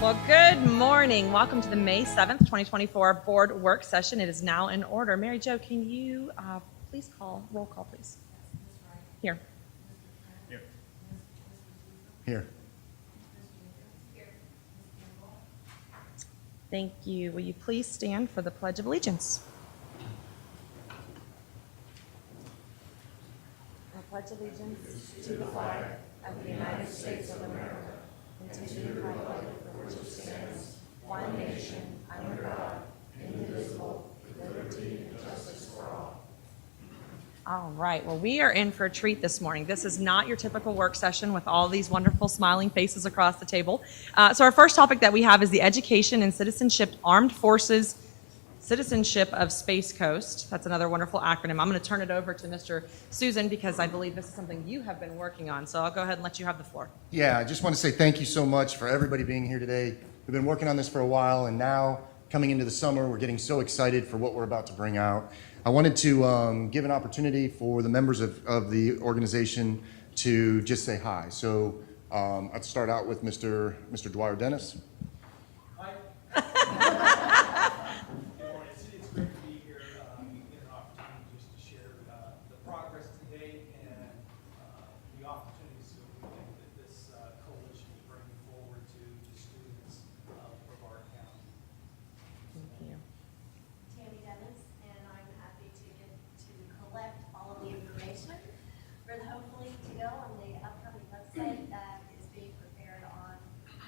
Well, good morning. Welcome to the May 7th, 2024 board work session. It is now in order. Mary Jo, can you please roll call, please? Here. Here. Thank you. Will you please stand for the Pledge of Allegiance? I pledge allegiance to the flag of the United States of America and to the republic for which it stands, one nation, under God, indivisible, with liberty and justice for all. All right. Well, we are in for a treat this morning. This is not your typical work session with all these wonderful smiling faces across the table. So our first topic that we have is the Education and Citizenship Armed Forces Citizenship of Space Coast. That's another wonderful acronym. I'm going to turn it over to Mr. Susan because I believe this is something you have been working on. So I'll go ahead and let you have the floor. Yeah, I just want to say thank you so much for everybody being here today. We've been working on this for a while, and now coming into the summer, we're getting so excited for what we're about to bring out. I wanted to give an opportunity for the members of the organization to just say hi. So I'd start out with Mr. Dwyer Dennis. Hi. It's great to be here. We get an opportunity just to share the progress to date and the opportunities that we think that this coalition is bringing forward to the students of Brevard County. Thank you. Tammy Dennis, and I'm happy to get to collect all of the information for the hopefully to go on the upcoming website that is being prepared on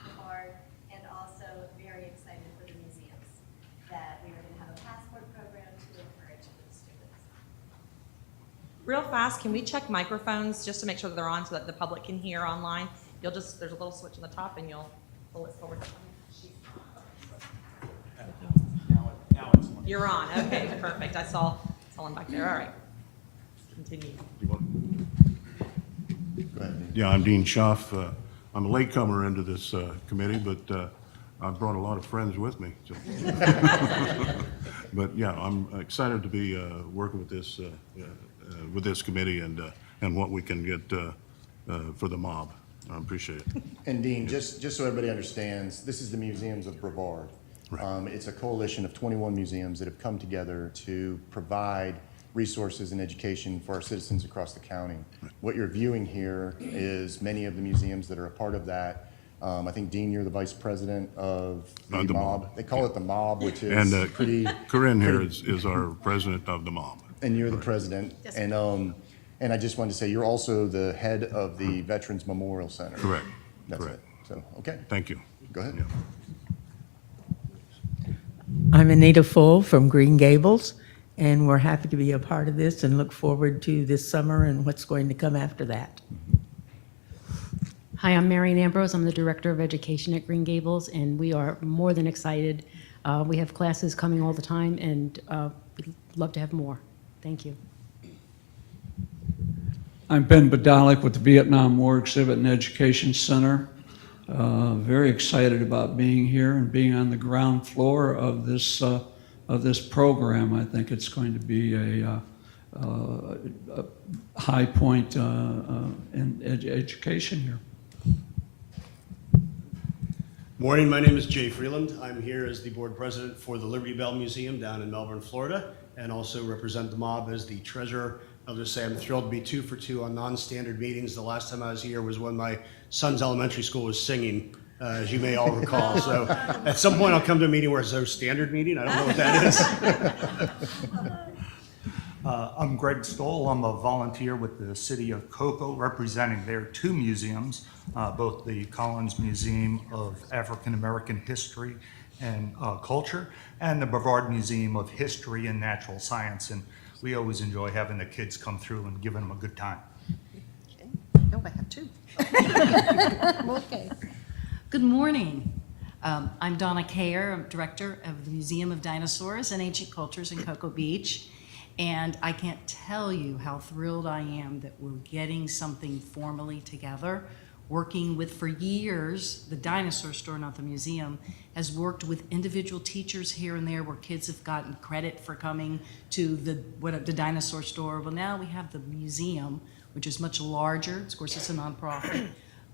Brevard, and also very excited for the museums that we are going to have a passport program to encourage for the students. Real fast, can we check microphones just to make sure that they're on so that the public can hear online? There's a little switch on the top and you'll pull it forward. Now it's on. You're on. Okay, perfect. I saw someone back there. All right. Continue. Go ahead. Yeah, I'm Dean Schaff. I'm a latecomer into this committee, but I've brought a lot of friends with me. So. But yeah, I'm excited to be working with this committee and what we can get for the mob. I appreciate it. And Dean, just so everybody understands, this is the Museums of Brevard. Right. It's a coalition of 21 museums that have come together to provide resources and education for our citizens across the county. Right. What you're viewing here is many of the museums that are a part of that. I think, Dean, you're the vice president of the The mob. mob. They call it the mob, which is And pretty. Corinne here is our president of the mob. And you're the president. Yes, And I just wanted to say, you're also the head of the Veterans Memorial Center. Correct. That's Correct. it. So, okay, Thank you. go ahead. Yeah. I'm Anita Full from Green Gables, and we're happy to be a part of this and look forward to this summer and what's going to come after that. Hi, I'm Marian Ambrose. I'm the Director of Education at Green Gables, and we are more than excited. We have classes coming all the time, and we'd love to have more. Thank you. I'm Ben Badalik with the Vietnam War Exhibit and Education Center. Very excited about being here and being on the ground floor of this program. I think it's going to be a high point in education here. Morning, my name is Jay Freeland. I'm here as the board president for the Liberty Bell Museum down in Melbourne, Florida, and also represent the mob as the treasurer. I'll just say I'm thrilled to be 2 for 2 on non-standard meetings. The last time I was here was when my son's elementary school was singing, as you may all recall. So at some point I'll come to a meeting where it's a standard meeting. I don't know what that is. I'm Greg Stoll. I'm a volunteer with the city of Cocoa, representing their 2 museums, both the Collins Museum of African American History and Culture and the Brevard Museum of History and Natural Science. And we always enjoy having the kids come through and giving them a good time. No, I have two. Okay. Good morning. I'm Donna Kayer. I'm director of the Museum of Dinosaurs and Ancient Cultures in Cocoa Beach. And I can't tell you how thrilled I am that we're getting something formally together. Working with, for years, the dinosaur store, not the museum, has worked with individual teachers here and there where kids have gotten credit for coming to the dinosaur store. Well, now we have the museum, which is much larger. Of course, it's a nonprofit.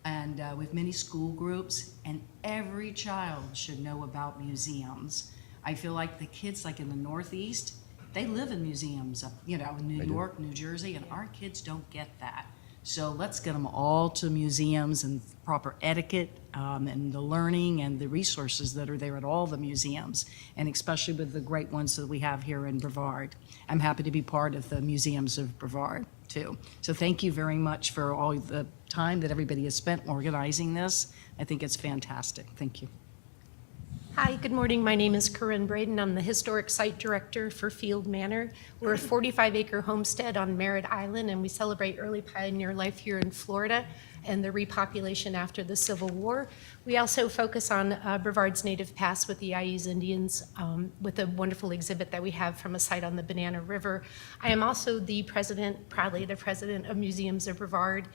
And we have many school groups, and every child should know about museums. I feel like the kids like in the Northeast, they live in museums, in New York, New Jersey, and our kids don't get that. So let's get them all to museums and proper etiquette and the learning and the resources that are there at all the museums, and especially with the great ones that we have here in Brevard. I'm happy to be part of the Museums of Brevard, too. So thank you very much for all the time that everybody has spent organizing this. I think it's fantastic. Thank you. Hi, good morning. My name is Corinne Braden. I'm the Historic Site Director for Field Manor. We're a 45-acre homestead on Merritt Island, and we celebrate early pioneer life here in Florida and the repopulation after the Civil War. We also focus on Brevard's native past with the Yais Indians, with a wonderful exhibit that we have from a site on the Banana River. I am also the president, proudly the president of Museums of Brevard,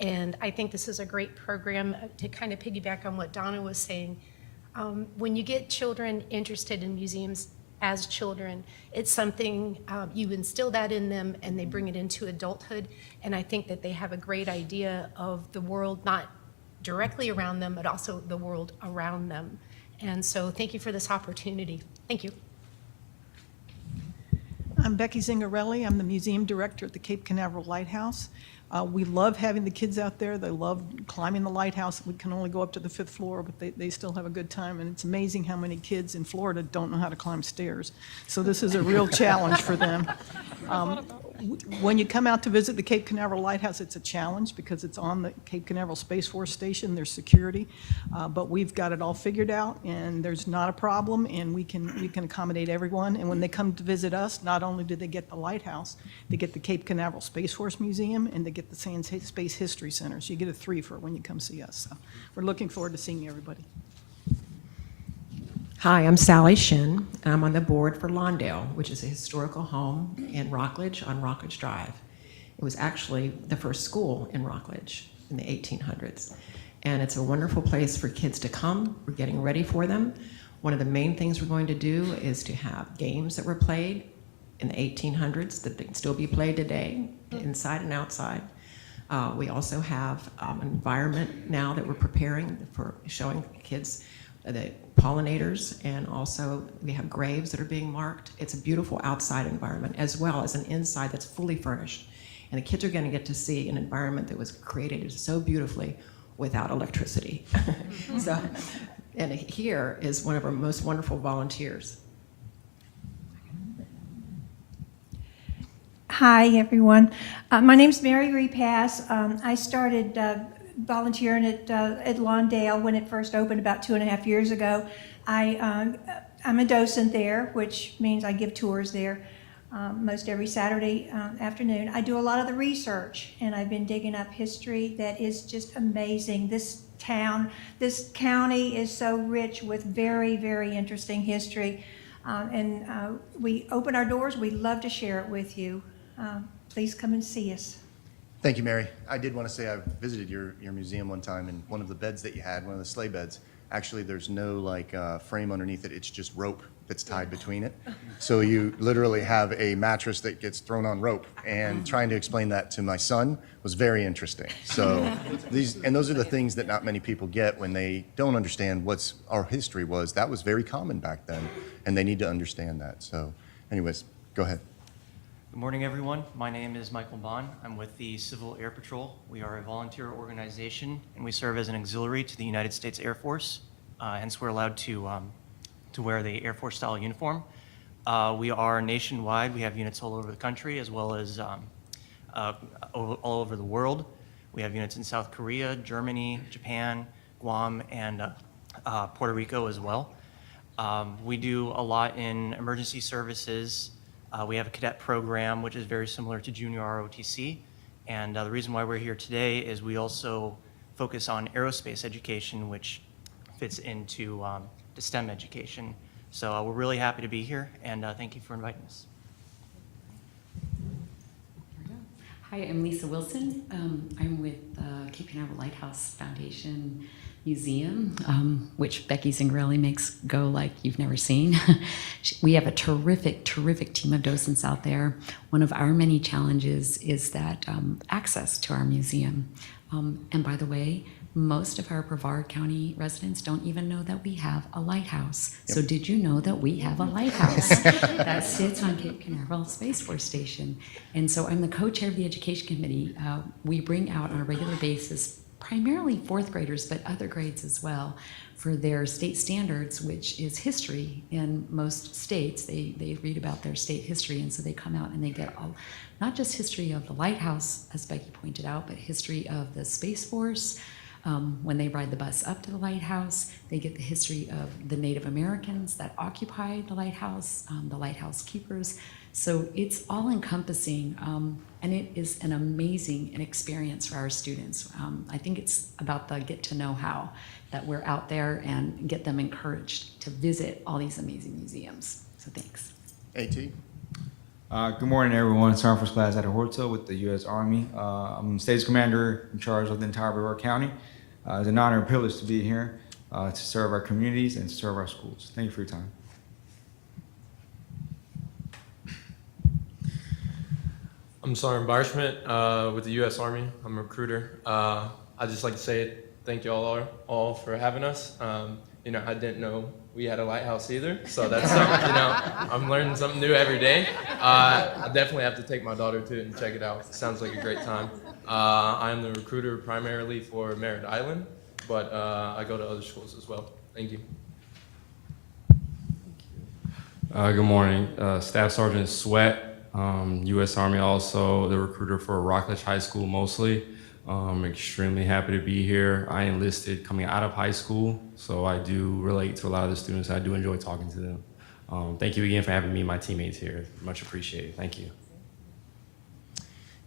and I think this is a great program to kind of piggyback on what Donna was saying. When you get children interested in museums as children, it's something, you instill that in them and they bring it into adulthood. And I think that they have a great idea of the world, not directly around them, but also the world around them. And so thank you for this opportunity. Thank you. I'm Becky Zingarelli. I'm the museum director at the Cape Canaveral Lighthouse. We love having the kids out there. They love climbing the lighthouse. We can only go up to the 5th floor, but they still have a good time. And it's amazing how many kids in Florida don't know how to climb stairs. So this is a real challenge for them. When you come out to visit the Cape Canaveral Lighthouse, it's a challenge because it's on the Cape Canaveral Space Force Station. There's security, but we've got it all figured out, and there's not a problem, and we can accommodate everyone. And when they come to visit us, not only do they get the lighthouse, they get the Cape Canaveral Space Force Museum, and they get the Sands Space History Center. So you get a 3 for when you come see us. So we're looking forward to seeing everybody. Hi, I'm Sally Shin, and I'm on the board for Lawndale, which is a historical home in Rockledge on Rockledge Drive. It was actually the first school in Rockledge in the 1800s. And it's a wonderful place for kids to come. We're getting ready for them. One of the main things we're going to do is to have games that were played in the 1800s that can still be played today, inside and outside. We also have an environment now that we're preparing for showing kids the pollinators, and also we have graves that are being marked. It's a beautiful outside environment as well as an inside that's fully furnished. And the kids are going to get to see an environment that was created so beautifully without electricity. So, and here is one of our most wonderful volunteers. Hi, everyone. My name's Mary Repass. I started volunteering at Lawndale when it first opened about 2.5 years ago. I'm a docent there, which means I give tours there most every Saturday afternoon. I do a lot of the research, and I've been digging up history that is just amazing. This county is so rich with very, very interesting history. And we open our doors. We'd love to share it with you. Please come and see us. Thank you, Mary. I did want to say I visited your museum one time, and one of the beds that you had, one of the sleigh beds, actually there's no frame underneath it. It's just rope that's tied between it. So you literally have a mattress that gets thrown on rope, and trying to explain that to my son was very interesting. So those are the things that not many people get when they don't understand what our history was. That was very common back then, and they need to understand that. So anyways, go ahead. Good morning, everyone. My name is Michael Bond. I'm with the Civil Air Patrol. We are a volunteer organization, and we serve as an auxiliary to the United States Air Force. Hence, we're allowed to wear the Air Force style uniform. We are nationwide. We have units all over the country, as well as all over the world. We have units in South Korea, Germany, Japan, Guam, and Puerto Rico as well. We do a lot in emergency services. We have a cadet program, which is very similar to junior ROTC. And the reason why we're here today is we also focus on aerospace education, which fits into the STEM education. So we're really happy to be here, and thank you for inviting us. Hi, I'm Lisa Wilson. I'm with Cape Canaveral Lighthouse Foundation Museum, which Becky Zingarelli makes go like you've never seen. We have a terrific, terrific team of docents out there. One of our many challenges is that access to our museum. And by the way, most of our Brevard County residents don't even know that we have a lighthouse. So did you know that we have a lighthouse that sits on Cape Canaveral Space Force Station? And so I'm the co-chair of the Education Committee. We bring out on a regular basis primarily fourth graders, but other grades as well, for their state standards, which is history. In most states, they read about their state history, and so they come out and they get all, not just history of the lighthouse, as Becky pointed out, but history of the Space Force. When they ride the bus up to the lighthouse, they get the history of the Native Americans that occupied the lighthouse keepers. So it's all encompassing, and it is an amazing experience for our students. I think it's about the get to know how, that we're out there and get them encouraged to visit all these amazing museums. So thanks. AT? Good morning, everyone. Sergeant First Class Adam Horto with the U.S. Army. I'm Stage Commander in charge of the entire Brevard County. It's an honor and privilege to be here to serve our communities and to serve our schools. Thank you for your time. I'm Sergeant Barshman with the U.S. Army. I'm a recruiter. I'd just like to say thank you all for having us. You know, I didn't know we had a lighthouse either, so that's something, you know, I'm learning something new every day. I definitely have to take my daughter to it and check it out. It sounds like a great time. I am the recruiter primarily for Merritt Island, but I go to other schools as well. Thank you. Good morning. Staff Sergeant Sweat, U.S. Army, also the recruiter for Rockledge High School mostly. Extremely happy to be here. I enlisted coming out of high school, so I do relate to a lot of the students. I do enjoy talking to them. Thank you again for having me and my teammates here. Much appreciated. Thank you.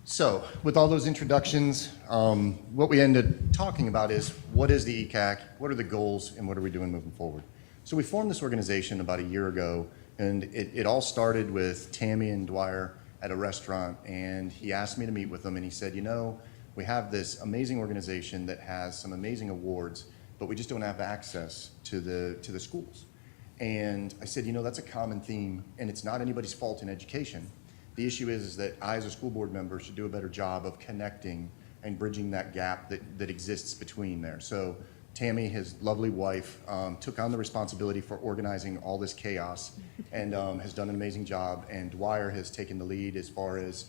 So, with all those introductions, what we ended talking about is what is the ECAC, what are the goals, and what are we doing moving forward? So we formed this organization about a year ago, and it all started with Tammy and Dwyer at a restaurant, and he asked me to meet with them, and he said, you know, we have this amazing organization that has some amazing awards, but we just don't have access to the schools. And I said, you know, that's a common theme, and it's not anybody's fault in education. The issue is that I, as a school board member, should do a better job of connecting and bridging that gap that exists between there. So Tammy, his lovely wife, took on the responsibility for organizing all this chaos and has done an amazing job. And Dwyer has taken the lead as far as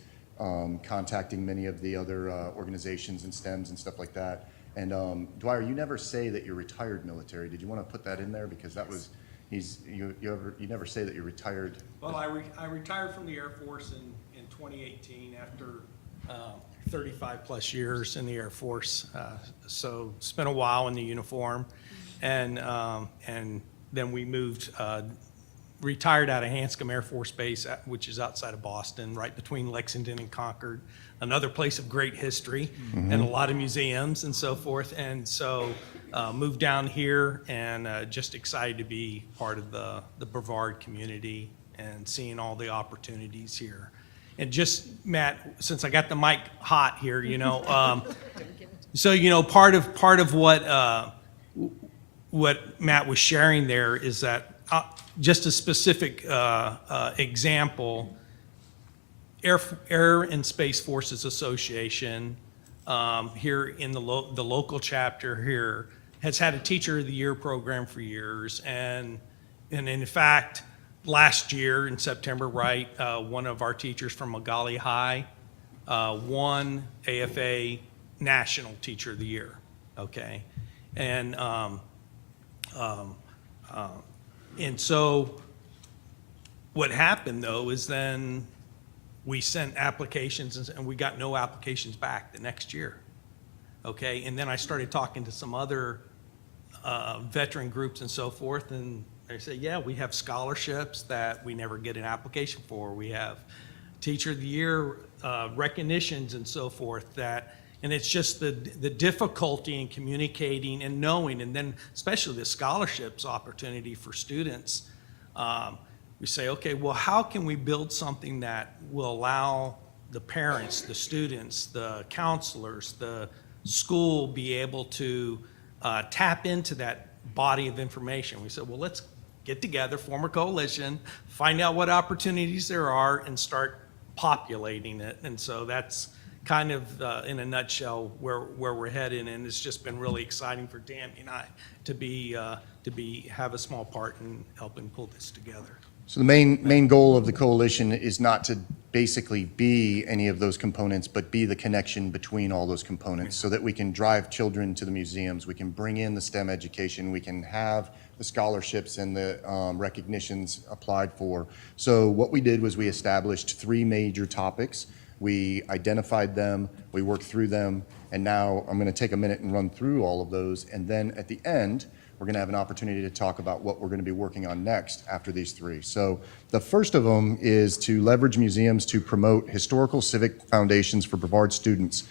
contacting many of the other organizations and STEMs and stuff like that. And Dwyer, you never say that you're retired military. Did you want to put that in there? Because that was, you never say that you're retired. Well, I retired from the Air Force in 2018 after 35 plus years in the Air Force. So spent a while in the uniform, and then we moved, retired out of Hanscom Air Force Base, which is outside of Boston, right between Lexington and Concord, another place of great history and a lot of museums and so forth. And so moved down here and just excited to be part of the Brevard community and seeing all the opportunities here. And just, Matt, since I got the mic hot here, you know, so, you know, part of what Matt was sharing there is that just a specific example, Air and Space Forces Association here in the local chapter here has had a Teacher of the Year program for years, and in fact, last year in September, right, one of our teachers from Magali High won AFA National Teacher of the Year, okay? And so what happened though is then we sent applications and we got no applications back the next year, okay? And then I started talking to some other veteran groups and so forth, and they say, yeah, we have scholarships that we never get an application for. We have Teacher of the Year recognitions and so forth and it's just the difficulty in communicating and knowing, and then especially the scholarships opportunity for students. We say, okay, well, how can we build something that will allow the parents, the students, the counselors, the school be able to tap into that body of information? We said, well, let's get together, form a coalition, find out what opportunities there are, and start populating it. And so that's kind of in a nutshell where we're headed, and it's just been really exciting for Tammy and I to have a small part in helping pull this together. So the main goal of the coalition is not to basically be any of those components, but be the connection between all those components so that we can drive children to the museums, we can bring in the STEM education, we can have the scholarships and the recognitions applied for. So what we did was we established 3 major topics. We identified them, we worked through them, and now I'm going to take a minute and run through all of those, and then at the end, we're going to have an opportunity to talk about what we're going to be working on next after these 3. So the first of them is to leverage museums to promote historical civic foundations for Brevard students.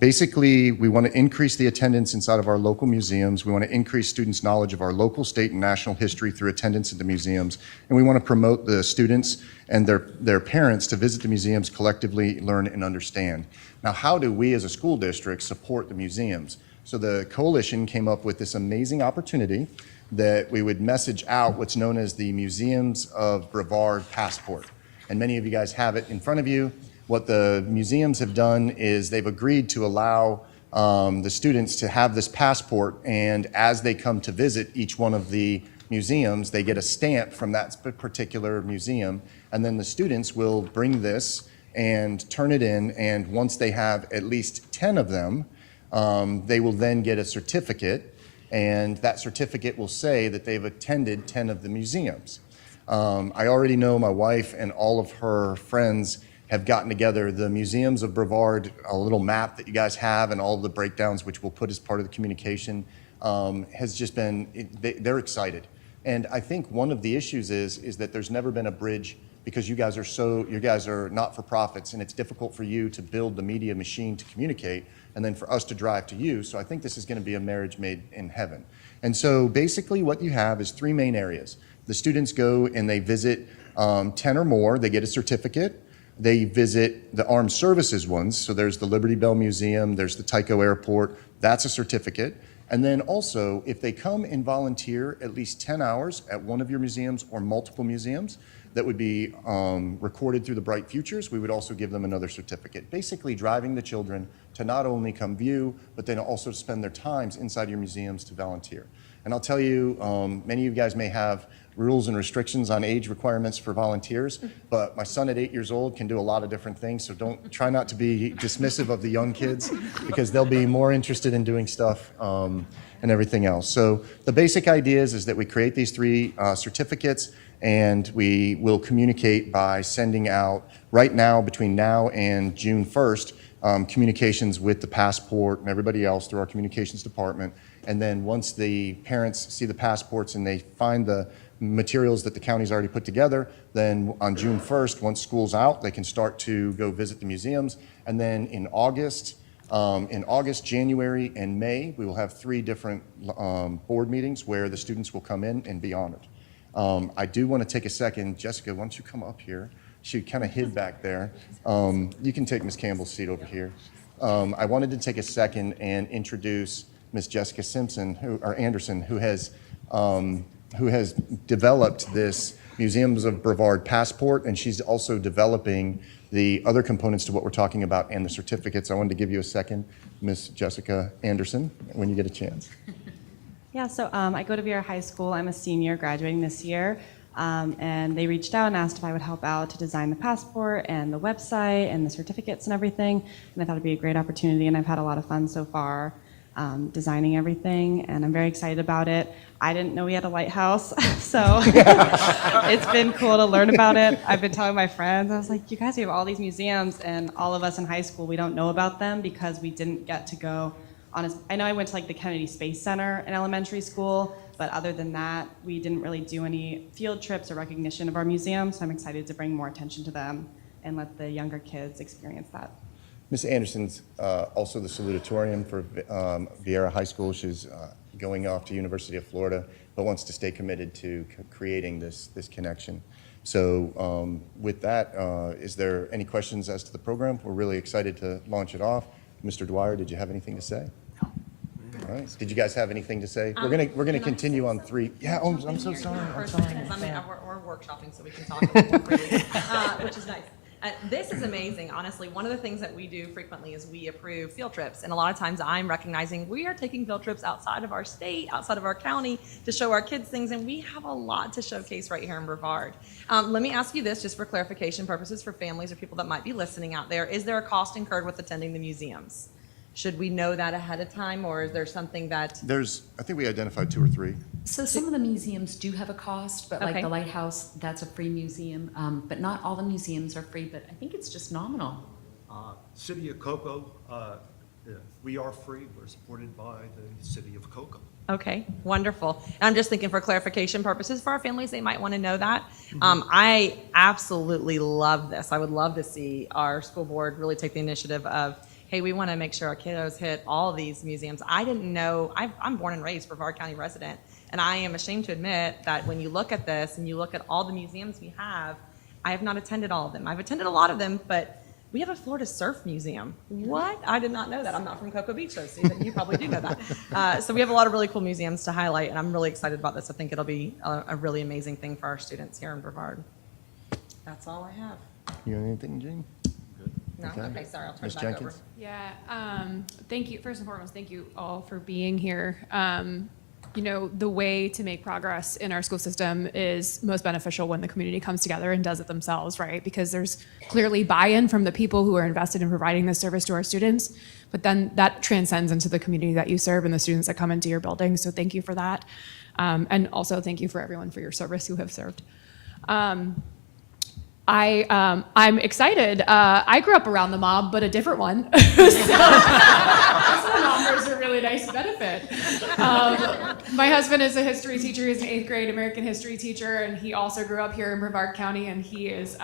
Basically, we want to increase the attendance inside of our local museums. We want to increase students' knowledge of our local, state, and national history through attendance at the museums. And we want to promote the students and their parents to visit the museums, collectively learn and understand. Now, how do we as a school district support the museums? So the coalition came up with this amazing opportunity that we would message out what's known as the Museums of Brevard Passport. And many of you guys have it in front of you. What the museums have done is they've agreed to allow the students to have this passport, and as they come to visit each one of the museums, they get a stamp from that particular museum, and then the students will bring this and turn it in, and once they have at least 10 of them, they will then get a certificate, and that certificate will say that they've attended 10 of the museums. I already know my wife and all of her friends have gotten together the Museums of Brevard, a little map that you guys have, and all of the breakdowns, which we'll put as part of the communication, has just been, they're excited. And I think one of the issues is that there's never been a bridge, because you guys are not-for-profits, and it's difficult for you to build the media machine to communicate, and then for us to drive to you. So I think this is going to be a marriage made in heaven. And so basically what you have is 3 main areas. The students go and they visit 10 or more, they get a certificate. They visit the armed services ones, so there's the Liberty Bell Museum, there's the Tycho Airport, that's a certificate. And then also, if they come and volunteer at least 10 hours at one of your museums or multiple museums, that would be recorded through the Bright Futures, we would also give them another certificate. Basically driving the children to not only come view, but then also spend their times inside your museums to volunteer. And I'll tell you, many of you guys may have rules and restrictions on age requirements for volunteers, but my son at 8 years old can do a lot of different things, so try not to be dismissive of the young kids, because they'll be more interested in doing stuff and everything else. So the basic idea is that we create these 3 certificates, and we will communicate by sending out, right now, between now and June 1st, communications with the passport and everybody else through our communications department. And then once the parents see the passports and they find the materials that the county's already put together, then on June 1st, once school's out, they can start to go visit the museums. And then in August, January, and May, we will have 3 different board meetings where the students will come in and be honored. I do want to take a second. Jessica, why don't you come up here? She kind of hid back there. You can take Ms. Campbell's seat over here. I wanted to take a second and introduce Ms. Jessica Anderson, who has developed this Museums of Brevard Passport, and she's also developing the other components to what we're talking about and the certificates. I wanted to give you a second, Ms. Jessica Anderson, when you get a chance. Yeah, so I go to Vera High School. I'm a senior graduating this year, and they reached out and asked if I would help out to design the passport and the website and the certificates and everything, and I thought it'd be a great opportunity, and I've had a lot of fun so far designing everything, and I'm very excited about it. I didn't know we had a lighthouse, so it's been cool to learn about it. I've been telling my friends, I was like, you guys, we have all these museums, and all of us in high school, we don't know about them because we didn't get to go on I know I went to like the Kennedy Space Center in elementary school, but other than that, we didn't really do any field trips or recognition of our museums, so I'm excited to bring more attention to them and let the younger kids experience that. Ms. Anderson's also the salutatorian for Vieira High School. She's going off to University of Florida, but wants to stay committed to creating this connection. So with that, is there any questions as to the program? We're really excited to launch it off. Mr. Dwyer, did you have anything to say? No. All right. Did you guys have anything to say? We're gonna continue on 3. Yeah. Oh, I'm so sorry. I'm sorry. We're workshopping, so we can talk a little more freely, which is nice. This is amazing, honestly. One of the things that we do frequently is we approve field trips. And a lot of times I'm recognizing we are taking field trips outside of our state, outside of our county to show our kids things. And we have a lot to showcase right here in Brevard. Let me ask you this just for clarification purposes for families or people that might be listening out there. Is there a cost incurred with attending the museums? Should we know that ahead of time, or is there something that? I think we identified 2 or 3. So some of the museums do have a cost, but like Okay. the Lighthouse, that's a free museum. But not all the museums are free, but I think it's just nominal. City of Cocoa, we are free. We're supported by the City of Cocoa. Okay, wonderful. And I'm just thinking for clarification purposes for our families, they might want to know that. I absolutely love this. I would love to see our school board really take the initiative of, hey, we want to make sure our kiddos hit all of these museums. I didn't know, I'm born and raised Brevard County resident, and I am ashamed to admit that when you look at this and you look at all the museums we have, I have not attended all of them. I've attended a lot of them, but we have a Florida Surf Museum. What? I did not know that. I'm not from Cocoa Beach, so Steve, you probably do know that. So we have a lot of really cool museums to highlight, and I'm really excited about this. I think it'll be a really amazing thing for our students here in Brevard. That's all I have. You got anything, Jane? No? Okay, sorry, I'll turn Ms. it back over. Jenkins? Yeah, thank you. First and foremost, thank you all for being here. You know, the way to make progress in our school system is most beneficial when the community comes together and does it themselves, right? Because there's clearly buy-in from the people who are invested in providing this service to our students, but then that transcends into the community that you serve and the students that come into your building. So thank you for that. And also thank you for everyone for your service who have served. I'm excited. I grew up around the mob, but a different one. So this one offers a really nice benefit. My husband is a history teacher. He's an 8th grade American history teacher, and he also grew up here in Brevard County, and he is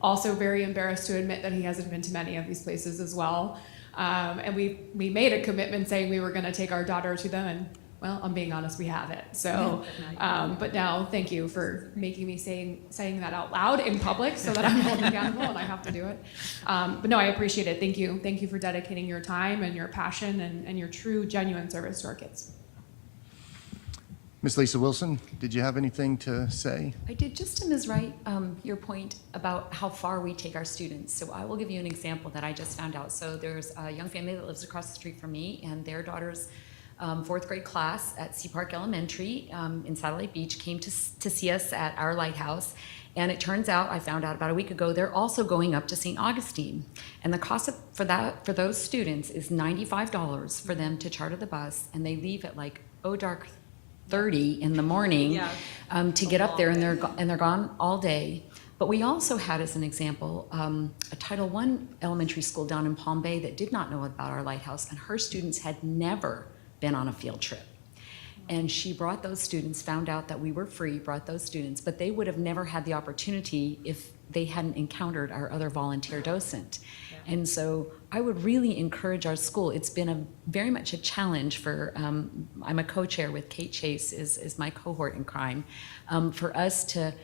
also very embarrassed to admit that he hasn't been to many of these places as well. And we made a commitment saying we were going to take our daughter to them, and well, I'm being honest, we haven't. So, but now, thank you for making me saying that out loud in public so that I'm held accountable and I have to do it. But no, I appreciate it. Thank you. Thank you for dedicating your time and your passion and your true, genuine service to our kids. Ms. Lisa Wilson, did you have anything to say? I did. Just to Ms. Wright, your point about how far we take our students. So I will give you an example that I just found out. So there's a young family that lives across the street from me, and their daughter's 4th grade class at Sea Park Elementary in Satellite Beach came to see us at our lighthouse. And it turns out, I found out about a week ago, they're also going up to St. Augustine. And the cost for those students is $95 for them to charter the bus, and they leave at like dark 30 in the morning to get up there, and they're gone all day. But we also had, as an example, a Title I elementary school down in Palm Bay that did not know about our lighthouse, and her students had never been on a field trip. And she brought those students, found out that we were free, brought those students, but they would have never had the opportunity if they hadn't encountered our other volunteer docent. And so I would really encourage our school. It's been very much a challenge for, I'm a co-chair with Kate Chase, is my cohort in crime, for us to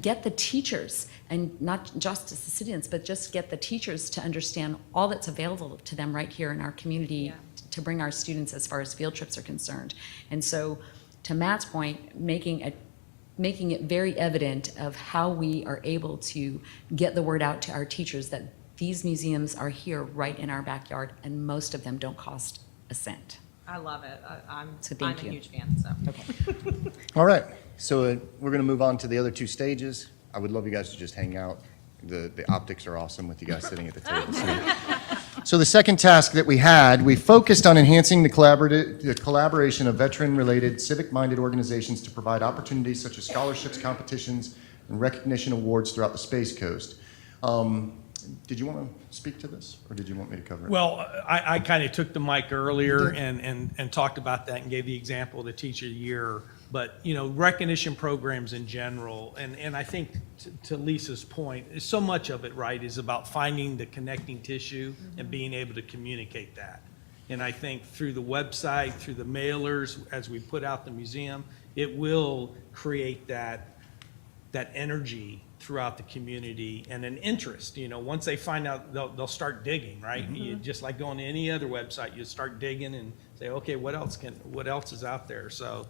get the teachers, and not just the students, but just get the teachers to understand all that's available to them right here in our community to bring our students as far as field trips are concerned. And so, to Matt's point, making it very evident of how we are able to get the word out to our teachers that these museums are here right in our backyard, and most of them don't cost a cent. I love it. I'm thank a you. huge fan. So. Okay. All right. So we're going to move on to the other 2 stages. I would love you guys to just hang out. The optics are awesome with you guys sitting at the table. So the second task that we had, we focused on enhancing the collaboration of veteran-related, civic-minded organizations to provide opportunities such as scholarships, competitions, and recognition awards throughout the Space Coast. Did you want to speak to this, or did you want me to cover it? Well, I kind of took the mic earlier and talked about that and gave the example of the Teacher of the Year. But, you know, recognition programs in general, and I think to Lisa's point, so much of it, right, is about finding the connecting tissue and being able to communicate that. And I think through the website, through the mailers, as we put out the museum, it will create that energy throughout the community and an interest. You know, once they find out, they'll start digging, right? You, just like going to any other website, you start digging and say, okay, what else is out there? So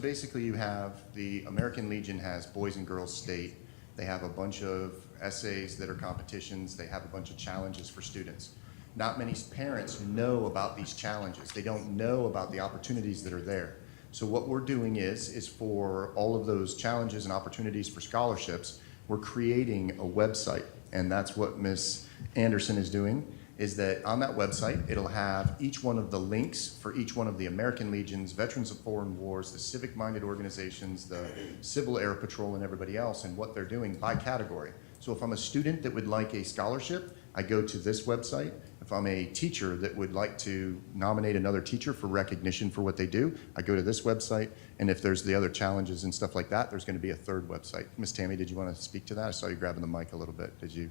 basically you have the American Legion has Boys and Girls State, They have a bunch of essays that are competitions. They have a bunch of challenges for students. Not many parents know about these challenges. They don't know about the opportunities that are there. So what we're doing is for all of those challenges and opportunities for scholarships, we're creating a website. And that's what Ms. Anderson is doing, is that on that website, it'll have each one of the links for each one of the American Legions, Veterans of Foreign Wars, the civic-minded organizations, the Civil Air Patrol, and everybody else, and what they're doing by category. So if I'm a student that would like a scholarship, I go to this website. If I'm a teacher that would like to nominate another teacher for recognition for what they do, I go to this website. And if there's the other challenges and stuff like that, there's going to be a third website. Ms. Tammy, did you want to speak to that? I saw you grabbing the mic a little bit. Did you?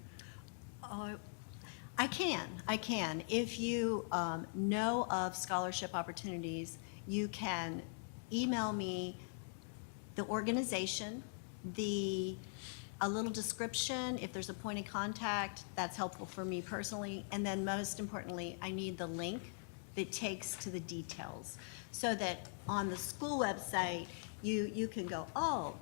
I can. If you know of scholarship opportunities, you can email me the organization, a little description, if there's a point of contact, that's helpful for me personally. And then most importantly, I need the link that takes to the details so that on the school website, you can go, oh,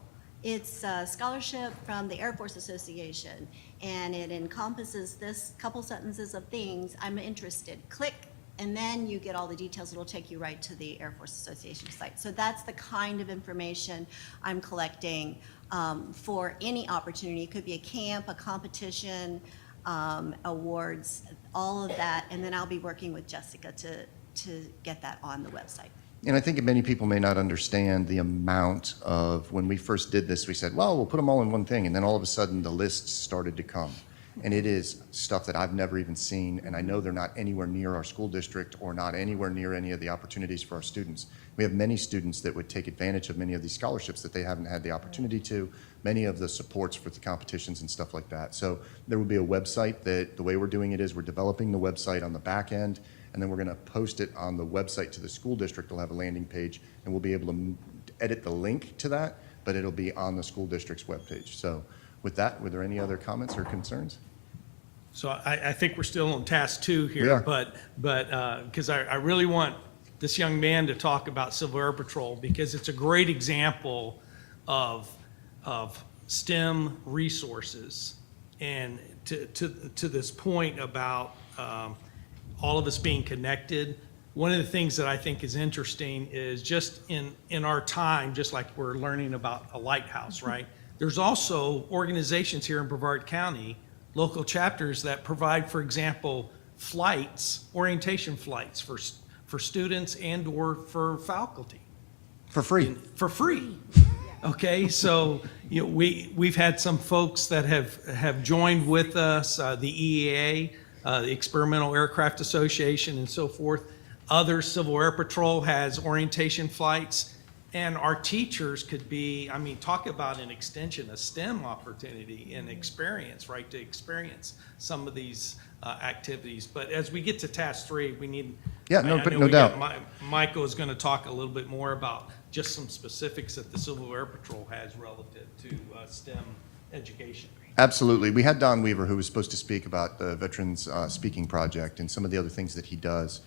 it's a scholarship from the Air Force Association and it encompasses this couple sentences of things, I'm interested. Click, and then you get all the details. It'll take you right to the Air Force Association site. So that's the kind of information I'm collecting for any opportunity. It could be a camp, a competition, awards, all of that, and then I'll be working with Jessica to get that on the website. And I think many people may not understand the amount of, when we first did this, we said, well, we'll put them all in one thing, and then all of a sudden the lists started to come. And it is stuff that I've never even seen, and I know they're not anywhere near our school district or not anywhere near any of the opportunities for our students. We have many students that would take advantage of many of these scholarships that they haven't had the opportunity to, many of the supports for the competitions and stuff like that. So there will be a website that, the way we're doing it is we're developing the website on the back end, and then we're gonna post it on the website to the school district. We'll have a landing page, and we'll be able to edit the link to that, but it'll be on the school district's webpage. So with that, were there any other comments or concerns? So I think we're still on task 2 We here, are. but because I really want this young man to talk about Civil Air Patrol because it's a great example of STEM resources. And to this point about all of us being connected, one of the things that I think is interesting is just in our time, just like we're learning about a lighthouse, right? There's also organizations here in Brevard County, local chapters that provide, for example, flights, orientation flights for students and or for faculty. For free. For free. Okay, so we've had some folks that have joined with us, the EAA, the Experimental Aircraft Association and so forth. Other Civil Air Patrol has orientation flights. And our teachers could be, I mean, talk about an extension, a STEM opportunity and experience, right, to experience some of these activities. But as we get to task 3, we need. Yeah, I know no we got doubt. Michael is going to talk a little bit more about just some specifics that the Civil Air Patrol has relative to STEM education. Absolutely. We had Don Weaver, who was supposed to speak about the Veterans Speaking Project and some of the other things that he does.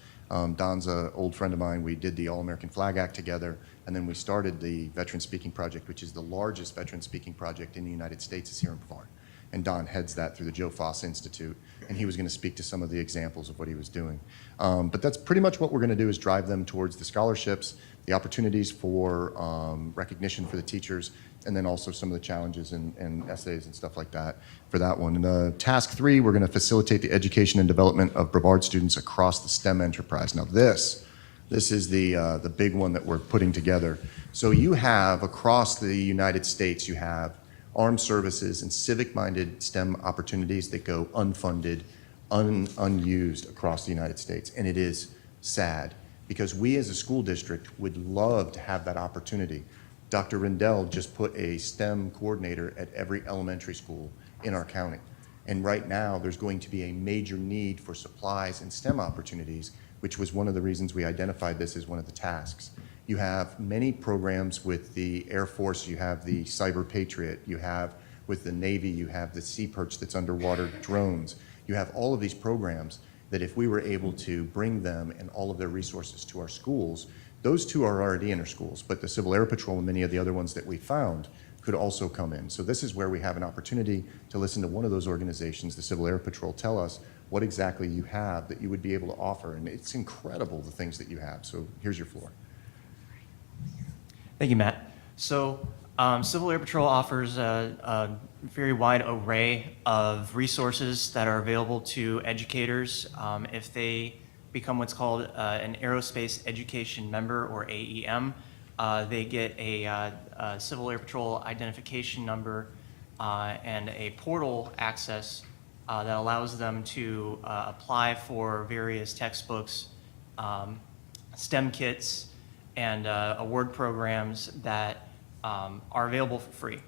Don's an old friend of mine. We did the All-American Flag Act together, and then we started the Veteran Speaking Project, which is the largest veteran speaking project in the United States, is here in Brevard. And Don heads that through the Joe Foss Institute, and he was going to speak to some of the examples of what he was doing. But that's pretty much what we're going to do, is drive them towards the scholarships, the opportunities for recognition for the teachers, and then also some of the challenges and essays and stuff like that for that one. And task 3, we're going to facilitate the education and development of Brevard students across the STEM enterprise. Now this is the big one that we're putting together. So you have, across the United States, you have armed services and civic-minded STEM opportunities that go unfunded, unused across the United States. And it is sad, because we as a school district would love to have that opportunity. Dr. Rindell just put a STEM coordinator at every elementary school in our county. And right now, there's going to be a major need for supplies and STEM opportunities, which was one of the reasons we identified this as one of the tasks. You have many programs with the Air Force. You have the Cyber Patriot. You have, with the Navy, you have the Sea Perch that's underwater drones. You have all of these programs that if we were able to bring them and all of their resources to our schools, those two are already in our schools, but the Civil Air Patrol and many of the other ones that we found could also come in. So this is where we have an opportunity to listen to one of those organizations, the Civil Air Patrol, tell us what exactly you have that you would be able to offer. And it's incredible, the things that you have. So here's your floor. Thank you, Matt. So Civil Air Patrol offers a very wide array of resources that are available to educators. If they become what's called an Aerospace Education Member, or AEM, they get a Civil Air Patrol identification number and a portal access that allows them to apply for various textbooks, STEM kits, and award programs that are available for free.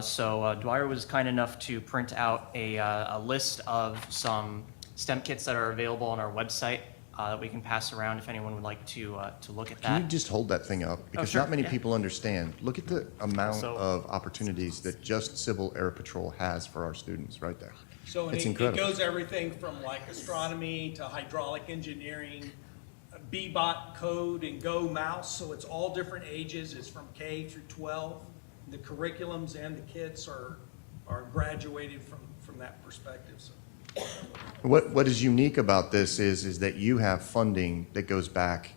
So Dwyer was kind enough to print out a list of some STEM kits that are available on our website that we can pass around if anyone would like to look at that. Can you just hold that thing up? Because sure, not many yeah. people understand. Look at the amount So- of opportunities that just Civil Air Patrol has for our students right there. So It's it incredible. goes everything from like astronomy to hydraulic engineering, Bebot code and Go mouse, so it's all different ages. It's from K through 12. The curriculums and the kits are graduated from that perspective. So. What is unique about this is that you have funding that goes back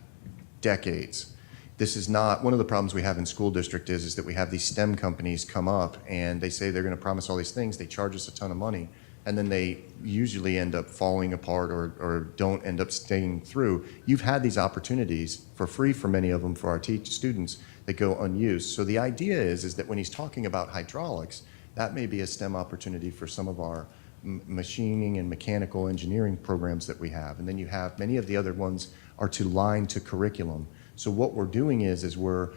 decades. This is not, one of the problems we have in school district is that we have these STEM companies come up and they say they're going to promise all these things, they charge us a ton of money, and then they usually end up falling apart or don't end up staying through. You've had these opportunities for free for many of them for our students that go unused. So the idea is that when he's talking about hydraulics, that may be a STEM opportunity for some of our machining and mechanical engineering programs that we have. And then you have many of the other ones are to line to curriculum. So what we're doing is we're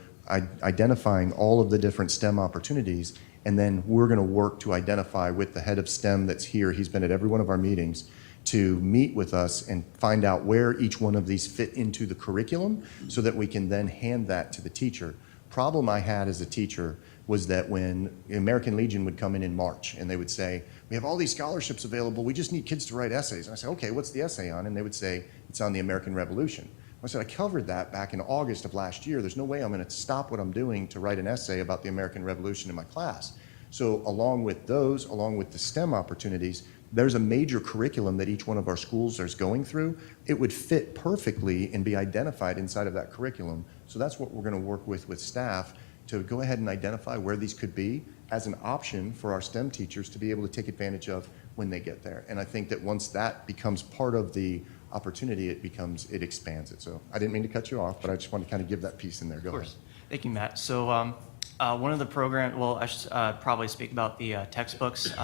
identifying all of the different STEM opportunities, and then we're going to work to identify with the head of STEM that's here. He's been at every one of our meetings to meet with us and find out where each one of these fit into the curriculum so that we can then hand that to the teacher. Problem I had as a teacher was that when the American Legion would come in March and they would say, we have all these scholarships available, we just need kids to write essays. And I said, okay, what's the essay on? And they would say, it's on the American Revolution. I said, I covered that back in August of last year. There's no way I'm going to stop what I'm doing to write an essay about the American Revolution in my class. So along with those, along with the STEM opportunities, there's a major curriculum that each one of our schools is going through. It would fit perfectly and be identified inside of that curriculum. So that's what we're going to work with staff to go ahead and identify where these could be as an option for our STEM teachers to be able to take advantage of when they get there. And I think that once that becomes part of the opportunity, it expands it. So I didn't mean to cut you off, but I just wanted to kind of give that piece in there. Go ahead. Thank you, Matt. So one of the programs, well, I should probably speak about the textbooks.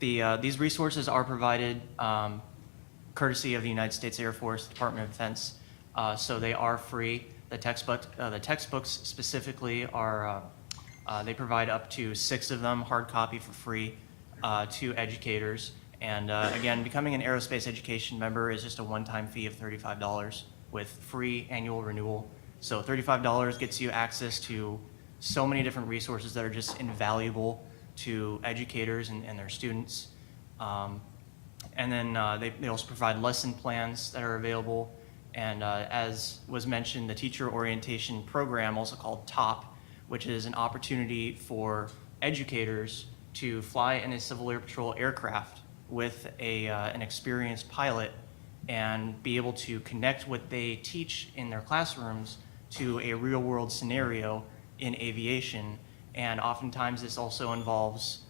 These resources are provided courtesy of the United States Air Force Department of Defense, so they are free. The textbooks specifically are, they provide up to 6 of them, hard copy for free to educators. And again, becoming an Aerospace Education Member is just a one-time fee of $35 with free annual renewal. So $35 gets you access to so many different resources that are just invaluable to educators and their students. And then they also provide lesson plans that are available. And as was mentioned, the Teacher Orientation Program, also called TOP, which is an opportunity for educators to fly in a Civil Air Patrol aircraft with an experienced pilot and be able to connect what they teach in their classrooms to a real-world scenario in aviation. And oftentimes this also involves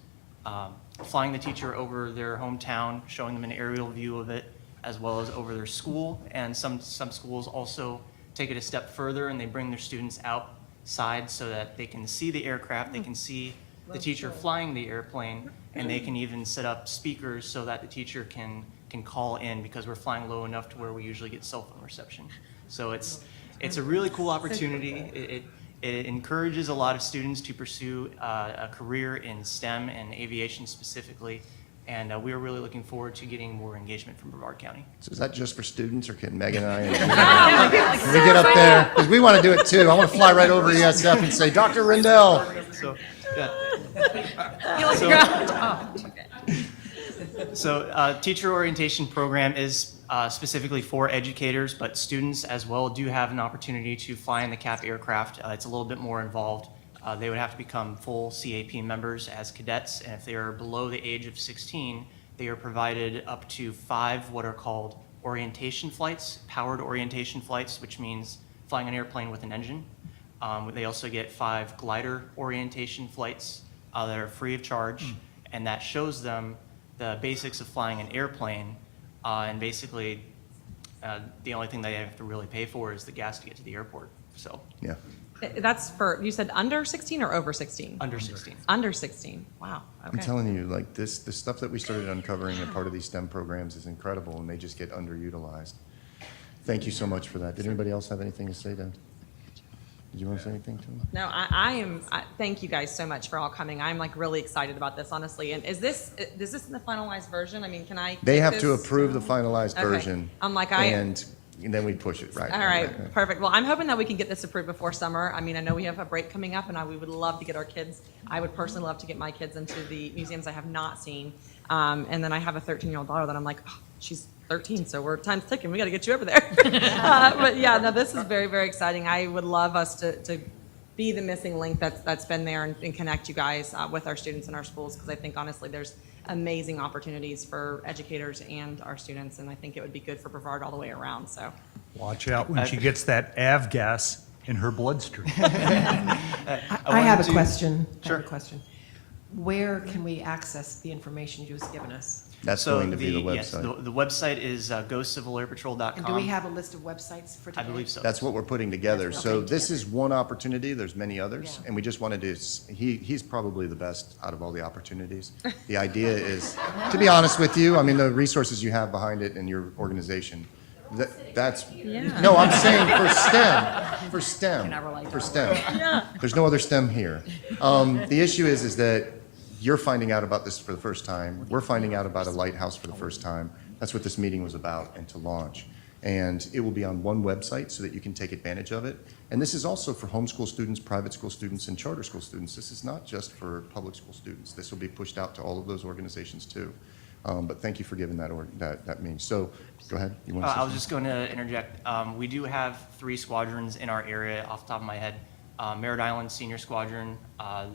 flying the teacher over their hometown, showing them an aerial view of it, as well as over their school. And some schools also take it a step further and they bring their students outside so that they can see the aircraft, they can see the teacher flying the airplane, and they can even set up speakers so that the teacher can call in, because we're flying low enough to where we usually get cell phone reception. So it's a really cool opportunity. It encourages a lot of students to pursue a career in STEM and aviation specifically, and we are really looking forward to getting more engagement from Brevard County. So is that just for students, or can Megan and I when we get up there? Because we want to do it too. I want to fly right over ESF and say, Dr. Rendell. So, yeah. You like the ground? Oh, okay. So Teacher Orientation Program is specifically for educators, but students as well do have an opportunity to fly in the CAP aircraft. It's a little bit more involved. They would have to become full CAP members as cadets, and if they are below the age of 16, they are provided up to 5 what are called orientation flights, powered orientation flights, which means flying an airplane with an engine. They also get 5 glider orientation flights that are free of charge, and that shows them the basics of flying an airplane, and basically the only thing they have to really pay for is the gas to get to the airport. So Yeah. That's for, you said under 16 or over 16? under 16. Under 16, wow, I'm okay. telling you, like the stuff that we started uncovering as part of these STEM programs is incredible, and they just get underutilized. Thank you so much for that. Did anybody else have anything to say, Dan? Did you want to say anything to him? No, thank you guys so much for all coming. I'm like really excited about this, honestly. And is this in the finalized version? I mean, can I? They take have to this? approve the finalized Okay. version. I'm like, and then we push it, right? All right, perfect. Well, I'm hoping that we can get this approved before summer. I mean, I know we have a break coming up, and we would love to get our kids. I would personally love to get my kids into the museums I have not seen. And then I have a 13-year-old daughter that I'm like, oh, she's 13, so time's ticking. We got to get you over there. But yeah, no, this is very, very exciting. I would love us to be the missing link that's been there and connect you guys with our students in our schools, because I think honestly there's amazing opportunities for educators and our students, and I think it would be good for Brevard all the way around. So Watch out when she gets that AV gas in her bloodstream. I have a question. Sure. I have a question. Where can we access the information you just given us? That's So going to be the yes, website. the website is gocivilairpatrol.com. And do we have a list of websites for today? I believe so. That's what we're putting together. So Okay. this is one opportunity. There's many others, Yeah. and we just wanted to. He's probably the best out of all the opportunities. The idea is, to be honest with you, I mean the resources you have behind it and your organization. That's no, I'm saying for STEM, for STEM, for STEM. There's no other STEM here. The issue is that you're finding out about this for the first time. We're finding out about a lighthouse for the first time. That's what this meeting was about and to launch. And it will be on one website so that you can take advantage of it. And this is also for homeschool students, private school students, and charter school students. This is not just for public school students. This will be pushed out to all of those organizations too. But thank you for giving that means. So go ahead. You want to say I was something? just going to interject. We do have 3 squadrons in our area off the top of my head. Merritt Island Senior Squadron.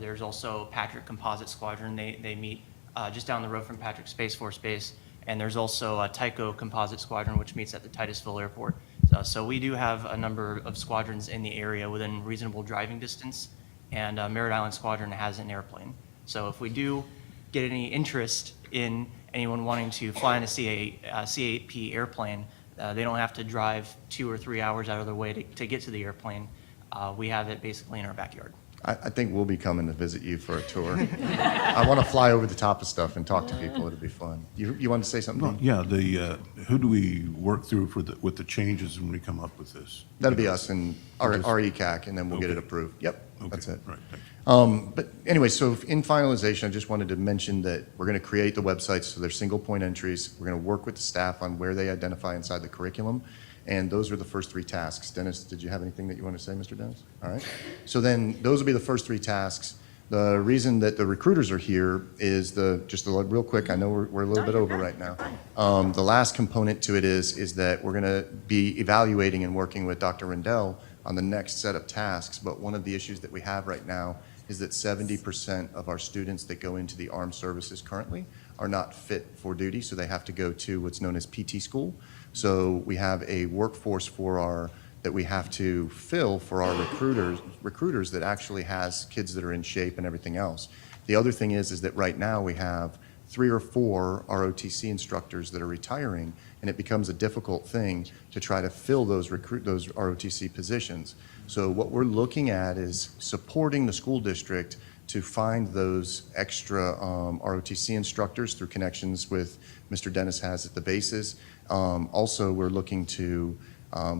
There's also Patrick Composite Squadron. They meet just down the road from Patrick Space Force Base. And there's also a Tycho Composite Squadron, which meets at the Titusville Airport. So we do have a number of squadrons in the area within reasonable driving distance. And Merritt Island Squadron has an airplane. So if we do get any interest in anyone wanting to fly in a CAP airplane, they don't have to drive 2 or 3 hours out of their way to get to the airplane. We have it basically in our backyard. I think we'll be coming to visit you for a tour. I want to fly over the top of stuff and talk to people. It'll be fun. You want to say something? Well, yeah, who do we work through with the changes when we come up with this? That'll be us and our Just- ECAC, and then we'll get it Okay. approved. Yep, Okay, that's it. right, thank But anyway, so in finalization, I just wanted to mention that we're going to create the websites so they're single point entries. We're going to work with the staff on where they identify inside the curriculum. And those are the first 3 tasks. Dennis, did you have anything that you want to say, Mr. Dennis? All right. So then those will be the first 3 tasks. The reason that the recruiters are here is just real quick, I know we're a little bit over right now. The last component to it is that we're going to be evaluating and working with Dr. Rendell on the next set of tasks. But one of the issues that we have right now is that 70% of our students that go into the armed services currently are not fit for duty, so they have to go to what's known as PT school. So we have a workforce that we have to fill for our recruiters that actually has kids that are in shape and everything else. The other thing is that right now we have 3 or 4 ROTC instructors that are retiring, and it becomes a difficult thing to try to fill those ROTC positions. So what we're looking at is supporting the school district to find those extra ROTC instructors through connections with Mr. Dennis has at the bases. Also, we're looking to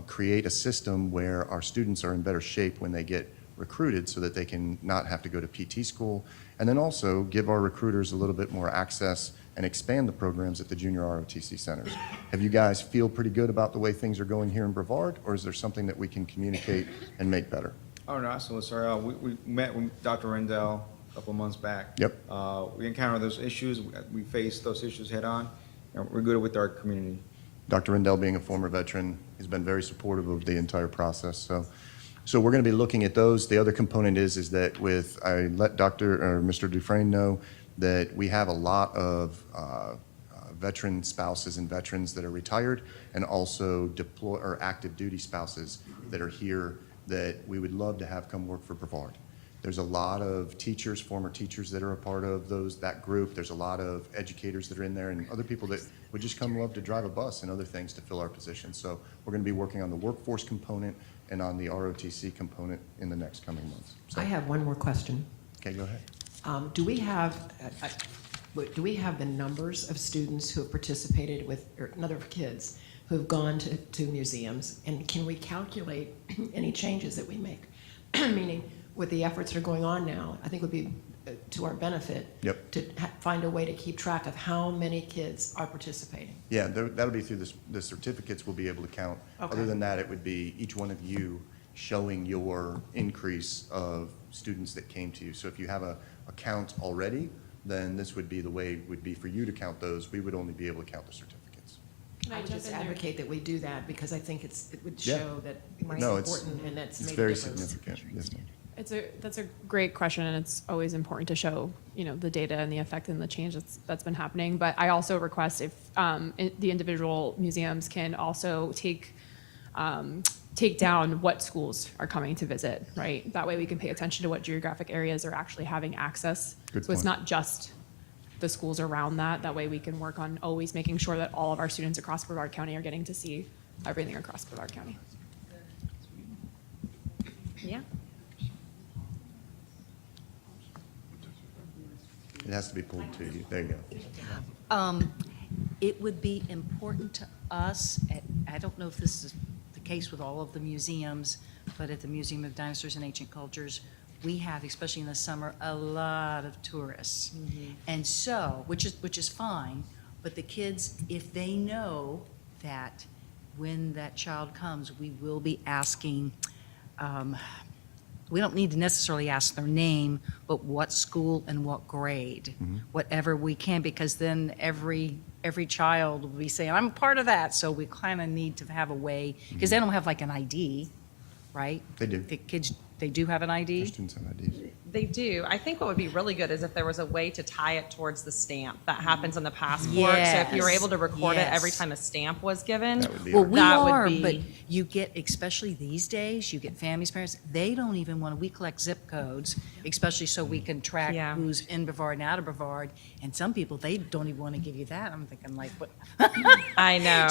create a system where our students are in better shape when they get recruited so that they can not have to go to PT school, and then also give our recruiters a little bit more access and expand the programs at the junior ROTC centers. Have you guys feel pretty good about the way things are going here in Brevard, or is there something that we can communicate and make better? Oh, no, absolutely, sir. We met with Dr. Rendell a couple of months back. Yep. We encountered those issues. We faced those issues head on, and we're good with our community. Dr. Rendell, being a former veteran, has been very supportive of the entire process. So So we're going to be looking at those. The other component is that I let Mr. Dufresne know that we have a lot of veteran spouses and veterans that are retired, and also active duty spouses that are here that we would love to have come work for Brevard. There's a lot of teachers, former teachers that are a part of that group. There's a lot of educators that are in there, and other people that would just come love to drive a bus and other things to fill our positions. So we're going to be working on the workforce component and on the ROTC component in the next coming months. So, I have one more question. okay, go ahead. Do we have the numbers of students who have participated with, or other kids who have gone to museums? And can we calculate any changes that we make? Meaning, with the efforts that are going on now, I think would be to our benefit to find a way to keep track of how many kids are participating. Yeah, that'll be through the certificates we'll be able to count. Okay. Other than that, it would be each one of you showing your increase of students that came to you. So if you have a count already, then this would be the way it would be for you to count those. We would only be able to count the certificates. I would just advocate that we do that because I think it would Yeah. show that it's No, important and that's it's made very a difference. significant. Yes, ma'am. That's a great question, and it's always important to show, the data and the effect and the change that's been happening. But I also request if the individual museums can also take down what schools are coming to visit, right? That way we can pay attention to what geographic areas are actually having access. Good So it's point. not just the schools around that. That way we can work on always making sure that all of our students across Brevard County are getting to see everything across Brevard County. Yeah. It has to be pulled to you. There you go. It would be important to us, I don't know if this is the case with all of the museums, but at the Museum of Dinosaurs and Ancient Cultures, we have, especially in the summer, a lot of tourists. And so, which is fine, but the kids, if they know that when that child comes, we will be asking, we don't need to necessarily ask their name, but what school and what grade, whatever we can, because then every child will be saying, I'm part of that. So we kind of need to have a way, because they don't have like an ID, right? They do. The kids, they do have an ID? Students have IDs. They do. I think what would be really good is if there was a way to tie it towards the stamp that happens on the passport. So if you were able to record it every Yes. time a stamp was given, Well, we that would are, be- but you get, especially these days, you get families, parents, they don't even want to, we collect zip codes, especially so we can track Yeah. who's in Brevard and out of Brevard. And some people, they don't even want to give you that. I'm thinking like, what? I know.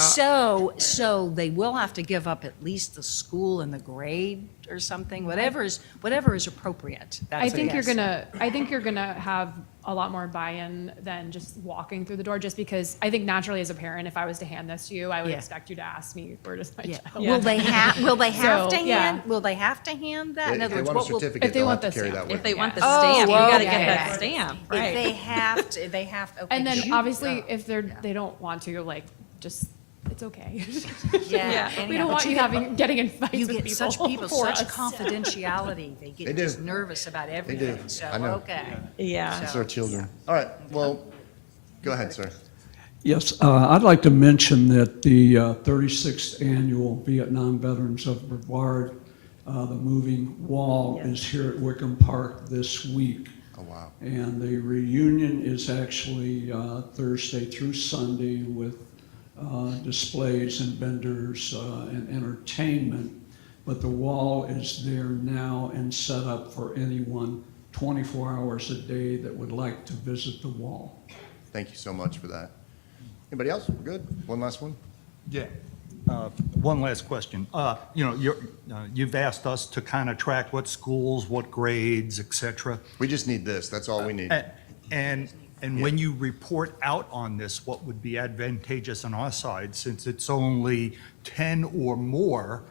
So they will have to give up at least the school and the grade or something, whatever is appropriate. I That's think what you're gonna have a lot more buy-in than just walking through the door, just because I think naturally as a parent, if I was to hand this to you, I would Yeah. expect you to ask me, where does my Yeah. child? Will they have So, to yeah. hand, will they have to hand that? In If other they words, want a what will- certificate, if they they'll want have to the carry stamp. that with If they them. want the Oh, stamp, you gotta okay. get that stamp, If right? they have to, okay. And then shoot. obviously, if they don't want to, like, just, it's okay. Yeah. We don't want you getting in fights You with get people. such people, for such us. confidentiality. They They get do. just nervous about everything. So, I know. okay. Yeah. It's our children. All right, well, go ahead, sir. Yes, I'd like to mention that the 36th Annual Vietnam Veterans of Brevard, the moving wall, is here at Wickham Park this week. Oh, wow. And the reunion is actually Thursday through Sunday with displays and vendors and entertainment. But the wall is there now and set up for anyone 24 hours a day that would like to visit the wall. Thank you so much for that. Anybody else? We're good? One last one? Yeah. One last question. You've asked us to kind of track what schools, what grades, et cetera. We just need this. That's all we need. And when you report out on this, what would be advantageous on our side, since it's only 10 or more,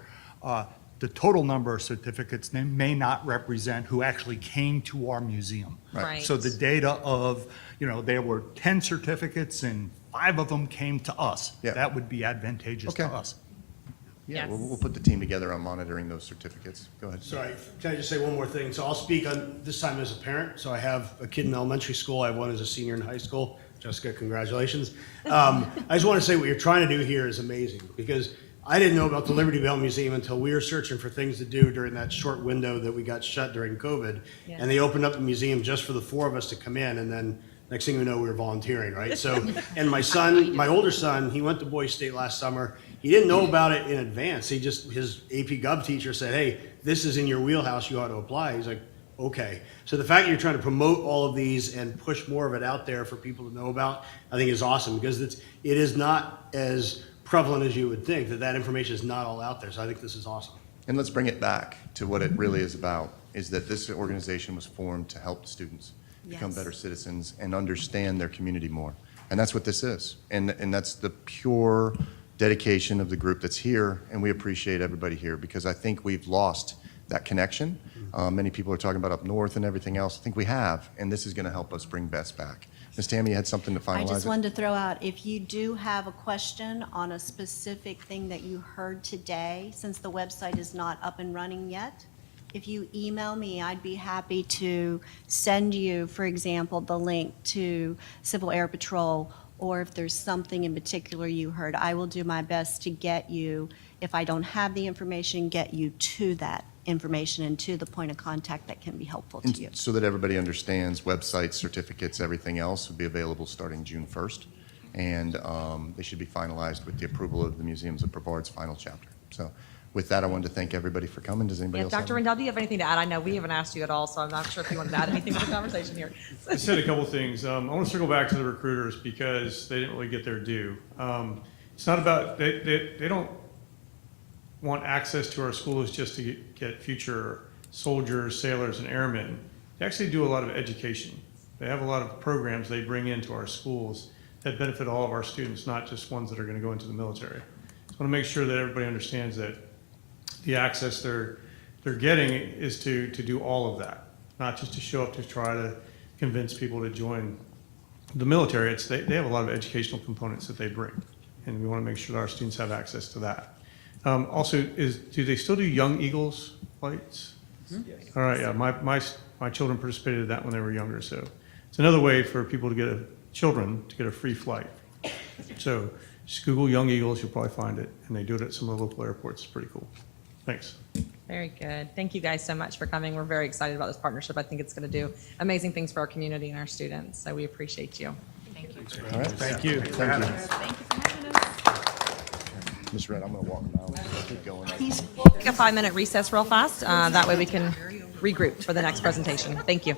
the total number of certificates may not represent who actually came to our museum. Right. So the data of, there were 10 certificates and 5 of them came to us. Yeah. That would be advantageous to Okay. us. Yeah, Yes. we'll put the team together on monitoring those certificates. Go ahead. Sorry, can I just say one more thing? So I'll speak on this time as a parent. So I have a kid in elementary school. I have one as a senior in high school. Jessica, congratulations. I just want to say what you're trying to do here is amazing, because I didn't know about the Liberty Bell Museum until we were searching for things to do during that short window that we got shut during COVID. Yeah. And they opened up the museum just for the 4 of us to come in, and then next thing we know, we were volunteering, right? So, and my son, my older son, he went to Boise State last summer. He didn't know about it in advance. His AP Gov teacher said, hey, this is in your wheelhouse, you ought to apply. He's like, okay. So the fact that you're trying to promote all of these and push more of it out there for people to know about, I think is awesome, because it is not as prevalent as you would think, that information is not all out there. So I think this is awesome. And let's bring it back to what it really is about, is that this organization was formed to help students become Yes. better citizens and understand their community more. And that's what this is. And that's the pure dedication of the group that's here, and we appreciate everybody here, because I think we've lost that connection. Many people are talking about up north and everything else. I think we have, and this is going to help us bring Bess back. Ms. Tammy, you had something to finalize I just it? wanted to throw out, if you do have a question on a specific thing that you heard today, since the website is not up and running yet, if you email me, I'd be happy to send you, for example, the link to Civil Air Patrol, or if there's something in particular you heard, I will do my best to get you, if I don't have the information, get you to that information and to the point of contact that can be helpful to And you. so that everybody understands, websites, certificates, everything else will be available starting June 1st. And they should be finalized with the approval of the Museums of Brevard's final chapter. So with that, I wanted to thank everybody for coming. Does anybody Yeah, else have Dr. Rendell, do you have anything to add? I know we haven't asked you at all, so I'm not sure if you wanted to add anything to the conversation here. I said a couple things. I want to circle back to the recruiters because they didn't really get their due. It's not about, they don't want access to our schools just to get future soldiers, sailors, and airmen. They actually do a lot of education. They have a lot of programs they bring into our schools that benefit all of our students, not just ones that are going to go into the military. So I want to make sure that everybody understands that the access they're getting is to do all of that, not just to show up to try to convince people to join the military. They have a lot of educational components that they bring, and we want to make sure that our students have access to that. Also, do they still do Young Eagles flights? All right, yeah, my children participated in that when they were younger, so it's another way for people to get children to get a free flight. So just Google Young Eagles, you'll probably find it, and they do it at some of the local airports. It's pretty cool. Thanks. Very good. Thank you guys so much for coming. We're very excited about this partnership. I think it's going to do amazing things for our community and our students, so we appreciate you. Thank you. All right. Thank you. Thank you. Ms. Red, I'm going to walk them out. Keep going. Take a 5-minute recess real fast. That way we can regroup for the next presentation. Thank you.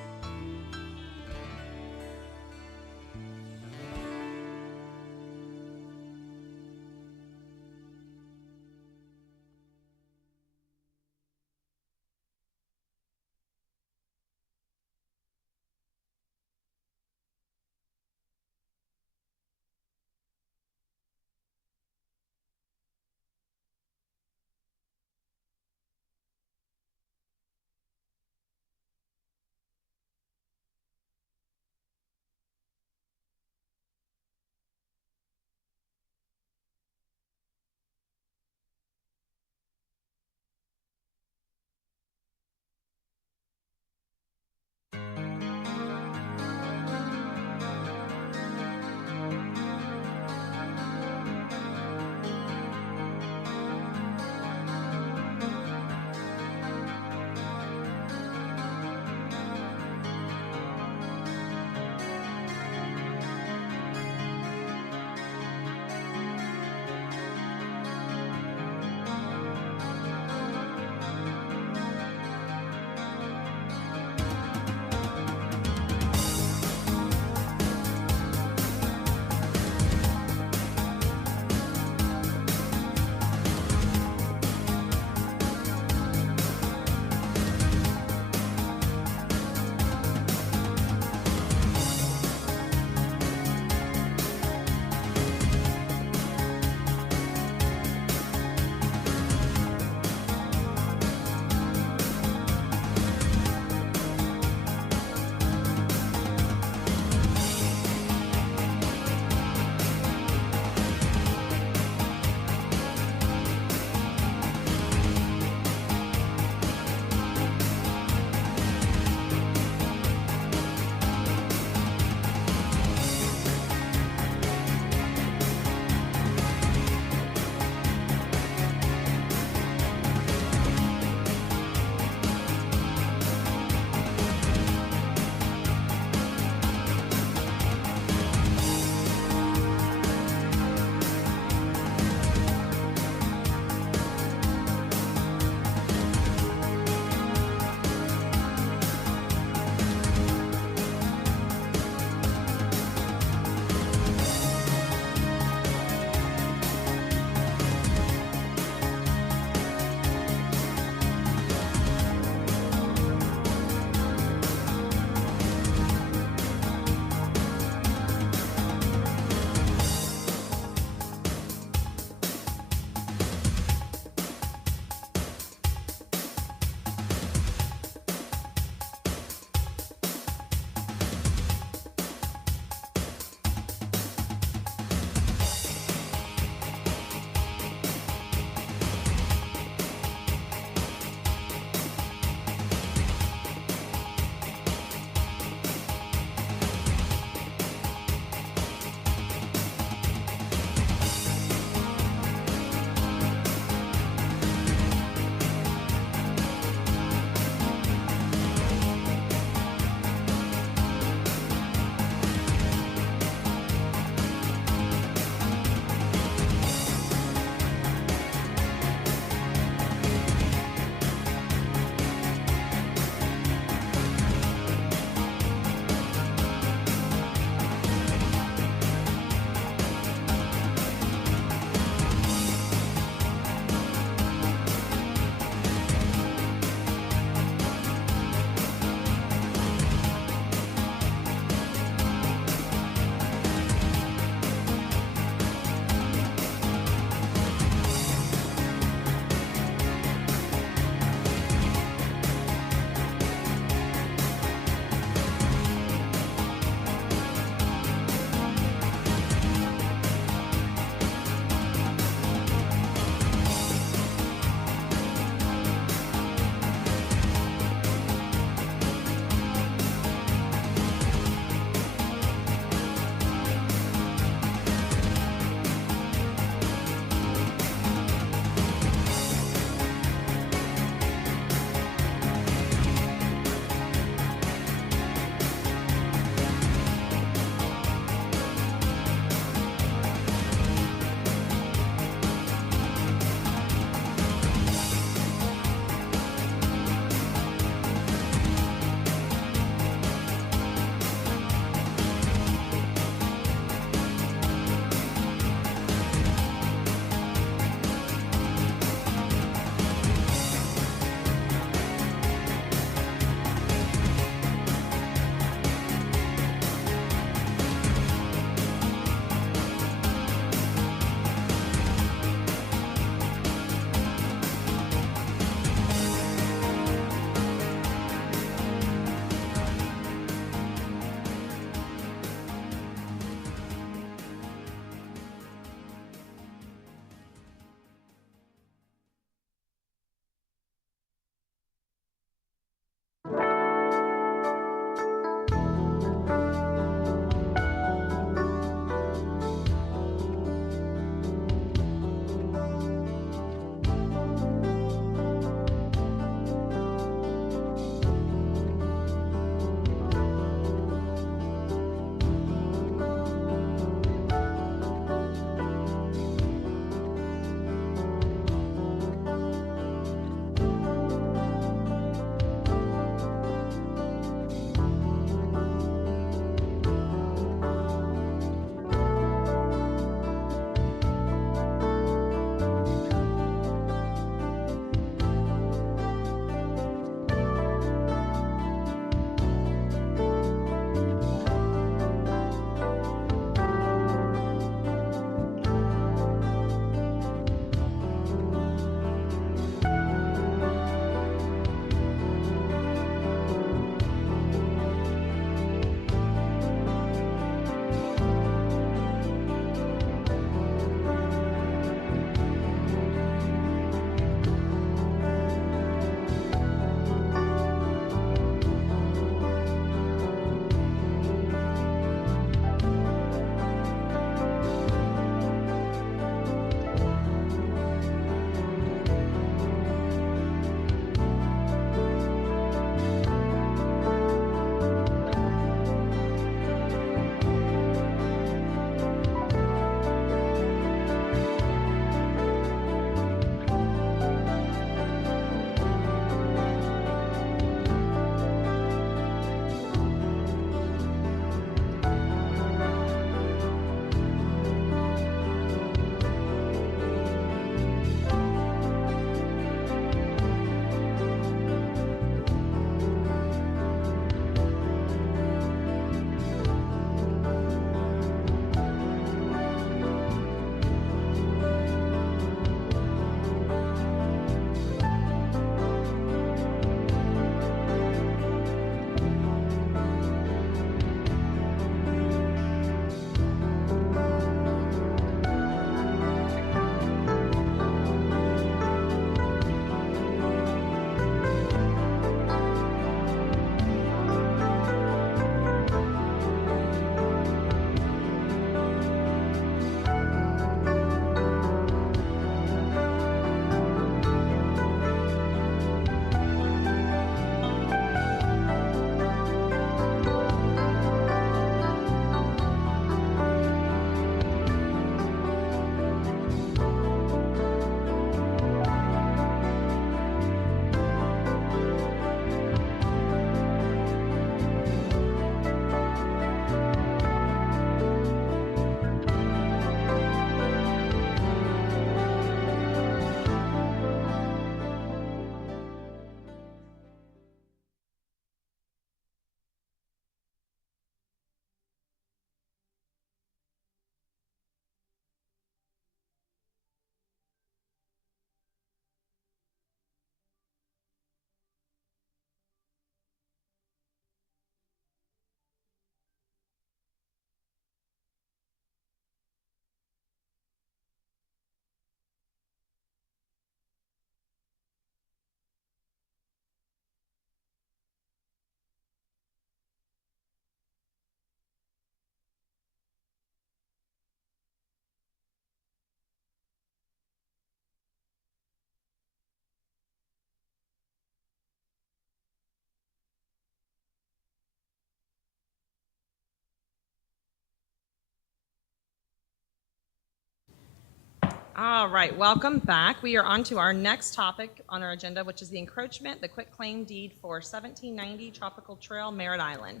All right, welcome back. We are on to our next topic on our agenda, which is the encroachment, the quitclaim deed for 1790 Tropical Trail, Merritt Island.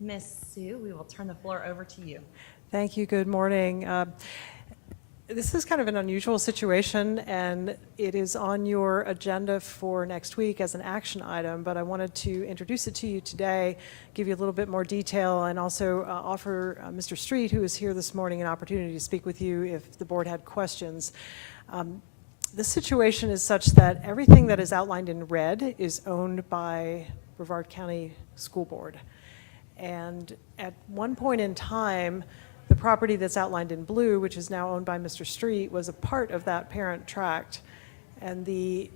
Miss Sue, we will turn the floor over to you. Thank you. Good morning. This is kind of an unusual situation, and it is on your agenda for next week as an action item, but I wanted to introduce it to you today, give you a little bit more detail, and also offer Mr. Street, who is here this morning, an opportunity to speak with you if the board had questions. The situation is such that everything that is outlined in red is owned by Brevard County School Board. And at one point in time, the property that's outlined in blue, which is now owned by Mr. Street, was a part of that parent tract. And the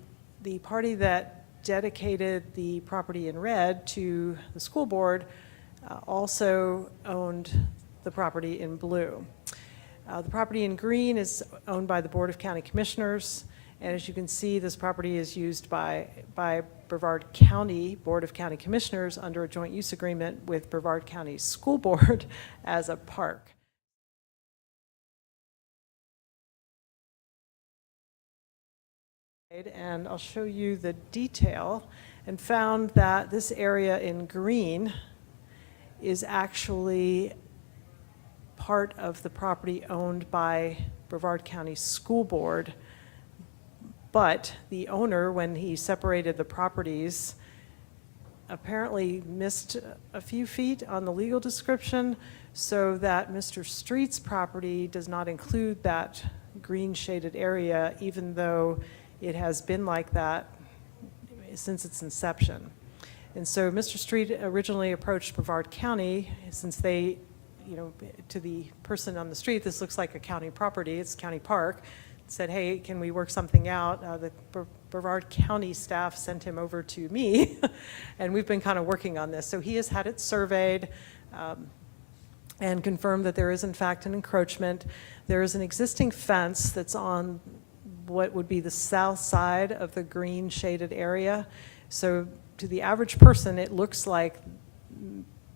party that dedicated the property in red to the school board also owned the property in blue. The property in green is owned by the Board of County Commissioners. And as you can see, this property is used by Brevard County Board of County Commissioners under a joint use agreement with Brevard County School Board as a park. And I'll show you the detail, and found that this area in green is actually part of the property owned by Brevard County School Board, but the owner, when he separated the properties, apparently missed a few feet on the legal description, so that Mr. Street's property does not include that green shaded area, even though it has been like that since its inception. And so Mr. Street originally approached Brevard County, since they, to the person on the street, this looks like a county property, it's county park, said, hey, can we work something out? The Brevard County staff sent him over to me, and we've been kind of working on this. So he has had it surveyed and confirmed that there is in fact an encroachment. There is an existing fence that's on what would be the south side of the green shaded area. So to the average person, it looks like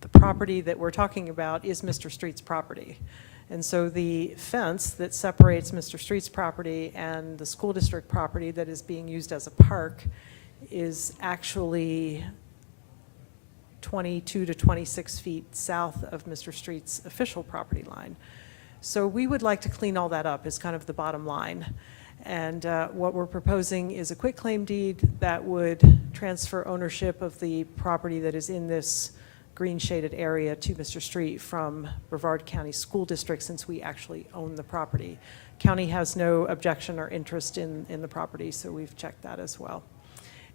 the property that we're talking about is Mr. Street's property. And so the fence that separates Mr. Street's property and the school district property that is being used as a park is actually 22 to 26 feet south of Mr. Street's official property line. So we would like to clean all that up is kind of the bottom line. And what we're proposing is a quitclaim deed that would transfer ownership of the property that is in this green shaded area to Mr. Street from Brevard County School District, since we actually own the property. County has no objection or interest in the property, so we've checked that as well.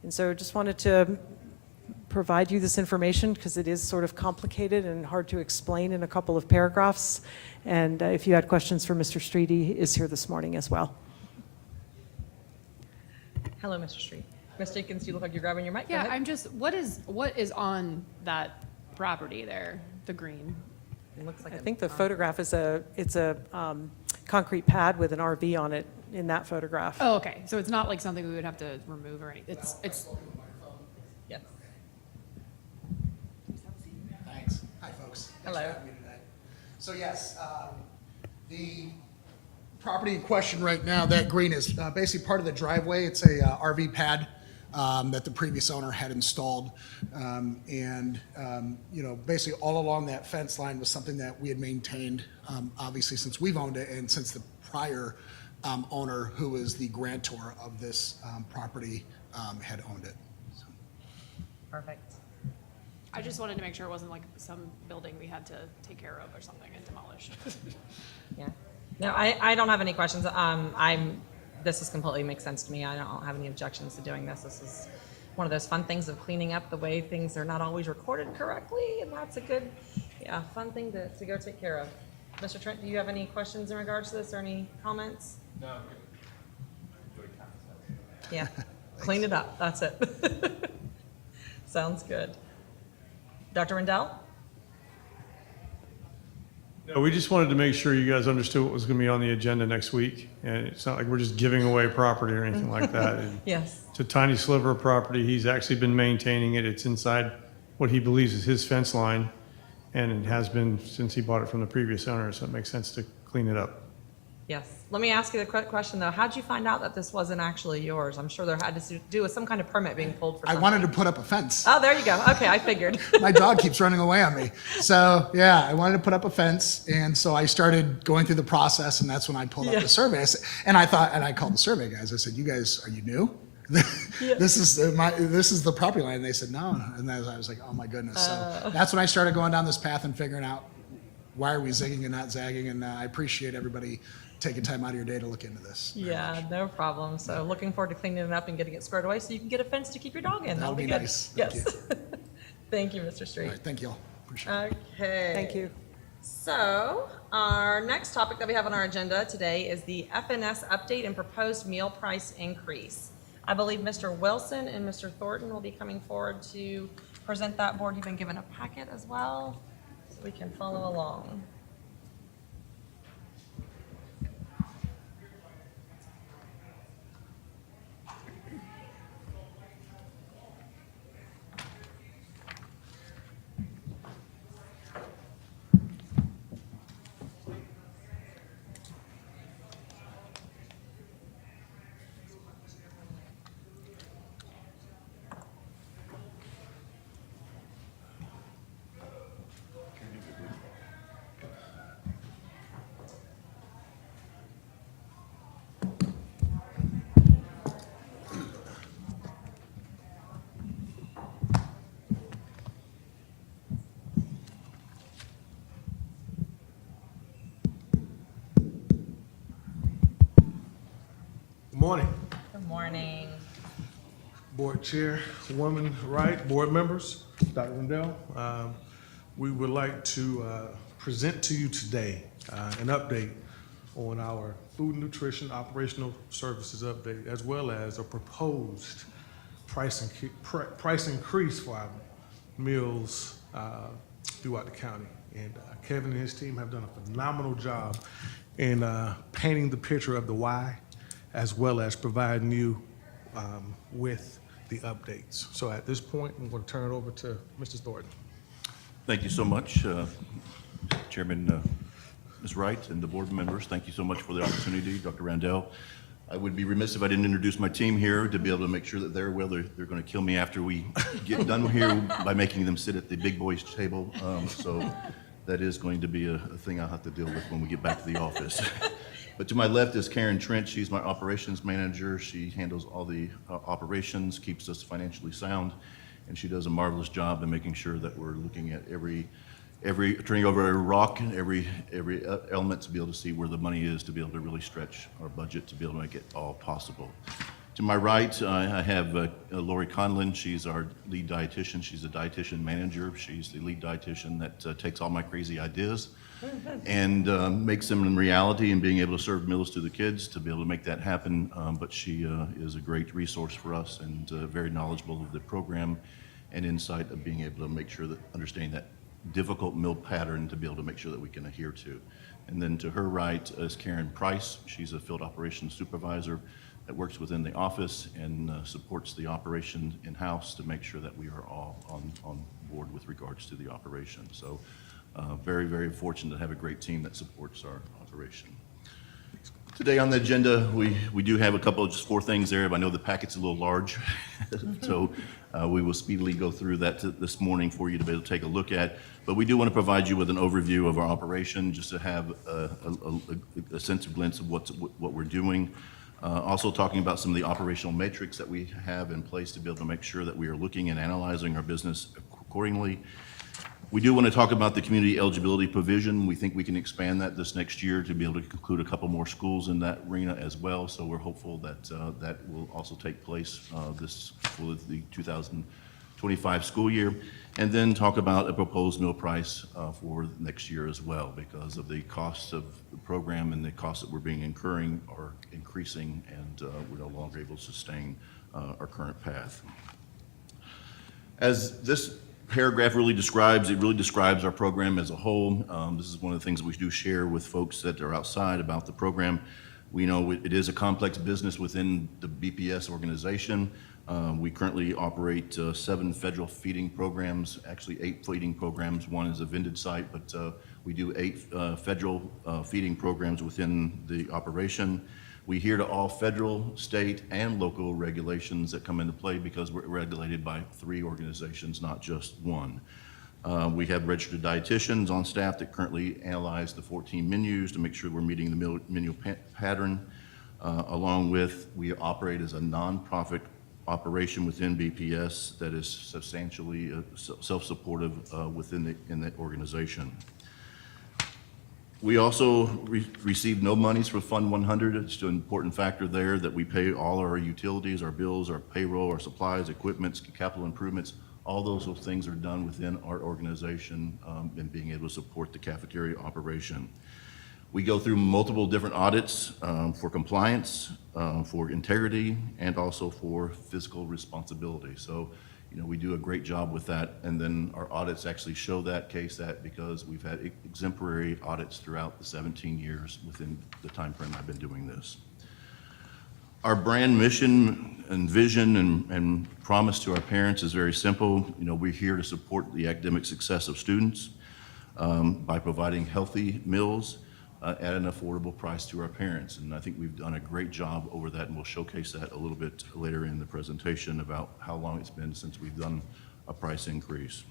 And so just wanted to provide you this information because it is sort of complicated and hard to explain in a couple of paragraphs. And if you had questions for Mr. Street, he is here this morning as well. Hello, Mr. Street. Ms. Jenkins, you look like you're grabbing your mic. Go Yeah, ahead. I'm just, what is on that property there, the green? It looks like I think the photograph is it's a concrete pad with an RV on it in that photograph. Oh, okay, so it's not like something we would have to remove or anything, it's. Yes. Thanks. Hi, folks. Thanks Hello. for having me today. So yes, the property in question right now, that green is basically part of the driveway. It's a RV pad that the previous owner had installed. Basically all along that fence line was something that we had maintained, obviously since we've owned it and since the prior owner, who is the grantor of this property, had owned it. So. Perfect. I just wanted to make sure it wasn't like some building we had to take care of or something and demolish. Yeah. No, I don't have any questions. This is completely makes sense to me. I don't have any objections to doing this. This is one of those fun things of cleaning up the way things are not always recorded correctly, and that's a good, fun thing to go take care of. Mr. Trent, do you have any questions in regards to this or any comments? No. Yeah, clean it up. That's it. Sounds good. Dr. Rendell? No, we just wanted to make sure you guys understood what was going to be on the agenda next week. And it's not like we're just giving away property or anything like that. Yes. It's a tiny sliver of property. He's actually been maintaining it. It's inside what he believes is his fence line. And it has been since he bought it from the previous owner, so it makes sense to clean it up. Yes. Let me ask you the quick question, though. How'd you find out that this wasn't actually yours? I'm sure there had to do with some kind of permit being pulled for I something. wanted to put up a fence. Oh, there you go. Okay, I figured. My dog keeps running away on me. So yeah, I wanted to put up a fence, and so I started going through the process, and that's when I pulled up the survey. And I called the survey guys. I said, "You guys, are you new? This is the property line." And they said, "No," and I was like, "Oh my goodness!" So that's when I started going down this path and figuring out why are we zigging and not zagging. And I appreciate everybody taking time out of your day to look into this. Yeah, no problem. So looking forward to cleaning it up and getting it squared away so you can get a fence to keep your dog in. That'll be good. nice. Yes. Thank you, Mr. Street. All right, thank you all. Appreciate it. Okay. Thank you. So our next topic that we have on our agenda today is the FNS update and proposed meal price increase. I believe Mr. Wilson and Mr. Thornton will be coming forward to present that. Board, you've been given a packet as well, so we can follow along. Good morning. Good morning. Board Chair, Woman Wright, board members, Dr. Rendell. We would like to present to you today an update on our food and nutrition operational services update, as well as a proposed price increase for our meals throughout the county. And Kevin and his team have done a phenomenal job in painting the picture of the why, as well as providing you with the updates. So at this point, I'm going to turn it over to Mr. Thornton. Thank you so much, Chairman Ms. Wright and the board members. Thank you so much for the opportunity, Dr. Randall. I would be remiss if I didn't introduce my team here to be able to make sure that they're going to kill me after we get done here by making them sit at the big boys table. So that is going to be a thing I'll have to deal with when we get back to the office. But to my left is Karen Trent. She's my operations manager. She handles all the operations, keeps us financially sound, and she does a marvelous job in making sure that we're looking at turning over every rock and every element to be able to see where the money is, to be able to really stretch our budget to be able to make it all possible. To my right, I have Lori Conlon. She's our lead dietitian. She's a dietitian manager. She's the lead dietitian that takes all my crazy ideas and makes them in reality, and being able to serve meals to the kids to be able to make that happen. But she is a great resource for us and very knowledgeable of the program and insight of being able to make sure that understanding that difficult meal pattern to be able to make sure that we can adhere to. And then to her right is Karen Price. She's a field operations supervisor that works within the office and supports the operation in-house to make sure that we are all on board with regards to the operation. So very, very fortunate to have a great team that supports our operation. Today on the agenda, we do have a couple of just 4 things there, but I know the packet's a little large. So we will speedily go through that this morning for you to be able to take a look at. But we do want to provide you with an overview of our operation, just to have a sense of glimpse of what we're doing. Also talking about some of the operational metrics that we have in place to be able to make sure that we are looking and analyzing our business accordingly. We do want to talk about the community eligibility provision. We think we can expand that this next year to be able to include a couple more schools in that arena as well. So we're hopeful that that will also take place for the 2025 school year. And then talk about a proposed meal price for next year as well, because of the costs of the program and the costs that we're incurring are increasing, and we're no longer able to sustain our current path. As this paragraph really describes, it really describes our program as a whole. This is one of the things that we do share with folks that are outside about the program. We know it is a complex business within the BPS organization. We currently operate 7 federal feeding programs, actually 8 feeding programs. One is a vended site, but We do 8 federal feeding programs within the operation. We adhere to all federal, state, and local regulations that come into play because we're regulated by 3 organizations, not just one. We have registered dietitians on staff that currently analyze the 14 menus to make sure we're meeting the menu pattern. Along with, we operate as a nonprofit operation within BPS that is substantially self-supportive within the organization. We also receive no monies from Fund 100. It's an important factor there that we pay all our utilities, our bills, our payroll, our supplies, equipments, capital improvements. All those things are done within our organization and being able to support the cafeteria operation. We go through multiple different audits for compliance, for integrity, and also for fiscal responsibility. So, you know, we do a great job with that, and then our audits actually show that because we've had exemplary audits throughout the 17 years within the time frame I've been doing this. Our brand mission and vision and promise to our parents is very simple. You know, we're here to support the academic success of students by providing healthy meals at an affordable price to our parents. And I think we've done a great job over that, and we'll showcase that a little bit later in the presentation about how long it's been since we've done a price increase.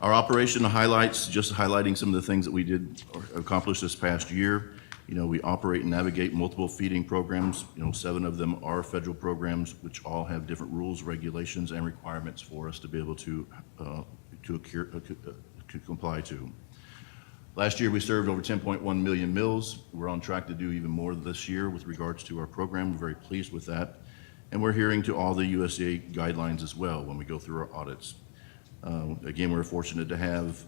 Our operation highlights, just highlighting some of the things that we did or accomplished this past year. You know, we operate and navigate multiple feeding programs. You know, 7 of them are federal programs, which all have different rules, regulations, and requirements for us to be able to comply to. Last year, we served over 10.1 million meals. We're on track to do even more this year with regards to our program. We're very pleased with that. And we're adhering to all the USDA guidelines as well when we go through our audits. Again, we're fortunate to have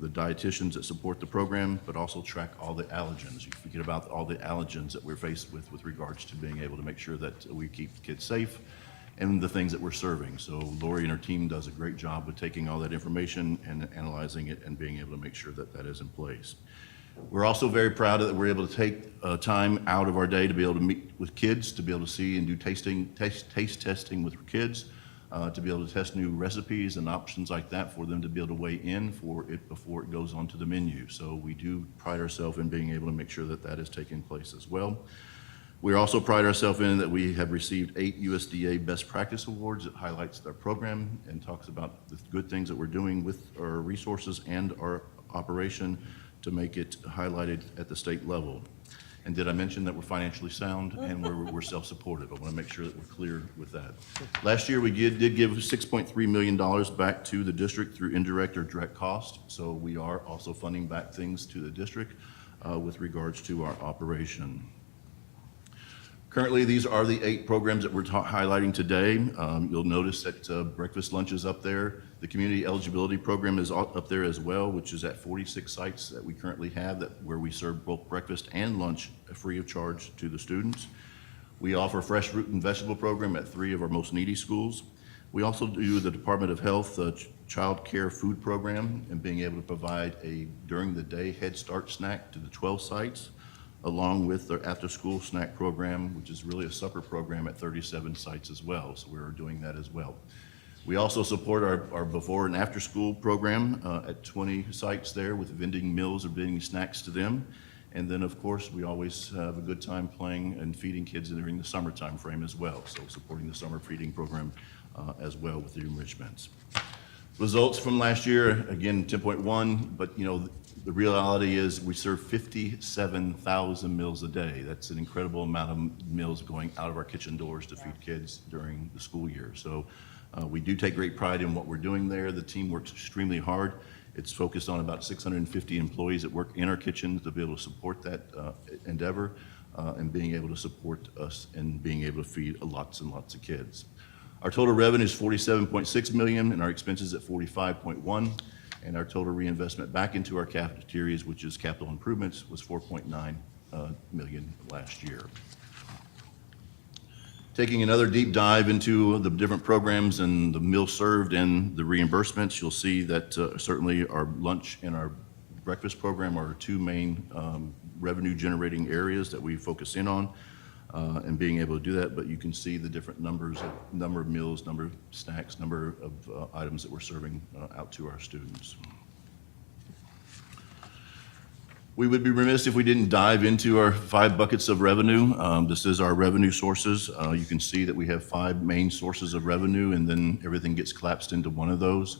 the dietitians that support the program, but also track all the allergens. You forget about all the allergens that we're faced with regards to being able to make sure that we keep the kids safe and the things that we're serving. So Lori and her team does a great job of taking all that information and analyzing it and being able to make sure that that is in place. We're also very proud that we're able to take time out of our day to be able to meet with kids, to be able to see and do taste testing with kids, to be able to test new recipes and options like that for them to be able to weigh in for it before it goes onto the menu. So we do pride ourselves in being able to make sure that that is taking place as well. We also pride ourselves in that we have received 8 USDA Best Practice Awards that highlights our program and talks about the good things that we're doing with our resources and our operation to make it highlighted at the state level. And did I mention that we're financially sound and we're self-supportive? I want to make sure that we're clear with that. Last year, we did give $6.3 million back to the district through indirect or direct cost. So we are also funding back things to the district with regards to our operation. Currently, these are the 8 programs that we're highlighting today. You'll notice that breakfast lunch is up there. The community eligibility program is up there as well, which is at 46 sites that we currently have where we serve both breakfast and lunch free of charge to the students. We offer fresh fruit and vegetable program at 3 of our most needy schools. We also do the Department of Health child care food program and being able to provide a during the day Head Start snack to the 12 sites, along with their after-school snack program, which is really a supper program at 37 sites as well. So we're doing that as well. We also support our before and after-school program at 20 sites there with vending meals or vending snacks to them. And then, of course, we always have a good time playing and feeding kids during the summertime frame as well. So supporting the summer feeding program as well with the enrichments. Results from last year, again, 10.1, but you know, the reality is we serve 57,000 meals a day. That's an incredible amount of meals going out of our kitchen doors to feed kids during the school year. So we do take great pride in what we're doing there. The team works extremely hard. It's focused on about 650 employees that work in our kitchens to be able to support that endeavor and being able to support us and being able to feed lots and lots of kids. Our total revenue is $47.6 million and our expenses at $45.1. And our total reinvestment back into our cafeterias, which is capital improvements, was $4.9 million last year. Taking another deep dive into the different programs and the meals served and the reimbursements, you'll see that certainly our lunch and our breakfast program are 2 main revenue generating areas that we focus in on and being able to do that. But you can see the different numbers, number of meals, number of snacks, number of items that we're serving out to our students. We would be remiss if we didn't dive into our 5 buckets of revenue. This is our revenue sources. You can see that we have 5 main sources of revenue, and then everything gets collapsed into one of those.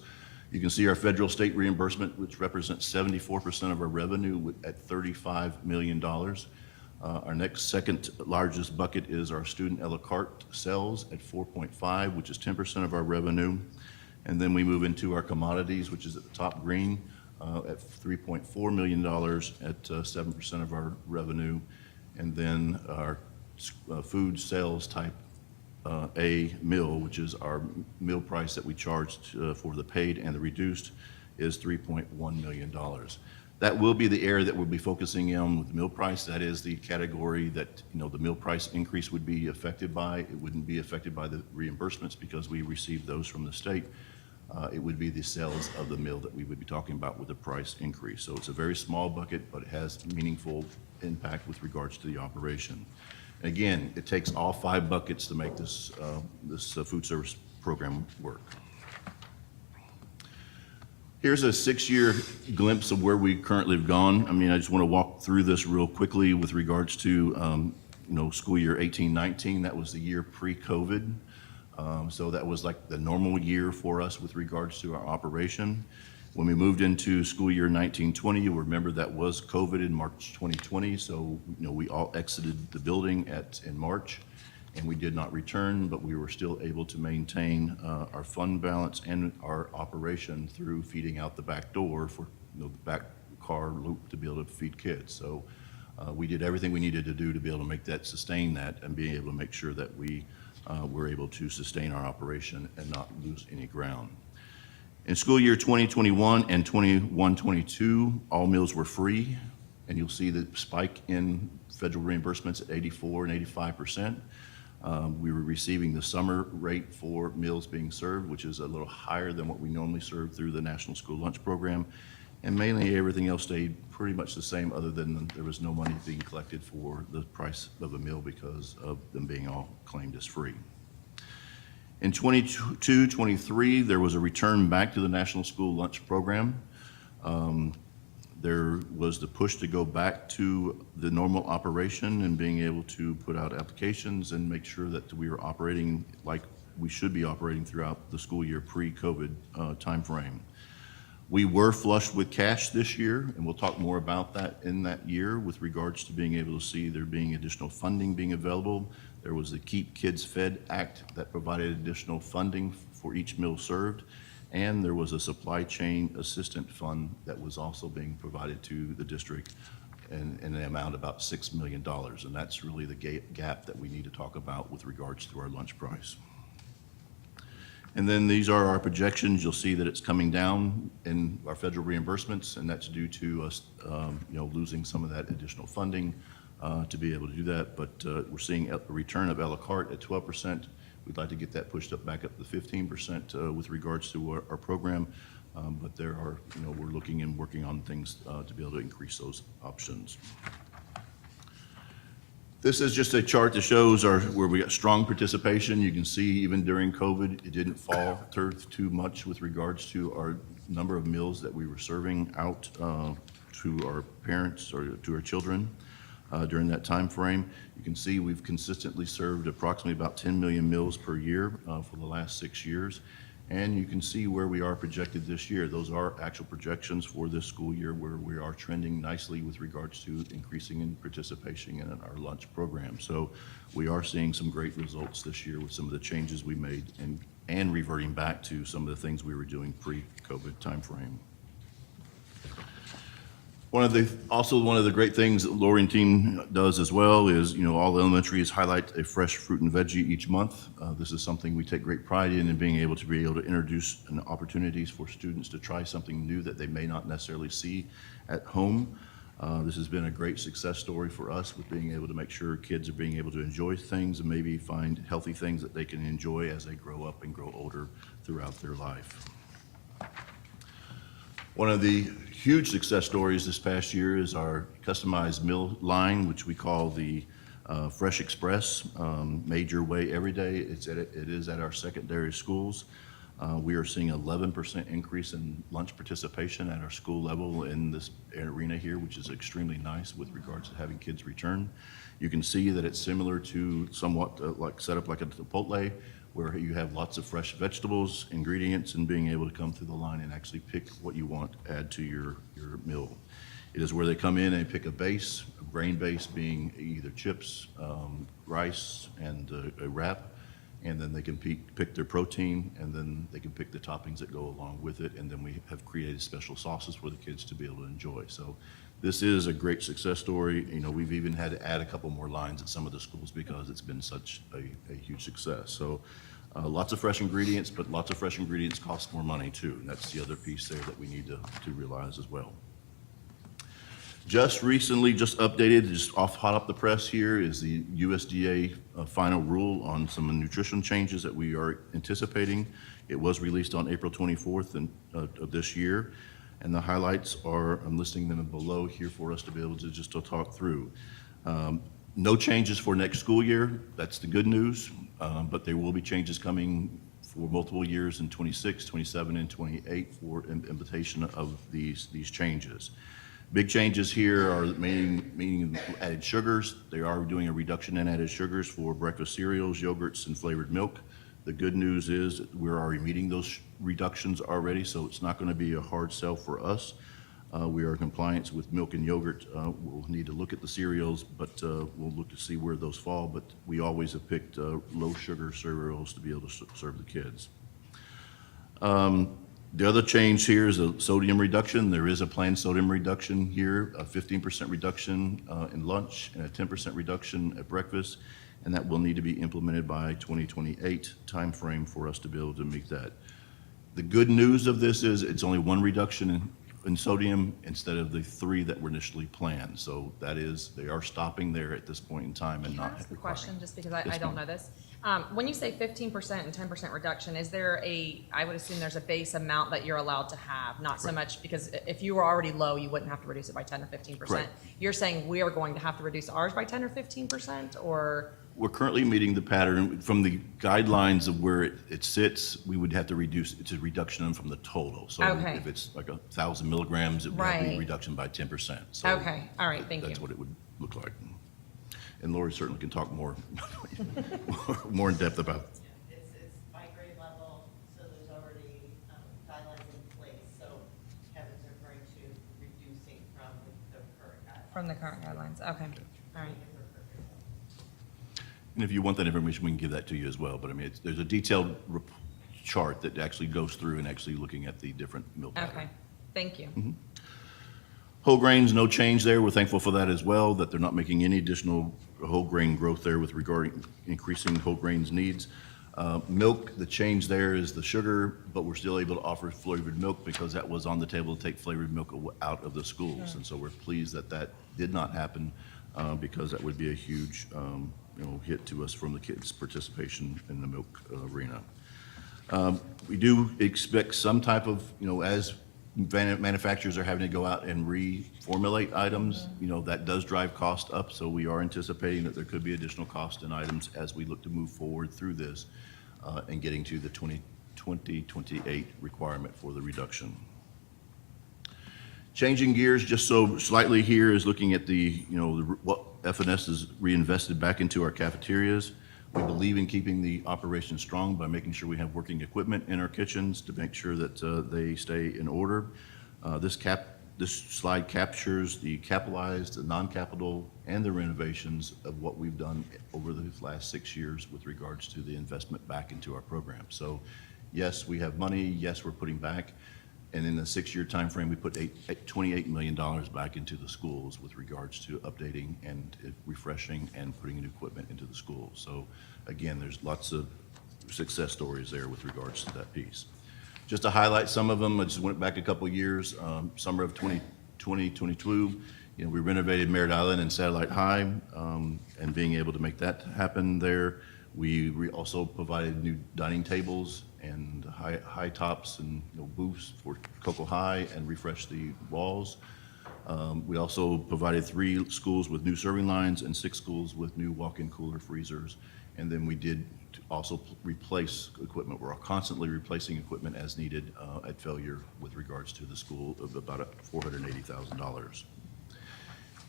You can see our federal state reimbursement, which represents 74% of our revenue at $35 million. Our next second largest bucket is our student a la carte sales at 4.5, which is 10% of our revenue. And then we move into our commodities, which is at the top green, at $3.4 million at 7% of our revenue. And then our food sales type A meal, which is our meal price that we charge for the paid and the reduced, is $3.1 million. That will be the area that we'll be focusing on with the meal price. That is the category that, you know, the meal price increase would be affected by. It wouldn't be affected by the reimbursements because we receive those from the state. It would be the sales of the meal that we would be talking about with the price increase. So it's a very small bucket, but it has meaningful impact with regards to the operation. Again, it takes all 5 buckets to make this food service program work. Here's a 6-year glimpse of where we currently have gone. I mean, I just want to walk through this real quickly with regards to, you know, school year 18-19. That was the year pre-COVID. So that was like the normal year for us with regards to our operation. When we moved into school year 19-20, you remember that was COVID in March 2020. So, you know, we all exited the building in March, and we did not return, but we were still able to maintain our fund balance and our operation through feeding out the back door for, you know, the back car loop to be able to feed kids. So we did everything we needed to do to be able to make that, sustain that, and be able to make sure that we were able to sustain our operation and not lose any ground. In school year 2021 and 21-22, all meals were free, and you'll see the spike in federal reimbursements at 84% and 85%. We were receiving the summer rate for meals being served, which is a little higher than what we normally serve through the National School Lunch Program. And mainly everything else stayed pretty much the same, other than there was no money being collected for the price of a meal because of them being all claimed as free. In 22-23, there was a return back to the National School Lunch Program. There was the push to go back to the normal operation and being able to put out applications and make sure that we were operating like we should be operating throughout the school year pre-COVID timeframe. We were flushed with cash this year, and we'll talk more about that in that year with regards to being able to see there being additional funding being available. There was the Keep Kids Fed Act that provided additional funding for each meal served, and there was a supply chain assistant fund that was also being provided to the district in the amount of about $6 million, and that's really the gap that we need to talk about with regards to our lunch price. And then these are our projections. You'll see that it's coming down in our federal reimbursements, and that's due to us, you know, losing some of that additional funding to be able to do that. But we're seeing a return of a la carte at 12%. We'd like to get that pushed up back up to 15% with regards to our program. But there are, you know, we're looking and working on things to be able to increase those options. This is just a chart that shows where we got strong participation. You can see even during COVID, it didn't falter too much with regards to our number of meals that we were serving out to our parents or to our children during that time frame. You can see we've consistently served approximately about 10 million meals per year for the last 6 years. And you can see where we are projected this year. Those are actual projections for this school year where we are trending nicely with regards to increasing in participation in our lunch program. So we are seeing some great results this year with some of the changes we made and reverting back to some of the things we were doing pre-COVID timeframe. One of the great things that Lori and team does as well is, you know, all the elementaries highlight a fresh fruit and veggie each month. This is something we take great pride in being able to introduce opportunities for students to try something new that they may not necessarily see at home. This has been a great success story for us with being able to make sure kids are being able to enjoy things and maybe find healthy things that they can enjoy as they grow up and grow older throughout their life. One of the huge success stories this past year is our customized meal line, which we call the Fresh Express, made your way every day. It is at our secondary schools. We are seeing 11% increase in lunch participation at our school level in this arena here, which is extremely nice with regards to having kids return. You can see that it's similar to somewhat like set up like a Chipotle, where you have lots of fresh vegetables, ingredients, and being able to come through the line and actually pick what you want, add to your meal. It is where they come in and pick a base, a grain base being either chips, rice, and a wrap, and then they can pick their protein, and then they can pick the toppings that go along with it, and then we have created special sauces for the kids to be able to enjoy. So this is a great success story. You know, we've even had to add a couple more lines at some of the schools because it's been such a huge success. So lots of fresh ingredients, but lots of fresh ingredients cost more money too, and that's the other piece there that we need to realize as well. Just recently, just updated, just hot off the press here is the USDA final rule on some nutrition changes that we are anticipating. It was released on April 24th of this year, and the highlights are, I'm listing them below here for us to be able to just to talk through. No changes for next school year, that's the good news, but there will be changes coming for multiple years in 26, 27, and 28 for implementation of these changes. Big changes here are meaning added sugars. They are doing a reduction in added sugars for breakfast cereals, yogurts, and flavored milk. The good news is we're already meeting those reductions already, so it's not going to be a hard sell for us. We are in compliance with milk and yogurt. We'll need to look at the cereals, but we'll look to see where those fall. But we always have picked low sugar cereals to be able to serve the kids. The other change here is a sodium reduction. There is a planned sodium reduction here, a 15% reduction in lunch and a 10% reduction at breakfast, and that will need to be implemented by 2028 timeframe for us to be able to meet that. The good news of this is it's only one reduction in sodium instead of the 3 that were initially planned. So that is, they are stopping there at this point in time and Can I not ask a requiring. question, just because Yes, I don't ma'am. know this? When you say 15% and 10% reduction, is there I would assume there's a base amount that you're allowed to have, not so much, because if you were already low, you wouldn't have to reduce it by 10 or 15%. Correct. You're saying we are going to have to reduce ours by 10 or 15%, or? We're currently meeting the pattern from the guidelines of where it sits. We would have to reduce, it's a reduction from the total. So Okay. if it's like 1,000 milligrams, it would have to be Right. a reduction by 10%. So Okay, all right, thank you. That's what it would look like. And Lori certainly can talk more, more in depth about. It's by grade level, so there's already guidelines in place, so Kevin's referring to reducing from the current guidelines. From the current guidelines, okay, all right. And if you want that information, we can give that to you as well. But I mean, there's a detailed chart that actually goes through and actually looking at the different meal patterns. Okay, thank you. Whole grains, no change there. We're thankful for that as well, that they're not making any additional whole grain growth there with regarding increasing whole grains needs. Milk, the change there is the sugar, but we're still able to offer flavored milk because that was on the table to take flavored milk out of the schools. And so we're pleased that that did not happen because that would be a huge hit to us from the kids' participation in the milk arena. We do expect some type of, as manufacturers are having to go out and reformulate items, that does drive cost up. So we are anticipating that there could be additional cost in items as we look to move forward through this and getting to the 2028 requirement for the reduction. Changing gears just so slightly here is looking at what FNS has reinvested back into our cafeterias. We believe in keeping the operation strong by making sure we have working equipment in our kitchens to make sure that they stay in order. This slide captures the capitalized, the non-capital, and the renovations of what we've done over the last 6 years with regards to the investment back into our program. So yes, we have money. Yes, we're putting back. And in the 6-year time frame, we put $28 million back into the schools with regards to updating and refreshing and putting new equipment into the schools. So again, there's lots of success stories there with regards to that piece. Just to highlight some of them, I just went back a couple of years, summer of 2022, we renovated Merritt Island and Satellite High, and being able to make that happen there. We also provided new dining tables and high tops and booths for Cocoa High and refreshed the walls. We also provided 3 schools with new serving lines and 6 schools with new walk-in cooler freezers. And then we did to also replace equipment. We're constantly replacing equipment as needed at failure with regards to the school of about $480,000.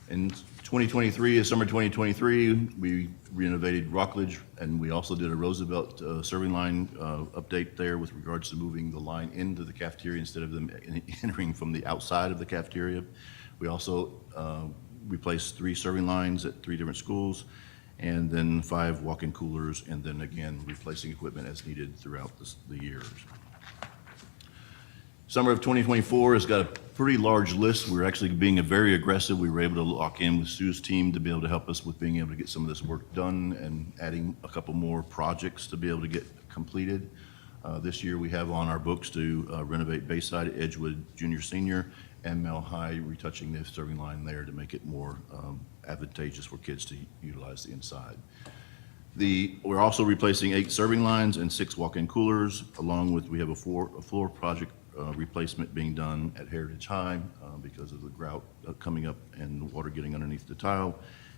In 2023, summer 2023, we renovated Rockledge, and we also did a Roosevelt serving line update there with regards to moving the line into the cafeteria instead of them entering from the outside of the cafeteria. We also replaced 3 serving lines at 3 different schools, and then 5 walk-in coolers, and then again, replacing equipment as needed throughout the years. Summer of 2024 has got a pretty large list. We're actually being very aggressive. We were able to lock in with Sue's team to be able to help us with being able to get some of this work done and adding a couple more projects to be able to get completed. This year we have on our books to renovate Bayside, Edgewood Junior Senior, and Mel High, retouching the serving line there to make it more advantageous for kids to utilize the inside. We're also replacing 8 serving lines and 6 walk-in coolers, along with we have a floor project replacement being done at Heritage High because of the grout coming up and the water getting underneath the tile.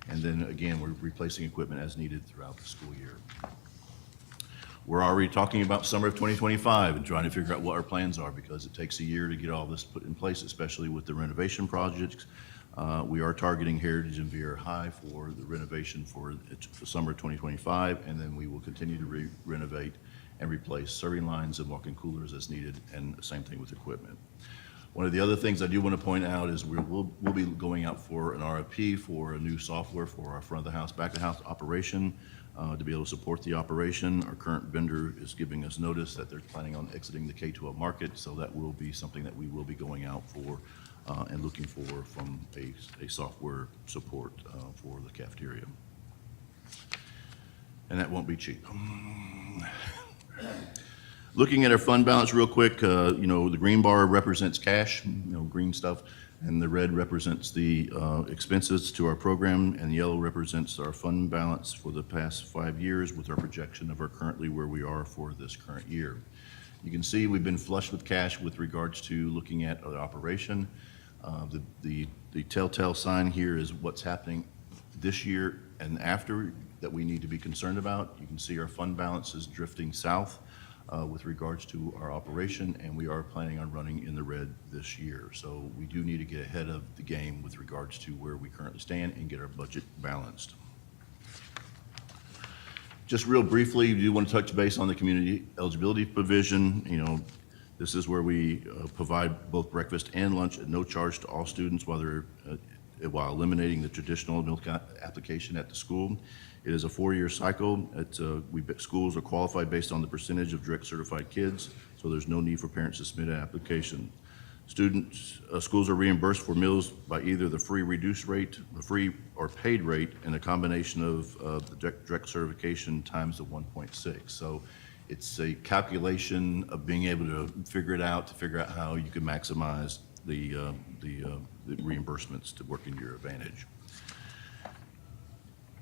And then again, we're replacing equipment as needed throughout the school year. We're already talking about summer of 2025 and trying to figure out what our plans are because it takes a year to get all this put in place, especially with the renovation projects. We are targeting Heritage and Viera High for the renovation for the summer of 2025, and then we will continue to renovate and replace serving lines and walk-in coolers as needed, and the same thing with equipment. One of the other things I do want to point out is we'll be going out for an RFP for a new software for our front of the house, back of the house operation to be able to support the operation. Our current vendor is giving us notice that they're planning on exiting the K-12 market, so that will be something that we will be going out for and looking for from a software support for the cafeteria. And that won't be cheap. Looking at our fund balance real quick, you know, the green bar represents cash, you know, green stuff, and the red represents the expenses to our program, and the yellow represents our fund balance for the past 5 years with our projection of our currently where we are for this current year. You can see we've been flush with cash with regards to looking at the operation. The telltale sign here is what's happening this year and after that we need to be concerned about. You can see our fund balance is drifting south with regards to our operation, and we are planning on running in the red this year. So we do need to get ahead of the game with regards to where we currently stand and get our budget balanced. Just real briefly, we do want to touch base on the community eligibility provision. You know, this is where we provide both breakfast and lunch at no charge to all students while eliminating the traditional meal application at the school. It is a 4-year cycle. Schools are qualified based on the percentage of direct certified kids, so there's no need for parents to submit an application. Schools are reimbursed for meals by either the free reduced rate, the free or paid rate, and a combination of the direct certification times the 1.6. So it's a calculation of being able to figure it out, to figure out how you can maximize the reimbursements to work in your advantage.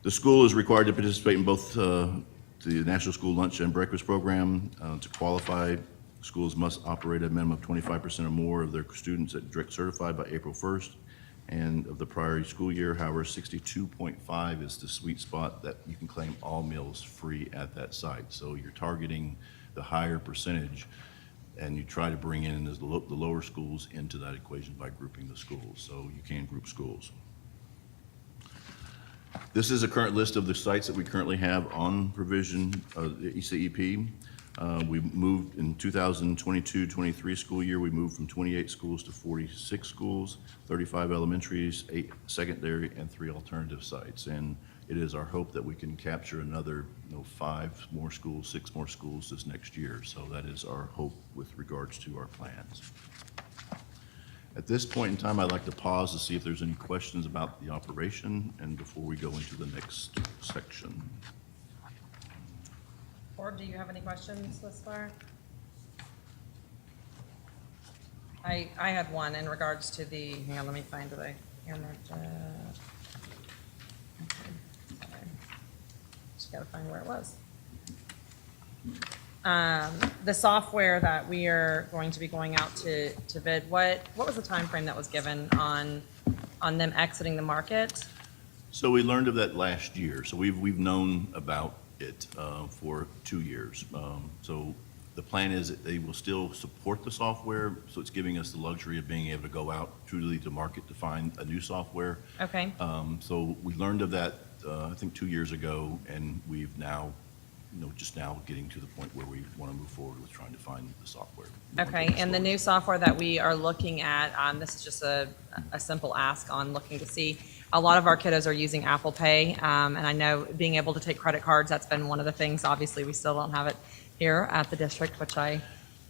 The school is required to participate in both the National School Lunch and Breakfast Program. To qualify, schools must operate at a minimum of 25% or more of their students at direct certified by April 1st and of the prior school year. However, 62.5 is the sweet spot that you can claim all meals free at that site. So you're targeting the higher percentage, and you try to bring in the lower schools into that equation by grouping the schools. So you can group schools. This is a current list of the sites that we currently have on provision of the ECEP. We moved in 2022-23 school year, we moved from 28 schools to 46 schools, 35 elementaries, 8 secondary, and 3 alternative sites. And it is our hope that we can capture another 5 more schools, 6 more schools this next year. So that is our hope with regards to our plans. At this point in time, I'd like to pause to see if there's any questions about the operation and before we go into the next section. Board, do you have any questions thus far? I had one in regards to the, hang on, let me find the internet. Okay, sorry. Just gotta find where it was. The software that we are going to be going out to bid, what was the time frame that was given on them exiting the market? So we learned of that last year. So we've known about it for 2 years. So the plan is that they will still support the software, so it's giving us the luxury of being able to go out truly to market to find a new software. Okay. So we learned of that, I think 2 years ago, and we've now, just now getting to the point where we want to move forward with trying to find the software. Okay, and the new software that we are looking at, this is just a simple ask on looking to see. A lot of our kiddos are using Apple Pay, and I know being able to take credit cards, that's been one of the things. Obviously, we still don't have it here at the district, which I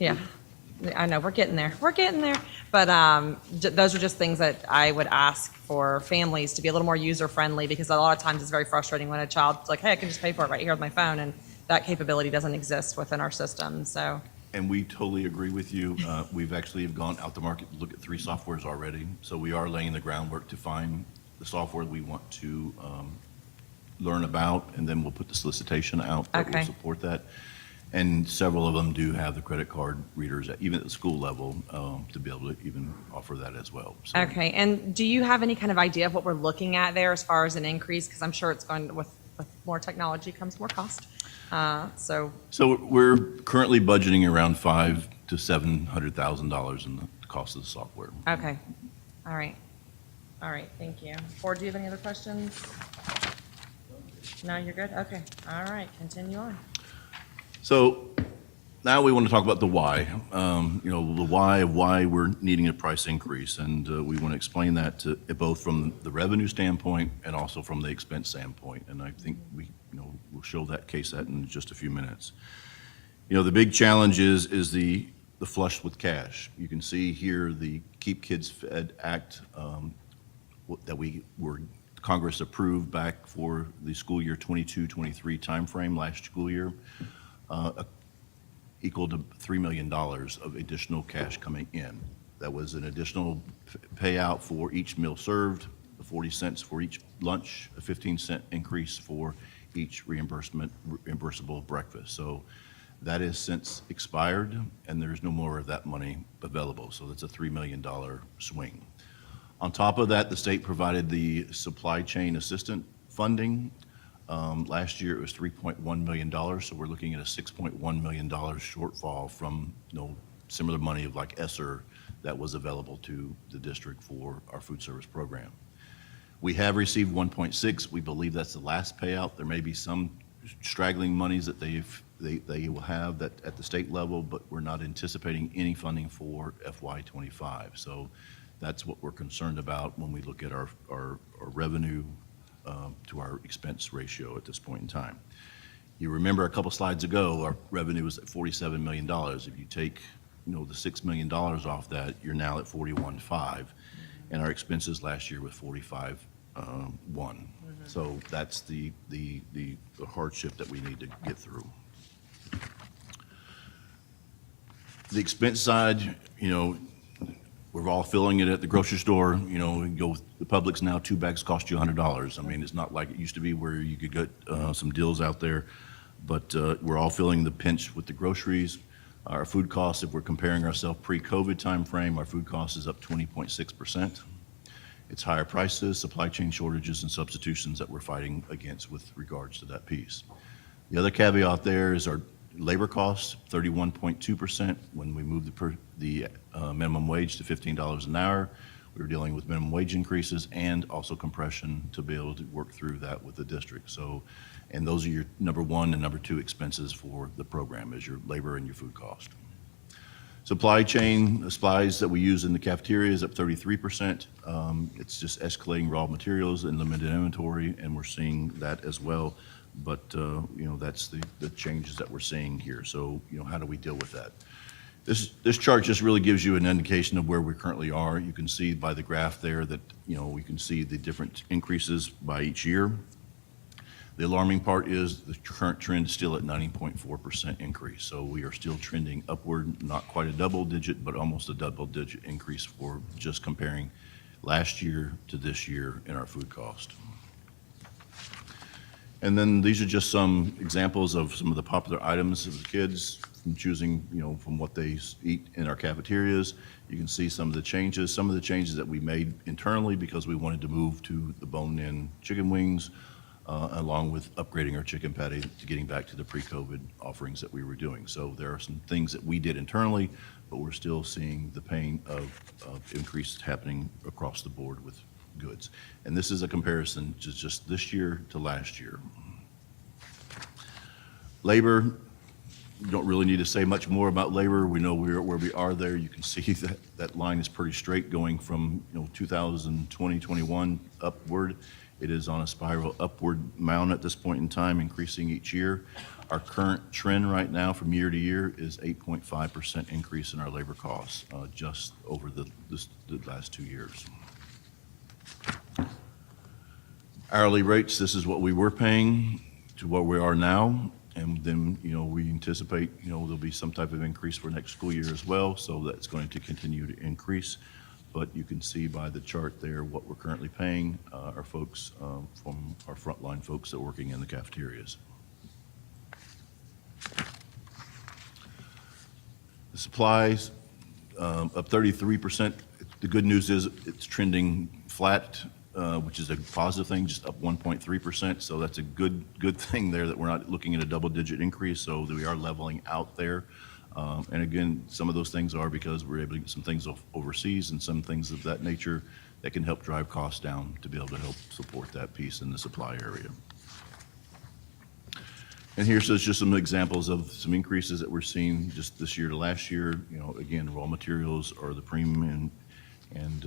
know, we're getting there. We're getting there. But those are just things that I would ask for families to be a little more user-friendly, because a lot of times it's very frustrating when a child's like, hey, I can just pay for it right here with my phone, and that capability doesn't exist within our system, so. And we totally agree with you. We've actually gone out to market to look at 3 softwares already. So we are laying the groundwork to find the software we want to learn about, and then we'll put the solicitation out that will Okay. support that. And several of them do have the credit card readers, even at the school level, to be able to even offer that as well. So, Okay, and do you have any kind of idea of what we're looking at there as far as an increase? Because I'm sure it's going, with more technology comes more cost. So we're currently budgeting around $500,000 to $700,000 in the cost of the software. Okay, all right. All right, thank you. Board, do you have any other questions? No, you're good? Okay, all right, continue on. So now we want to talk about the why, the why of why we're needing a price increase. And we want to explain that to both from the revenue standpoint and also from the expense standpoint. And I think we'll show that case that in just a few minutes. The big challenge is the flush with cash. You can see here the Keep Kids Fed Act that Congress approved back for the school year 22-23 timeframe last school year, equal to $3 million of additional cash coming in. That was an additional payout for each meal served, 40 cents for each lunch, a 15-cent increase for each reimbursable breakfast. So that has since expired, and there's no more of that money available. So that's a $3 million swing. On top of that, the state provided the supply chain assistant funding. Last year, it was $3.1 million, so we're looking at a $6.1 million shortfall from similar money of like ESSER that was available to the district for our food service program. We have received 1.6. We believe that's the last payout. There may be some straggling monies that they will have that at the state level, but we're not anticipating any funding for FY25. So that's what we're concerned about when we look at our revenue to our expense ratio at this point in time. You remember a couple slides ago, our revenue was at $47 million. If you take the $6 million off that, you're now at 41.5, and our expenses last year was 45.1. So that's the hardship that we need to get through. The expense side, we're all feeling it at the grocery store. We go with the Publix now, 2 bags cost you $100. I mean, it's not like it used to be where you could get some deals out there, but we're all feeling the pinch with the groceries. Our food costs, if we're comparing ourselves pre-COVID timeframe, our food cost is up 20.6%. It's higher prices, supply chain shortages, and substitutions that we're fighting against with regards to that piece. The other caveat there is our labor costs, 31.2%. When we moved the minimum wage to $15 an hour, we were dealing with minimum wage increases and also compression to be able to work through that with the district. So, and those are your number 1 and number 2 expenses for the program, is your labor and your food cost. Supply chain supplies that we use in the cafeteria is up 33%. It's just escalating raw materials and limited inventory, and we're seeing that as well. But that's the changes that we're seeing here. So how do we deal with that? This chart just really gives you an indication of where we currently are. You can see by the graph there that we can see the different increases by each year. The alarming part is the current trend is still at 90.4% increase. So we are still trending upward, not quite a double digit, but almost a double digit increase for just comparing last year to this year in our food cost. And then these are just some examples of some of the popular items of the kids, from choosing, from what they eat in our cafeterias. You can see some of the changes that we made internally because we wanted to move to the bone-in chicken wings. along with upgrading our chicken patty to getting back to the pre-COVID offerings that we were doing. So there are some things that we did internally, but we're still seeing the pain of increase happening across the board with goods. And this is a comparison to just this year to last year. Labor, you don't really need to say much more about labor. We know where we are there. You can see that that line is pretty straight going from 2020, 21 upward. It is on a spiral upward mound at this point in time, increasing each year. Our current trend right now from year to year is 8.5% increase in our labor costs just over the last 2 years. Hourly rates, this is what we were paying to what we are now. And then, we anticipate, there'll be some type of increase for next school year as well. So that's going to continue to increase. But you can see by the chart there what we're currently paying our folks from our frontline folks that are working in the cafeterias. The supplies up 33%. The good news is it's trending flat, which is a positive thing, just up 1.3%. So that's a good thing there that we're not looking at a double-digit increase. So that we are leveling out there. And again, some of those things are because we're able to get some things overseas and some things of that nature that can help drive costs down to be able to help support that piece in the supply area. And here's just some examples of some increases that we're seeing just this year to last year. Again, raw materials are the premium, and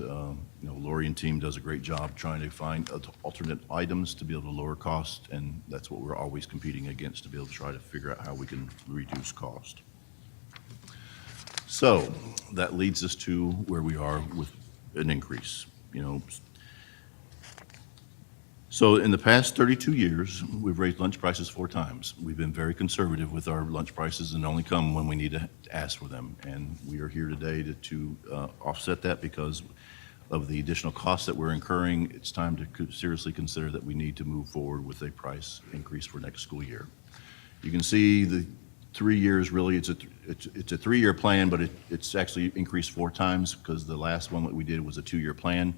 Lori and team does a great job trying to find alternate items to be able to lower cost, and that's what we're always competing against, to be able to try to figure out how we can reduce cost. So that leads us to where we are with an increase. So in the past 32 years, we've raised lunch prices 4 times. We've been very conservative with our lunch prices and only come when we need to ask for them. And we are here today to offset that because of the additional costs that we're incurring. It's time to seriously consider that we need to move forward with a price increase for next school year. You can see the 3 years, really, it's a 3-year plan, but it's actually increased 4 times because the last one that we did was a 2-year plan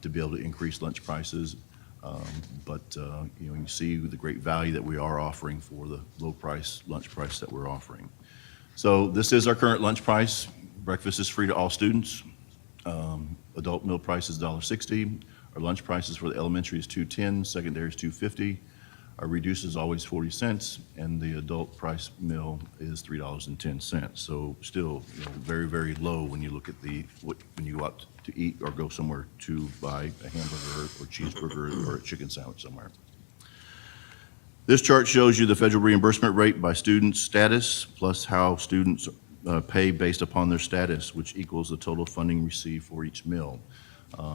to be able to increase lunch prices. You see the great value that we are offering for the low price lunch price that we're offering. So this is our current lunch price. Breakfast is free to all students. Adult meal price is $1.60. Our lunch prices for the elementary is $2.10, secondary is $2.50. Our reduced is always 40 cents, and the adult price meal is $3.10. So still, very, very low when you look at when you go out to eat or go somewhere to buy a hamburger or cheeseburger or a chicken sandwich somewhere. This chart shows you the federal reimbursement rate by student status plus how students pay based upon their status, which equals the total funding received for each meal.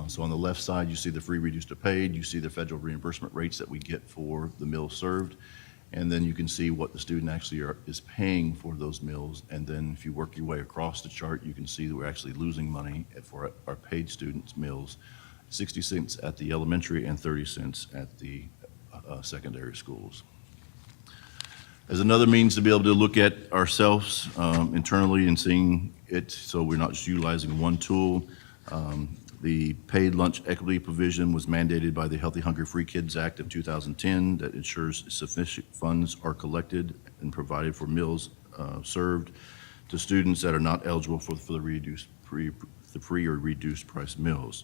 So on the left side, you see the free, reduced, or paid. You see the federal reimbursement rates that we get for the meals served. And then you can see what the student actually is paying for those meals. And then if you work your way across the chart, you can see that we're actually losing money for our paid students' meals, 60 cents at the elementary and 30 cents at the secondary schools. As another means to be able to look at ourselves internally and seeing it, so we're not just utilizing one tool. The paid lunch equity provision was mandated by the Healthy Hungry Free Kids Act of 2010 that ensures sufficient funds are collected and provided for meals served to students that are not eligible for the free or reduced price meals.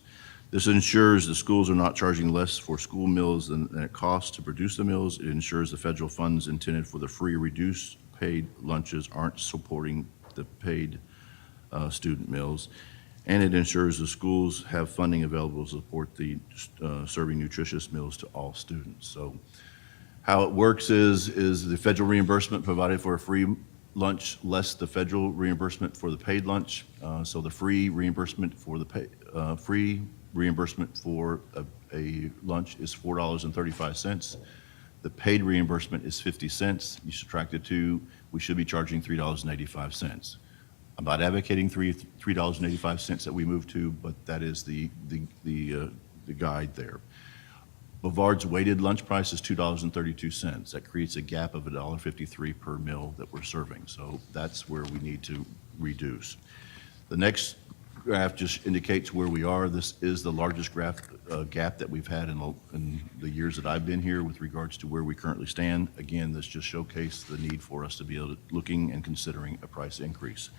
This ensures the schools are not charging less for school meals than it costs to produce the meals. It ensures the federal funds intended for the free or reduced paid lunches aren't supporting the paid student meals. And it ensures the schools have funding available to support the serving nutritious meals to all students. So how it works is the federal reimbursement provided for a free lunch less the federal reimbursement for the paid lunch. So the free reimbursement for the free reimbursement for a lunch is $4.35. The paid reimbursement is 50 cents. You subtract the two, we should be charging $3.85. I'm not advocating $3.85 that we move to, but that is the guide there. Bavard's weighted lunch price is $2.32. That creates a gap of $1.53 per meal that we're serving. So that's where we need to reduce. The next graph just indicates where we are. This is the largest graph gap that we've had in the years that I've been here with regards to where we currently stand. Again, this just showcased the need for us to be able to looking and considering a price increase.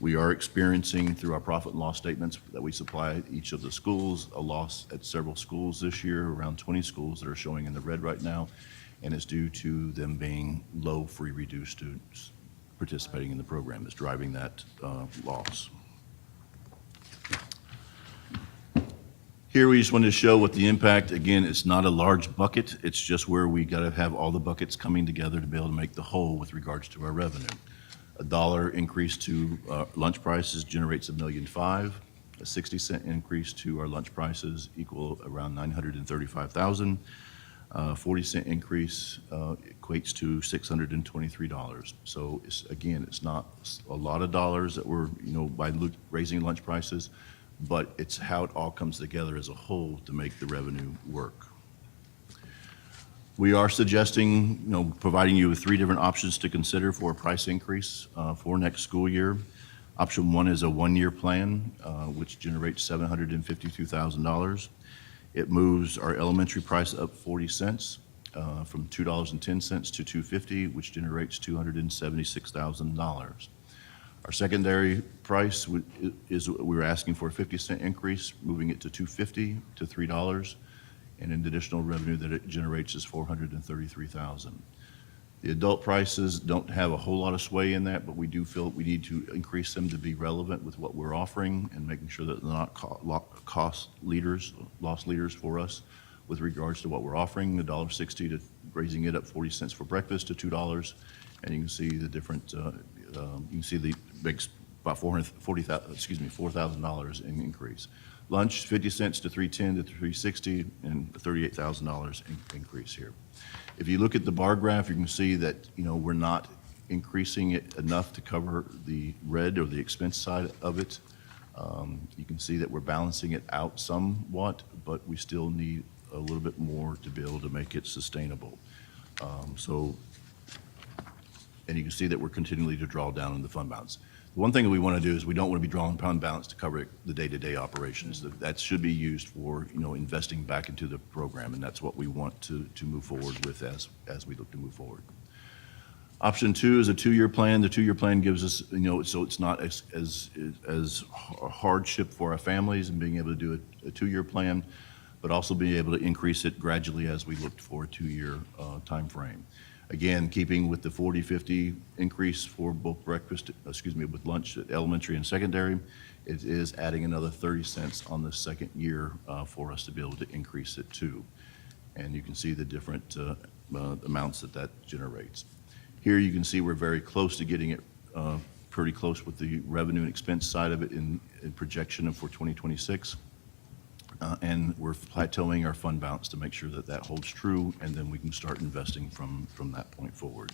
We are experiencing through our profit and loss statements that we supply each of the schools a loss at several schools this year, around 20 schools that are showing in the red right now, and it's due to them being low free reduced students participating in the program that's driving that loss. Here we just wanted to show what the impact, again, it's not a large bucket, it's just where we got to have all the buckets coming together to be able to make the whole with regards to our revenue. $1 increase to lunch prices generates $1.5 million. A 60-cent increase to our lunch prices equal around $935,000. 40-cent increase equates to $623. So again, it's not a lot of dollars that we're, by raising lunch prices, but it's how it all comes together as a whole to make the revenue work. We are suggesting, providing you with 3 different options to consider for a price increase for next school year. Option 1 is a 1-year plan, which generates $752,000. It moves our elementary price up 40 cents from $2.10 to $2.50, which generates $276,000. Our secondary price is we were asking for a 50-cent increase, moving it to $2.50 to $3, and an additional revenue that it generates is $433,000. The adult prices don't have a whole lot of sway in that, but we do feel we need to increase them to be relevant with what we're offering and making sure that they're not loss leaders for us with regards to what we're offering, $1.60 to raising it up 40 cents for breakfast to $2, and you can see the different, you can see the big, about $4,000 in increase. Lunch, 50 cents to $3.10 to $3.60, and $38,000 increase here. If you look at the bar graph, you can see that, we're not increasing it enough to cover the red or the expense side of it. You can see that we're balancing it out somewhat, but we still need a little bit more to be able to make it sustainable. And you can see that we're continually to draw down on the fund balance. The one thing that we want to do is we don't want to be drawing fund balance to cover the day-to-day operations. That should be used for, investing back into the program, and that's what we want to move forward with as we look to move forward. Option 2 is a 2-year plan. The 2-year plan gives us, so it's not as a hardship for our families and being able to do a 2-year plan, but also being able to increase it gradually as we look for a 2-year time frame. Again, keeping with the 40-50 increase for both with lunch at elementary and secondary, it is adding another 30 cents on the second year for us to be able to increase it too. And you can see the different amounts that generates. Here you can see we're very close to getting it pretty close with the revenue and expense side of it in projection for 2026. And we're plateauing our fund balance to make sure that holds true, and then we can start investing from that point forward.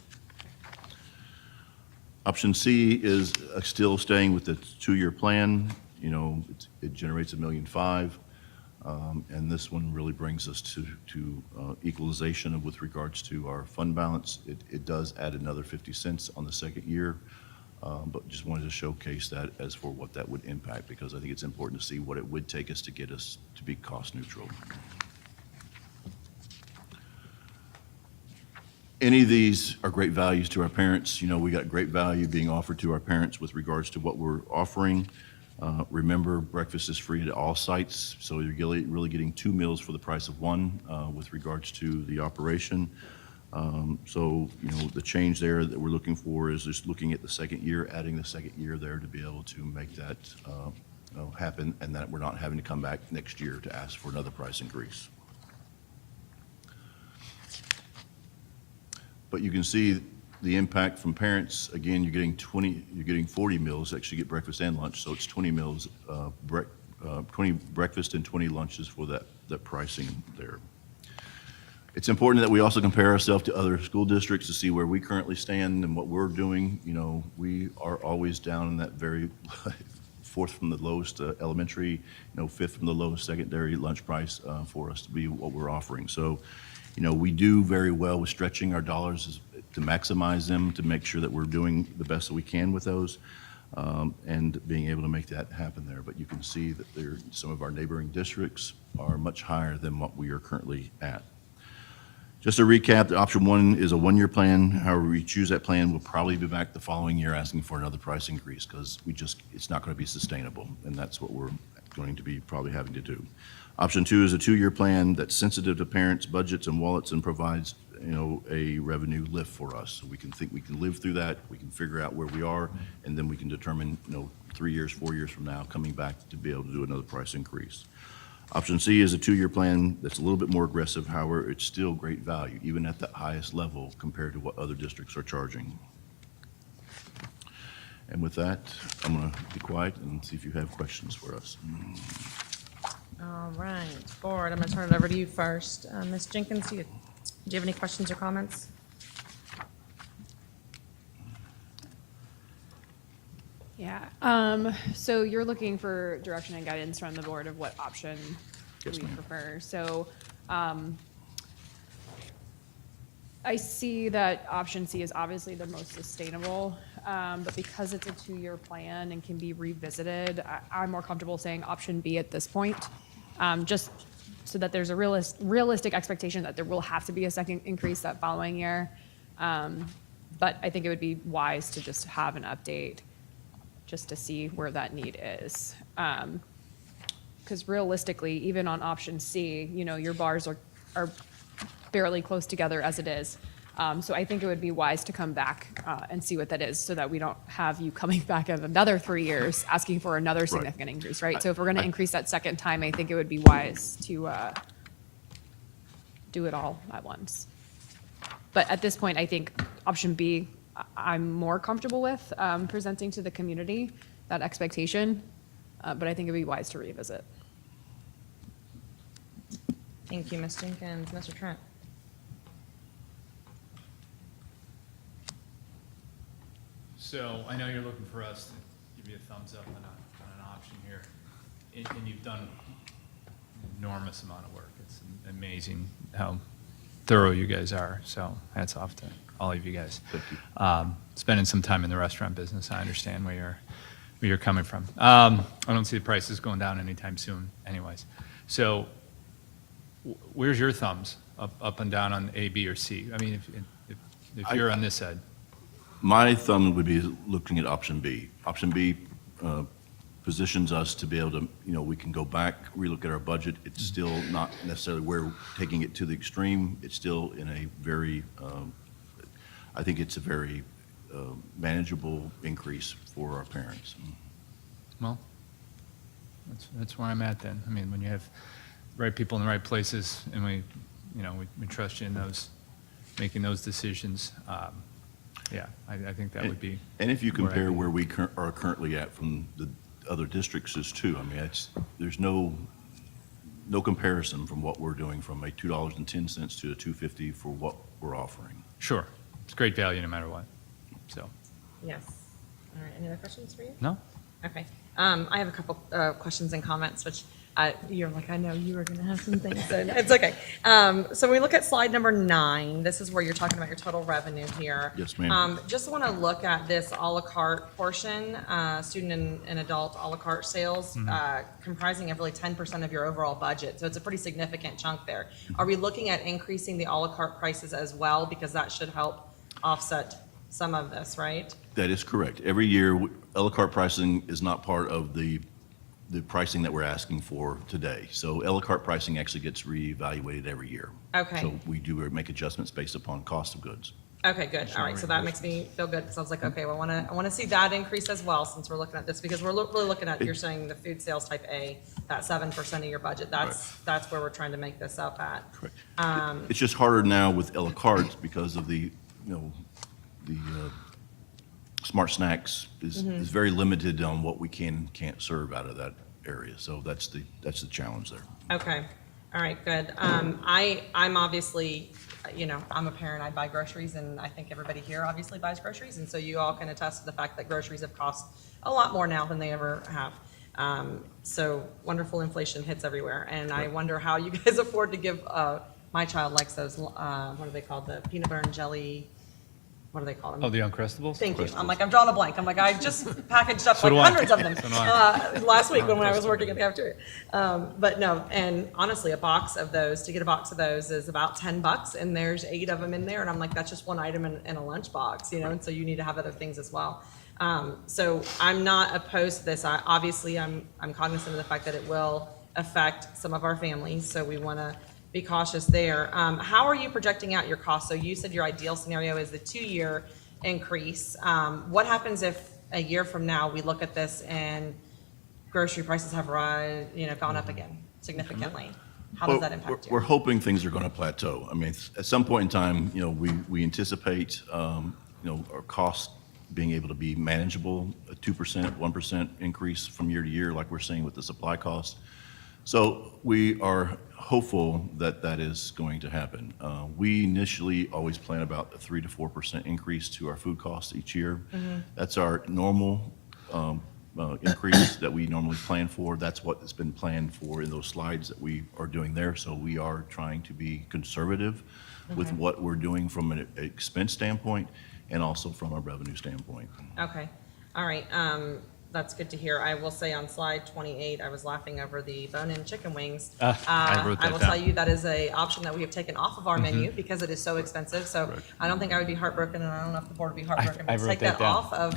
Option C is still staying with the 2-year plan. It generates $1.5 million, and this one really brings us to equalization with regards to our fund balance. It does add another 50 cents on the second year. But just wanted to showcase that as for what that would impact, because I think it's important to see what it would take us to get us to be cost neutral. Any of these are great values to our parents. We got great value being offered to our parents with regards to what we're offering. Remember, breakfast is free at all sites, so you're really getting 2 meals for the price of 1 with regards to the operation. The change there that we're looking for is just looking at the second year, adding the second year there to be able to make that happen, and that we're not having to come back next year to ask for another price increase. But you can see the impact from parents. Again, you're getting 40 meals, actually get breakfast and lunch, so it's 20 meals, 20 breakfast and 20 lunches for that pricing there. It's important that we also compare ourselves to other school districts to see where we currently stand and what we're doing. We are always down in that very 4th from the lowest elementary, 5th from the lowest secondary lunch price for us to be what we're offering. So, we do very well with stretching our dollars to maximize them, to make sure that we're doing the best that we can with those. and being able to make that happen there. But you can see that some of our neighboring districts are much higher than what we are currently at. Just to recap, the option one is a one-year plan. However we choose that plan, we'll probably be back the following year asking for another price increase because it's not going to be sustainable, and that's what we're going to be probably having to do. Option two is a 2-year plan that's sensitive to parents' budgets and wallets and provides, a revenue lift for us. So we can think we can live through that, we can figure out where we are, and then we can determine, 3 years, 4 years from now, coming back to be able to do another price increase. Option C is a 2-year plan that's a little bit more aggressive. However, it's still great value, even at the highest level compared to what other districts are charging. And with that, I'm going to be quiet and see if you have questions for us. All right, board, I'm going to turn it over to you first. Ms. Jenkins, do you have any questions or comments? Yeah, so you're looking for direction and guidance from the board of what option Yes, we ma'am. prefer. So, I see that option C is obviously the most sustainable, but because it's a 2-year plan and can be revisited, I'm more comfortable saying option B at this point, just so that there's a realistic expectation that there will have to be a second increase that following year. But I think it would be wise to just have an update just to see where that need is. Because realistically, even on option C, your bars are fairly close together as it is. So I think it would be wise to come back and see what that is so that we don't have you coming back in another 3 years asking for another significant increase, right? So if we're going to increase that second time, I think it would be wise to do it all at once. But at this point, I think option B, I'm more comfortable with presenting to the community that expectation, but I think it'd be wise to revisit. Thank you, Ms. Jenkins. Mr. Trent? So I know you're looking for us to give you a thumbs up on an option here, and you've done an enormous amount of work. It's amazing how thorough you guys are, so hats off to all of you guys. Thank you. Spending some time in the restaurant business, I understand where you're coming from. I don't see the prices going down anytime soon anyways. So where's your thumbs, up and down on A, B, or C? I mean, if you're on this side. My thumb would be looking at option B. Option B positions us to be able to, we can go back, relook at our budget. It's still not necessarily where we're taking it to the extreme. It's still in a very, I think it's a very manageable increase for our parents. Well, that's where I'm at then. I mean, when you have the right people in the right places, and we trust you in making those decisions. Yeah, I think that would be. And if you compare where we are currently at from the other districts is too, I mean, there's no comparison from what we're doing from a $2.10 to a $2.50 for what we're offering. Sure, it's great value no matter what. So. Yes. All right, any other questions for you? No. Okay. I have a couple questions and comments, which you're like, I know you were going to have some things, so it's okay. So when we look at slide number 9, this is where you're talking about your total revenue here. Yes, ma'am. Just want to look at this a la carte portion, student and adult a la carte sales, comprising of really 10% of your overall budget. So it's a pretty significant chunk there. Are we looking at increasing the a la carte prices as well? Because that should help offset some of this, right? That is correct. Every year, a la carte pricing is not part of the pricing that we're asking for today. So a la carte pricing actually gets reevaluated every year. Okay. So we do make adjustments based upon cost of goods. Okay, good. All right, so that makes me feel good because I was like, okay, well, I want to see that increase as well since we're looking at this because we're really looking at, you're saying the food sales type A, that 7% of your budget. That's where we're trying to make this up at. Correct. It's just harder now with a la carte because of the Smart Snacks is very limited on what we can and can't serve out of that area. So that's the challenge there. Okay. All right, good. I'm obviously, I'm a parent, I buy groceries, and I think everybody here obviously buys groceries, and so you all can attest to the fact that groceries have cost a lot more now than they ever have. So wonderful inflation hits everywhere, and I wonder how you guys afford to give, my child likes those, what are they called, the peanut butter and jelly what are they called? Oh, the Uncrustables? Thank you. I'm like, I'm drawing a blank. I'm like, I just packaged up So like do I. hundreds of them So do I. last week when I was working at the cafeteria. But no, and honestly, to get a box of those is about $10, and there's 8 of them in there, and I'm like, that's just one item in a lunchbox, you know, and so you need to have other things as well. So I'm not opposed to this. Obviously, I'm cognizant of the fact that it will affect some of our families, so we want to be cautious there. How are you projecting out your costs? So you said your ideal scenario is the 2-year increase. What happens if a year from now we look at this and grocery prices have gone up again significantly? How does that impact you? We're hoping things are going to plateau. I mean, at some point in time, you know, we anticipate, you know, our costs being able to be manageable, a 2%, 1% increase from year to year, like we're seeing with the supply costs. So we are hopeful that that is going to happen. We initially always plan about a 3 to 4% increase to our food costs each year. That's our normal increase that we normally plan for. That's what has been planned for in those slides that we are doing there. So we are trying to be conservative with what we're doing from an expense standpoint and also from a revenue standpoint. Okay, all right, that's good to hear. I will say on slide 28, I was laughing over the bone-in chicken wings. I wrote that will down. tell you that is a option that we have taken off of our menu because it is so expensive. So I don't think I would be heartbroken, and I don't know if the board would be heartbroken, I but to wrote take that that down. off of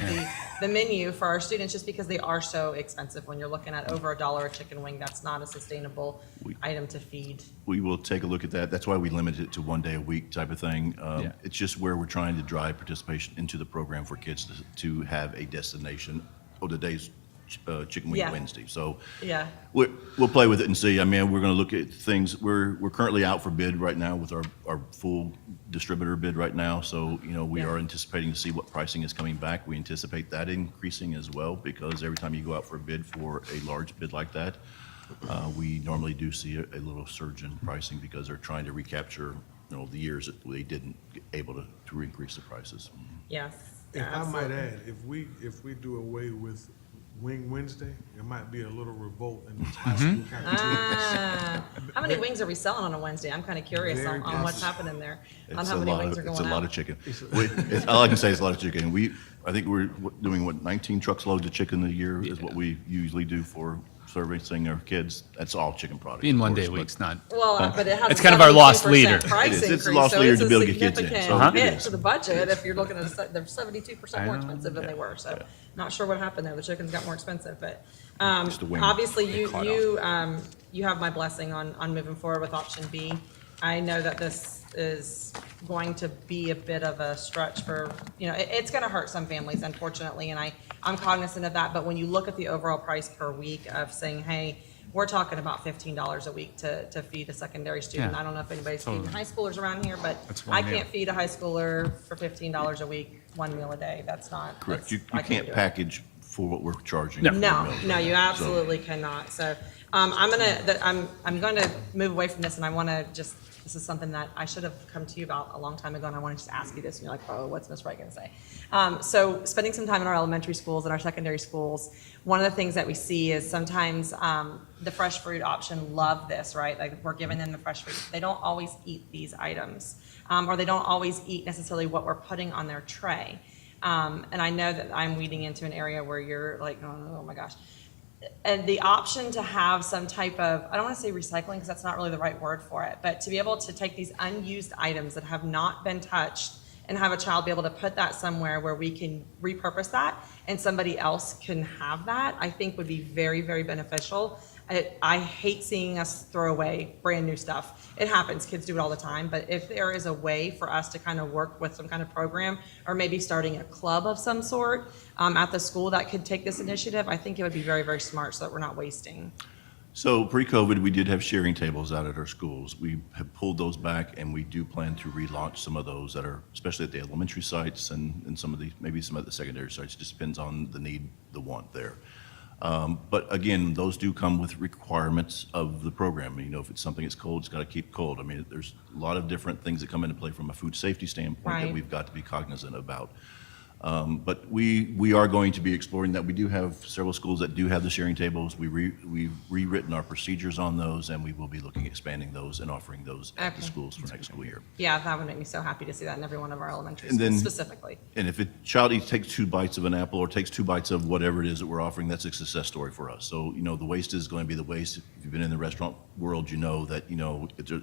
the menu for our students just because they are so expensive. When you're looking at over $1 a chicken wing, that's not a sustainable item to feed. We will take a look at that. That's why we limit it to 1 day a week type of thing. It's just where we're trying to drive participation into the program for kids to have a destination. Oh, today's Chicken Wing Yeah. Wednesday. So Yeah. we'll play with it and see. I mean, we're going to look at things. We're currently out for bid right now with our full distributor bid right now. So, you know, we are anticipating to see what pricing is coming back. We anticipate that increasing as well because every time you go out for a bid for a large bid like that, we normally do see a little surge in pricing because they're trying to recapture, you know, the years that they didn't get able to increase the prices. Yes. If I might add, if we do away with Wing Wednesday, there might be a little revolt in this high school cafeteria. How many wings are we selling on a Wednesday? I'm kind of curious Very on what's possible. happening there, on It's how a many lot wings of, are it's going a out. lot of chicken. All I can say is a lot of chicken. I think we're doing, 19 trucks loads of chicken a year is what we usually do for servicing our kids. That's all chicken products. Being of 1 course, day a but- week's not. Well, but it has It's a kind of our lost 72% leader. price It is. It's a increase, lost so leader it's to a be able to get kids in. significant So it hit is. to the budget if you're looking at they're 72% I more know. expensive than they were. So not sure what happened there. The chickens got more expensive, but Just the wing. obviously It you caught you have my blessing on moving forward with option B. I know that this is going to be a bit of a stretch for, you know, it's going to hurt some families, unfortunately, and I'm cognizant of that. But when you look at the overall price per week of saying, hey, we're talking about $15 a week to feed a secondary student. Yeah. I don't know if anybody's Totally. feeding high schoolers around here, but That's one I meal. can't feed a high schooler for $15 a week, 1 meal a day. That's not. Correct. that's- You I can't do it. package for what we're charging. No. for No, meals. no, you So- absolutely cannot. So I'm going to move away from this, and I want to just, this is something that I should have come to you about a long time ago, and I want to just ask you this, and you're like, oh, what's Ms. Wright going to say? So spending some time in our elementary schools and our secondary schools, one of the things that we see is sometimes the fresh fruit option love this, right? Like we're giving them the fresh fruit. They don't always eat these items, or they don't always eat necessarily what we're putting on their tray. And I know that I'm weeding into an area where you're like, oh my gosh. And the option to have some type of, I don't want to say recycling because that's not really the right word for it, but to be able to take these unused items that have not been touched and have a child be able to put that somewhere where we can repurpose that and somebody else can have that, I think would be very, very beneficial. I hate seeing us throw away brand new stuff. It happens, kids do it all the time, but if there is a way for us to kind of work with some kind of program or maybe starting a club of some sort at the school that could take this initiative, I think it would be very, very smart so that we're not wasting. So pre-COVID, we did have sharing tables out at our schools. We have pulled those back, and we do plan to relaunch some of those that are, especially at the elementary sites and some of the, maybe some of the secondary sites. It just depends on the need, the want there. But again, those do come with requirements of the program. You know, if it's something that's cold, it's got to keep cold. I mean, there's a lot of different things that come into play from a food safety standpoint that Right. we've got to be cognizant about. But we are going to be exploring that. We do have several schools that do have the sharing tables. We've rewritten our procedures on those, and we will be looking at expanding those and offering those at the Okay. schools for next school year. Yeah, that would make me so happy to see that in every one of our elementary And then- schools specifically. And if a child takes 2 bites of an apple or takes 2 bites of whatever it is that we're offering, that's a success story for us. So, the waste is going to be the waste. If you've been in the restaurant world, you know that,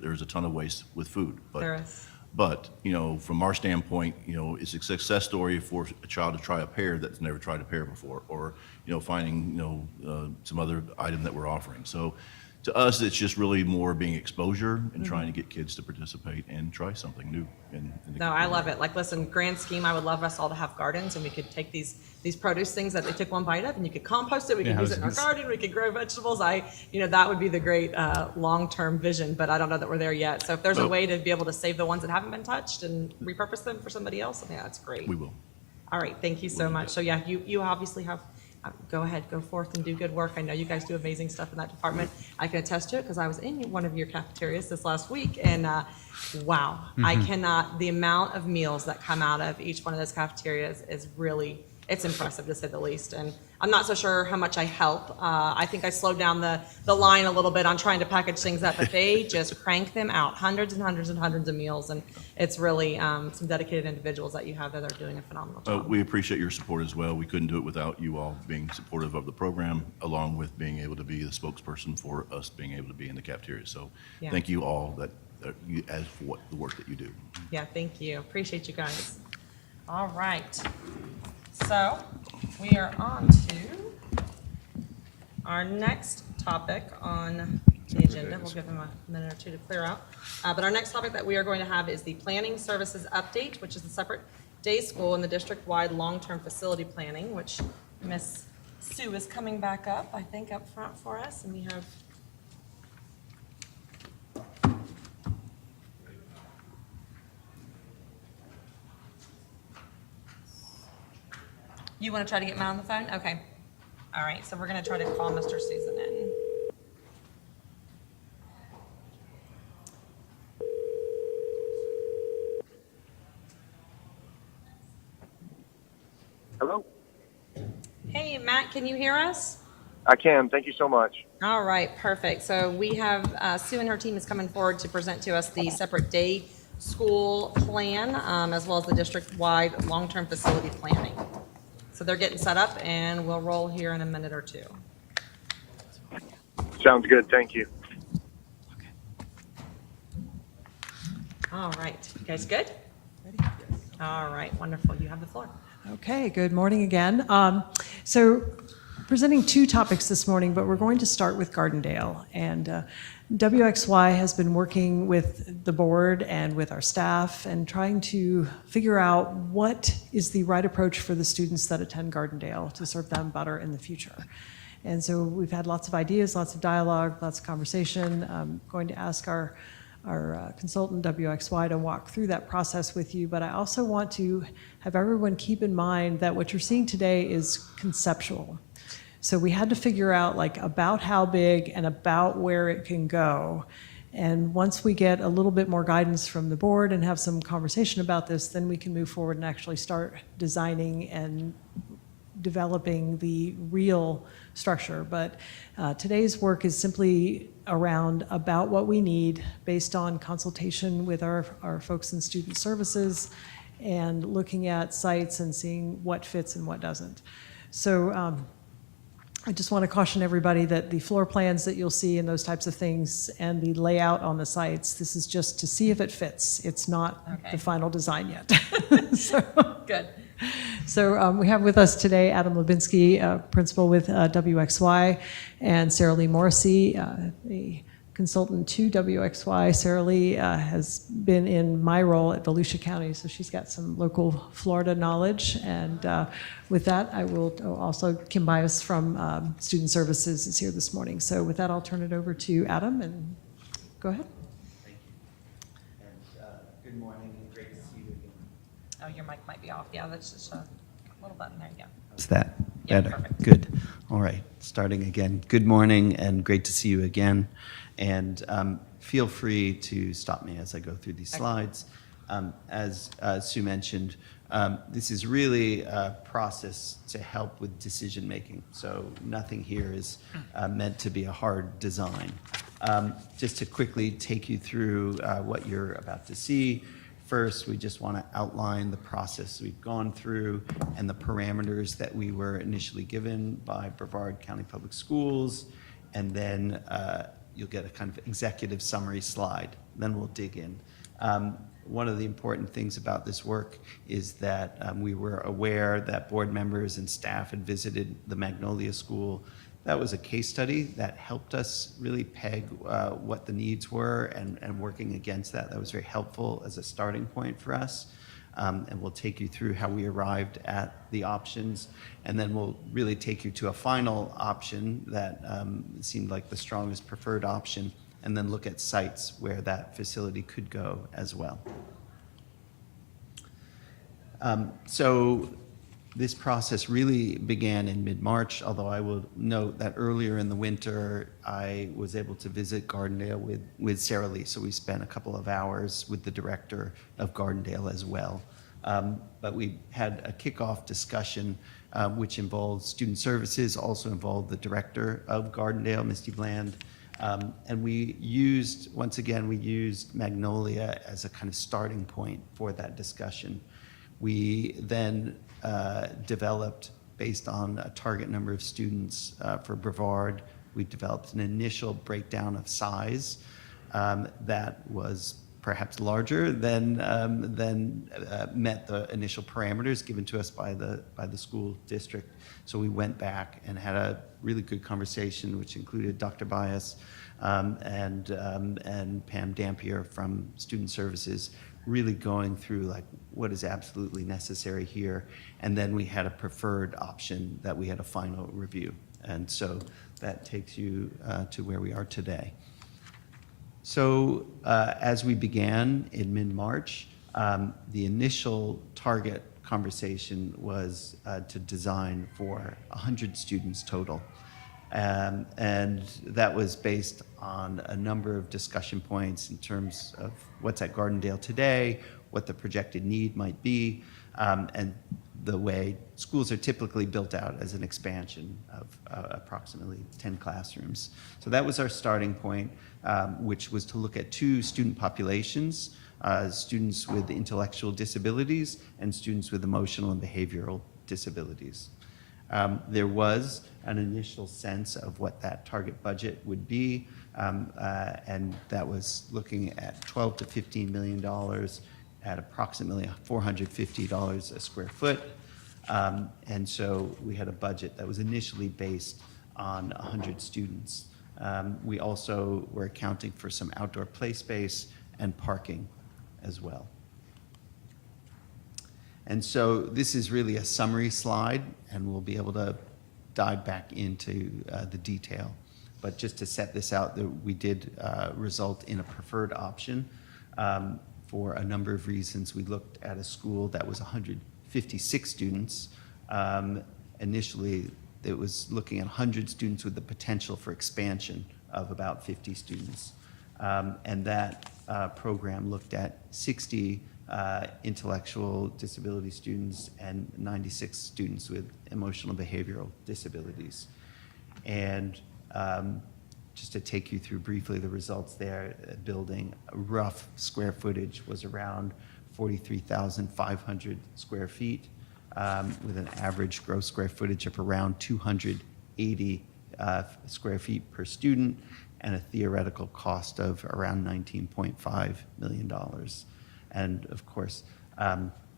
there's a ton of waste with food. There is. But, from our standpoint, it's a success story for a child to try a pear that's never tried a pear before, or, finding, some other item that we're offering. So to us, it's just really more being exposure and trying to get kids to participate and try something new. No, I love it. Like, listen, grand scheme, I would love us all to have gardens, and we could take these produce things that they took one bite of, and you could compost it, we could use it in our garden, we could grow vegetables. That would be the great long-term vision, but I don't know that we're there yet. So if there's a way to be able to save the ones that haven't been touched and repurpose them for somebody else, I think that's great. We will. All right, thank you so much. So yeah, you obviously have, go ahead, go forth and do good work. I know you guys do amazing stuff in that department. I can attest to it because I was in one of your cafeterias this last week, and wow, I cannot, the amount of meals that come out of each one of those cafeterias is really, it's impressive to say the least. And I'm not so sure how much I help. I think I slowed down the line a little bit on trying to package things up, but they just crank them out, hundreds and hundreds and hundreds of meals. And it's really some dedicated individuals that you have that are doing a phenomenal job. We appreciate your support as well. We couldn't do it without you all being supportive of the program, along with being able to be the spokesperson for us being able to be in the cafeteria. So Yeah. thank you all as for the work that you do. Yeah, thank you. Appreciate you guys. All right. So we are on to our next topic on the agenda. We'll give them a minute or two to clear out. But our next topic that we are going to have is the Planning Services Update, which is the separate day school and the district-wide long-term facility planning, which Miss Sue is coming back up, I think, up front for us. And we have You want to try to get Matt on the phone? Okay. All right, so we're going to try to call Mr. Susan in. Hello? Hey, Matt, can you hear us? I can. Thank you so much. All right, perfect. So we have Sue and her team is coming forward to present to us the separate day school plan, as well as the district-wide long-term facility planning. So they're getting set up, and we'll roll here in a minute or two. Sounds good. Thank you. All right, you guys good? All right, wonderful. You have the floor. Okay, good morning again. So presenting 2 topics this morning, but we're going to start with Gardendale. And WXY has been working with the board and with our staff and trying to figure out what is the right approach for the students that attend Gardendale to serve them better in the future. And so we've had lots of ideas, lots of dialogue, lots of conversation. I'm going to ask our consultant, WXY, to walk through that process with you, but I also want to have everyone keep in mind that what you're seeing today is conceptual. So we had to figure out about how big and about where it can go. And once we get a little bit more guidance from the board and have some conversation about this, then we can move forward and actually start designing and developing the real structure. But today's work is simply around about what we need based on consultation with our folks in student services and looking at sites and seeing what fits and what doesn't. So I just want to caution everybody that the floor plans that you'll see and those types of things and the layout on the sites, this is just to see if it fits. It's not the final design yet. Good. So we have with us today Adam Lubinsky, principal with WXY, and Sarah Lee Morrissey, a consultant to WXY. Sarah Lee has been in my role at Volusia County, so she's got some local Florida knowledge. And with that, I will also, Kim Bias from Student Services is here this morning. So with that, I'll turn it over to Adam, and go ahead. Thank you. And good morning, and great to see you again. Oh, your mic might be off. Yeah, that's just a little button. There you go. Is that Yeah, better? perfect. Good. All right, starting again. Good morning, and great to see you again. And feel free to stop me as I go through these slides. As Sue mentioned, This is really a process to help with decision making. So nothing here is meant to be a hard design. Just to quickly take you through what you're about to see. First, we just want to outline the process we've gone through and the parameters that we were initially given by Brevard County Public Schools. And then you'll get a kind of executive summary slide. Then we'll dig in. One of the important things about this work is that we were aware that board members and staff had visited the Magnolia School. That was a case study that helped us really peg what the needs were, and working against that. That was very helpful as a starting point for us. And we'll take you through how we arrived at the options. And then we'll really take you to a final option that seemed like the strongest preferred option, and then look at sites where that facility could go as well. So this process really began in mid-March, although I will note that earlier in the winter, I was able to visit Gardendale with Sarah Lee. So we spent a couple of hours with the director of Gardendale as well. But we had a kickoff discussion which involved student services, also involved the director of Gardendale, Misty Bland. And we used, once again, we used Magnolia as a kind of starting point for that discussion. We then developed, based on a target number of students for Brevard, we developed an initial breakdown of size that was perhaps larger than met the initial parameters given to us by the school district. So we went back and had a really good conversation, which included Dr. Bias and Pam Dampier from Student Services, really going through like what is absolutely necessary here. And then we had a preferred option that we had a final review. And so that takes you to where we are today. So as we began in mid-March, the initial target conversation was to design for 100 students total. And that was based on a number of discussion points in terms of what's at Gardendale today, what the projected need might be, and the way schools are typically built out as an expansion of approximately 10 classrooms. So that was our starting point, which was to look at two student populations, students with intellectual disabilities and students with emotional and behavioral disabilities. There was an initial sense of what that target budget would be, and that was looking at $12 to $15 million at approximately $450 a square foot. And so we had a budget that was initially based on 100 students. We also were accounting for some outdoor play space and parking as well. And so this is really a summary slide, and we'll be able to dive back into the detail. But just to set this out, we did result in a preferred option for a number of reasons. We looked at a school that was 156 students. Initially, it was looking at 100 students with the potential for expansion of about 50 students. And that program looked at 60 intellectual disability students and 96 students with emotional and behavioral disabilities. And just to take you through briefly the results there, building a rough square footage was around 43,500 square feet, with an average gross square footage of around 280 square feet per student, and a theoretical cost of around $19.5 million. And of course,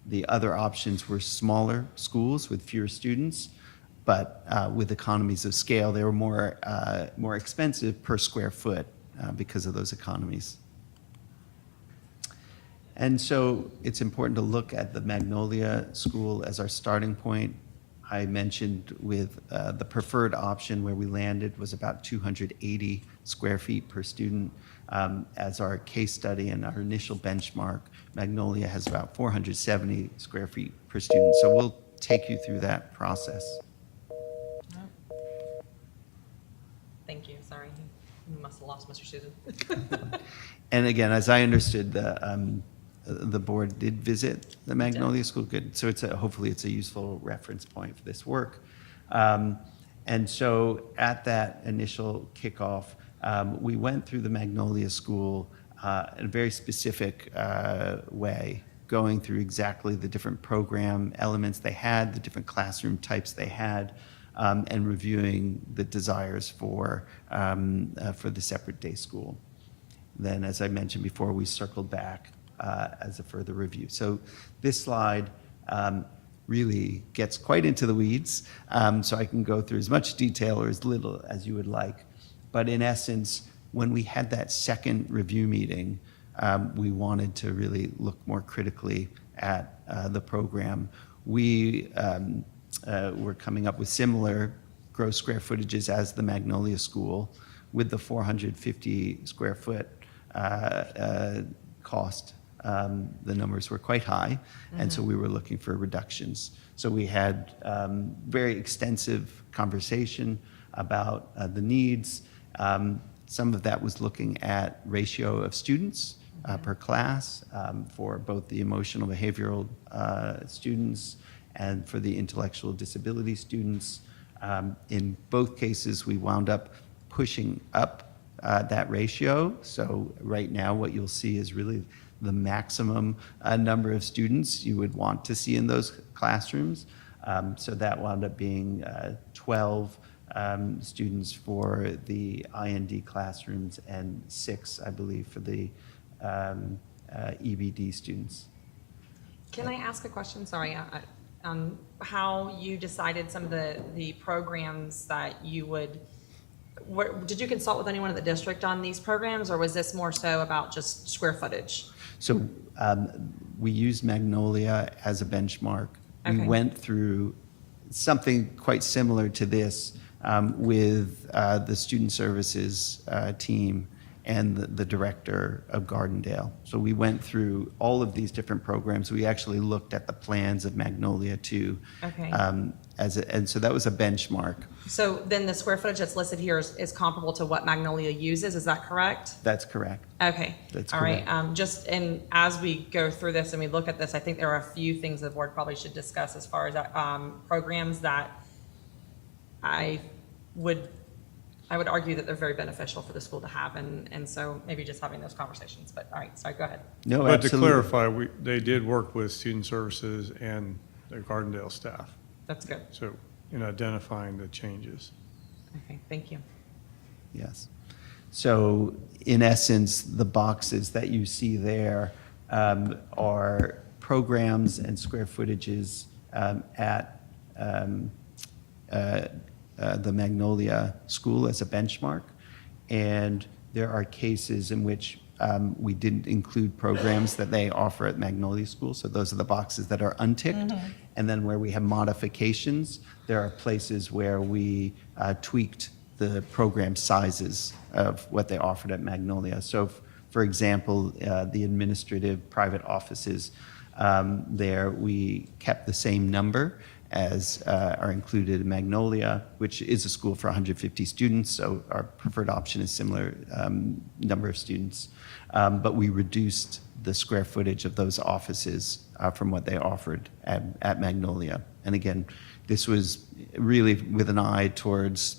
the other options were smaller schools with fewer students, but with economies of scale, they were more expensive per square foot because of those economies. And so it's important to look at the Magnolia School as our starting point. I mentioned with the preferred option where we landed was about 280 square feet per student. As our case study and our initial benchmark, Magnolia has about 470 square feet per student. So we'll take you through that process. Thank you, sorry. You must have lost Mr. Susan. And again, as I understood, the the board did visit the Magnolia School. Good. So hopefully it's a useful reference point for this work. And so at that initial kickoff, we went through the Magnolia School in a very specific way, going through exactly the different program elements they had, the different classroom types they had, and reviewing the desires for the separate day school. Then, as I mentioned before, we circled back as a further review. So this slide really gets quite into the weeds, so I can go through as much detail or as little as you would like. But in essence, when we had that second review meeting, we wanted to really look more critically at the program. We were coming up with similar gross square footages as the Magnolia School, with the 450 square foot cost. The numbers were quite high, and so we were looking for reductions. So we had very extensive conversation about the needs. Some of that was looking at ratio of students per class for both the emotional behavioral students and for the intellectual disability students. In both cases, we wound up pushing up that ratio. So right now what you'll see is really the maximum number of students you would want to see in those classrooms. So that wound up being 12 students for the IND classrooms and 6, I believe, for the EBD students. Can I ask a question? Sorry. How you decided some of the programs that you would, did you consult with anyone in the district on these programs, or was this more so about just square footage? So we used Magnolia as a benchmark. Okay. We went through something quite similar to this with the student services team and the director of Gardendale. So we went through all of these different programs. We actually looked at the plans of Magnolia too. Okay. And so that was a benchmark. So then the square footage that's listed here is comparable to what Magnolia uses, is that correct? That's correct. Okay. That's All right. correct. And as we go through this and we look at this, I think there are a few things the board probably should discuss as far as programs that I would argue that they're very beneficial for the school to have, and so maybe just having those conversations. But all right, sorry, go ahead. No, But absolutely. to clarify, they did work with student services and the Gardendale staff. That's good. So in identifying the changes. Okay, thank you. Yes. So in essence, the boxes that you see there are programs and square footages at the Magnolia School as a benchmark. And there are cases in which we didn't include programs that they offer at Magnolia School. So those are the boxes that are unticked. And then where we have modifications, there are places where we tweaked the program sizes of what they offered at Magnolia. So for example, the administrative private offices, there we kept the same number as are included in Magnolia, which is a school for 150 students, so our preferred option is similar number of students. But we reduced the square footage of those offices from what they offered at Magnolia. And again, this was really with an eye towards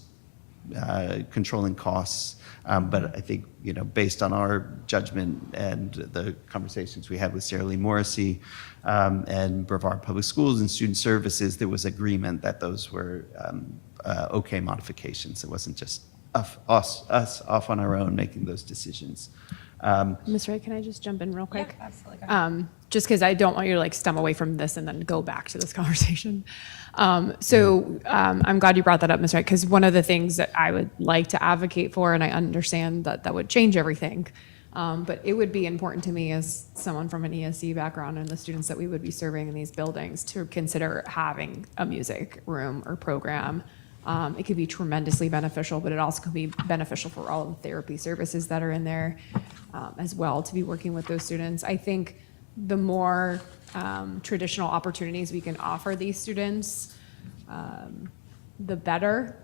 controlling costs. But I think, based on our judgment and the conversations we had with Sarah Lee Morrissey and Brevard Public Schools and Student Services, there was agreement that those were okay modifications. It wasn't just us off on our own making those decisions. Ms. Wright, can I just jump in real quick? Yeah, absolutely. Just because I don't want you to stem away from this and then go back to this conversation. I'm glad you brought that up, Ms. Wright, because one of the things that I would like to advocate for, and I understand that that would change everything, but it would be important to me as someone from an ESE background and the students that we would be serving in these buildings to consider having a music room or program. It could be tremendously beneficial, but it also could be beneficial for all of the therapy services that are in there as well, to be working with those students. I think the more traditional opportunities we can offer these students, the better.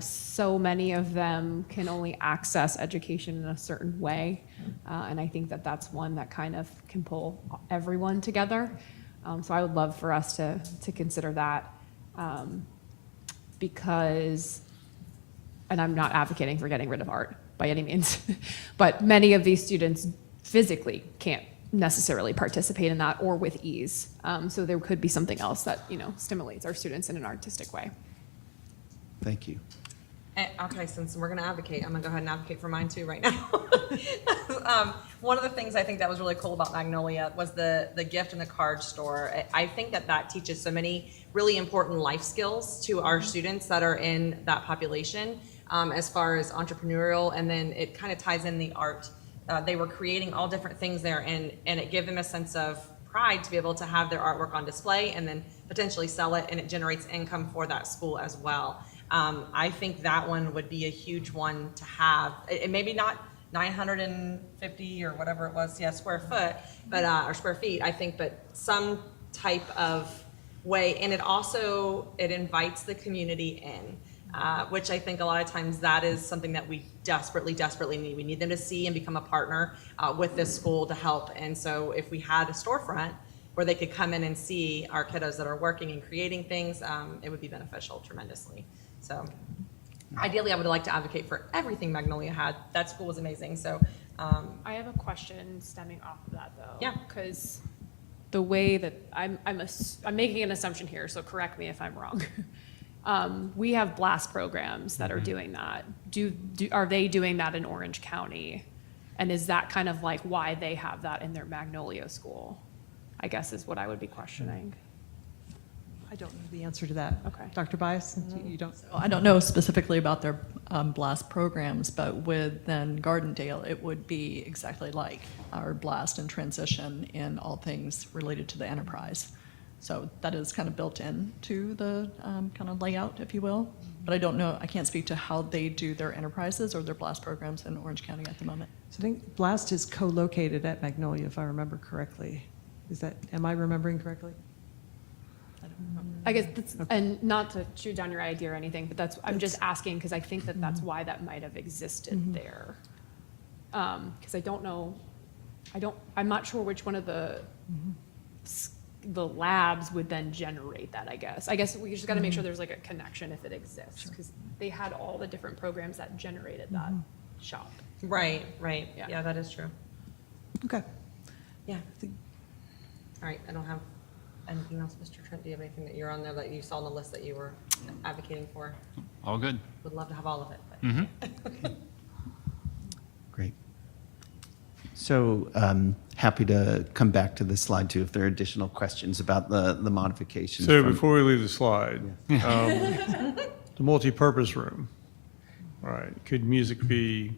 So many of them can only access education in a certain way. And I think that that's one that kind of can pull everyone together. So I would love for us to consider that because, and I'm not advocating for getting rid of art by any means, but many of these students physically can't necessarily participate in that or with ease. So there could be something else that, stimulates our students in an artistic way. Thank you. Okay, since we're going to advocate, I'm going to go ahead and advocate for mine too right now. One of the things I think that was really cool about Magnolia was the gift and the card store. I think that teaches so many really important life skills to our students that are in that population, as far as entrepreneurial, and then it kind of ties in the art. They were creating all different things there, and it gave them a sense of pride to be able to have their artwork on display and then potentially sell it, and it generates income for that school as well. I think that one would be a huge one to have. It maybe not 950 or whatever it was, square foot, but or square feet, I think, but some type of way. And it invites the community in, which I think a lot of times that is something that we desperately need. We need them to see and become a partner with this school to help. And so if we had a storefront where they could come in and see our kiddos that are working and creating things, it would be beneficial tremendously. So ideally, I would like to advocate for everything Magnolia had. That school was amazing. So I have a question stemming off of that, though. Yeah. Because the way that I'm making an assumption here, so correct me if I'm wrong. We have BLAST programs that are doing that. Are they doing that in Orange County? And is that kind of like why they have that in their Magnolia school? I guess is what I would be questioning. I don't know the answer to that. Okay. Dr. Bias, you don't? I don't know specifically about their BLAST programs, but with then Gardendale, it would be exactly like our BLAST and transition in all things related to the enterprise. So that is kind of built into the kind of layout, if you will. But I don't know, I can't speak to how they do their enterprises or their BLAST programs in Orange County at the moment. So I think BLAST is co-located at Magnolia, if I remember correctly. Am I remembering correctly? I guess that's, and not to shoot down your idea or anything, but I'm just asking because I think that that's why that might have existed there. Because I don't know, I'm not sure which one of the labs would then generate that, I guess. I guess we just got to make sure there's like a connection if it exists, because they had all the different programs that generated that shop. Right. Yeah. Yeah, that is true. Okay. Yeah. All right, I don't have anything else. Mr. Trent, do you have anything that you're on there that you saw on the list that you were advocating for? All good. Would love to have all of it. But. Great. So happy to come back to this slide too if there are additional questions about the modifications. So before we leave the slide, the multipurpose room, right? Could music be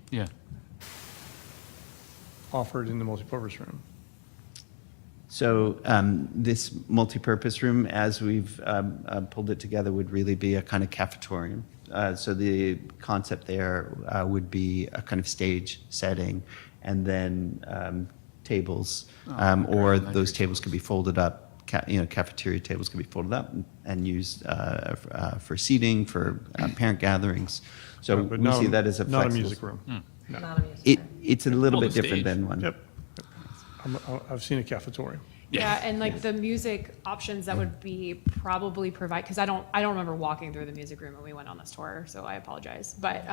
offered in the multipurpose room? So this multipurpose room, as we've pulled it together, would really be a kind of cafetorium. So the concept there would be a kind of stage setting, and then tables, or those tables could be folded up. Cafeteria tables could be folded up and used for seating, for parent gatherings. So But we see that as a not a flexible. music room. Not a music room. It's a little Well, bit the different stage. than one. Yep. I've seen a cafetorium. Yeah, and like the music options that would be probably provide, because I don't remember walking through the music room when we went on this tour, so I apologize. But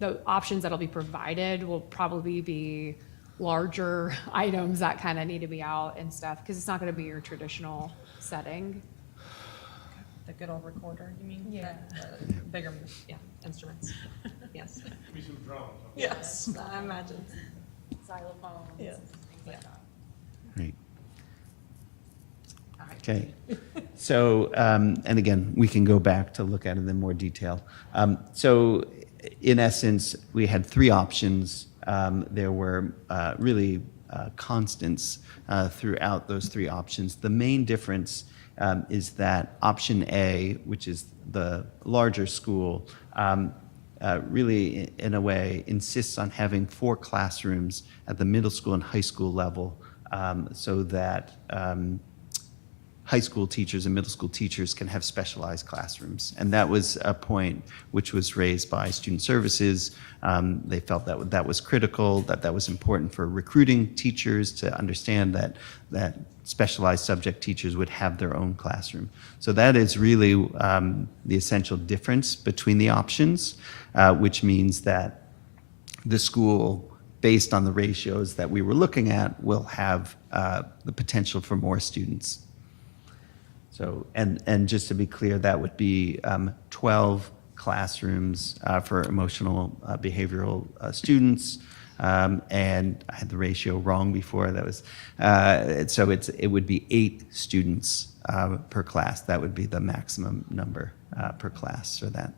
the options that'll be provided will probably be larger items that kind of need to be out and stuff, because it's not going to be your traditional setting. The good old recorder, you mean? Yeah. The bigger, instruments. Yes. Maybe some drums. Yes, I imagine. Xylophones. Yeah. Things like that. Great. Okay. So, and again, we can go back to look at it in more detail. So, in essence, we had three options. There were really constants throughout those three options. The main difference is that option A, which is the larger school, really, in a way, insists on having 4 classrooms at the middle school and high school level, so that high school teachers and middle school teachers can have specialized classrooms. And that was a point which was raised by Student Services. They felt that that was critical, that was important for recruiting teachers to understand that specialized subject teachers would have their own classroom. So that is really the essential difference between the options, which means that the school, based on the ratios that we were looking at, will have the potential for more students. So, and just to be clear, that would be 12 classrooms for emotional behavioral students. And I had the ratio wrong before. That was so it would be 8 students per class. That would be the maximum number per class for that.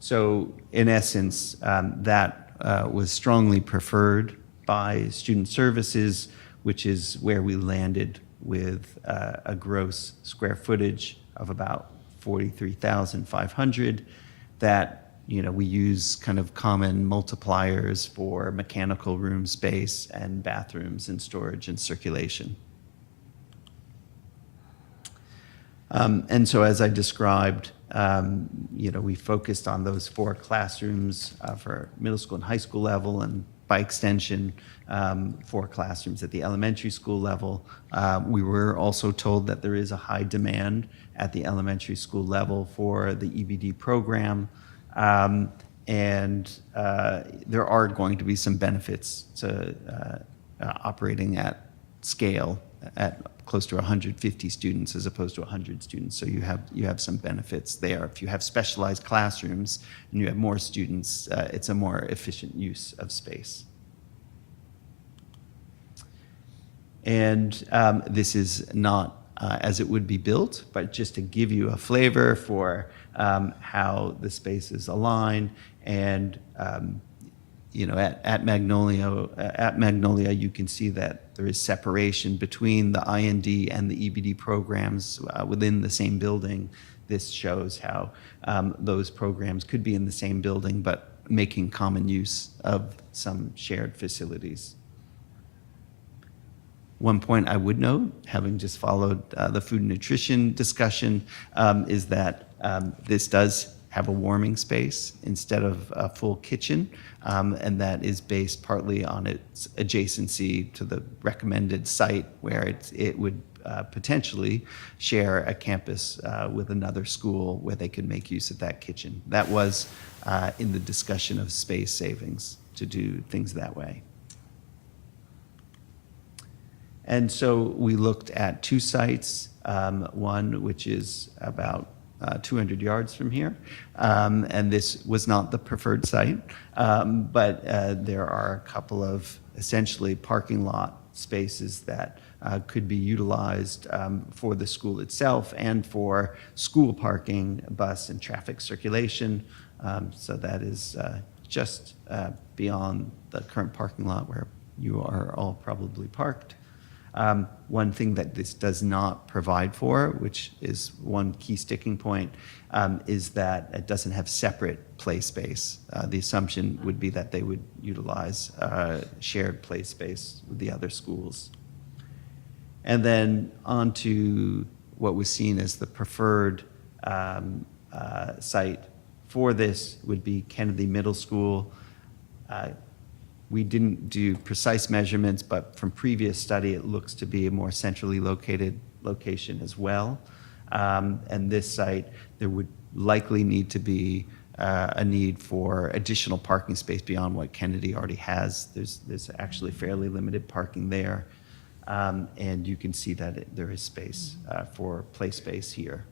So in essence, that was strongly preferred by Student Services, which is where we landed with a gross square footage of about 43,500 that, you know, we use kind of common multipliers for mechanical room space and bathrooms and storage and circulation. And so as I described, you know, we focused on those 4 classrooms for middle school and high school level, and by extension, 4 classrooms at the elementary school level. We were also told that there is a high demand at the elementary school level for the EBD program. And there are going to be some benefits to operating at scale at close to 150 students as opposed to 100 students. So you have some benefits there. If you have specialized classrooms and you have more students, it's a more efficient use of space. And this is not as it would be built, but just to give you a flavor for how the spaces align. And you know, at Magnolia, you can see that there is separation between the IND and the EBD programs within the same building. This shows how those programs could be in the same building, but making common use of some shared facilities. One point I would note, having just followed the food and nutrition discussion, is that this does have a warming space instead of a full kitchen, and that is based partly on its adjacency to the recommended site where it would potentially share a campus with another school where they could make use of that kitchen. That was in the discussion of space savings to do things that way. And so we looked at 2 sites, one which is about 200 yards from here, and this was not the preferred site, but there are a couple of essentially parking lot spaces that could be utilized for the school itself and for school parking, bus, and traffic circulation. So that is just beyond the current parking lot where you are all probably parked. One thing that this does not provide for, which is one key sticking point, is that it doesn't have separate play space. The assumption would be that they would utilize shared play space with the other schools. And then on to what was seen as the preferred site for this would be Kennedy Middle School. We didn't do precise measurements, but from previous study, it looks to be a more centrally located location as well. And this site, there would likely need to be a need for additional parking space beyond what Kennedy already has. There's actually fairly limited parking there. And you can see that there is space for play space here.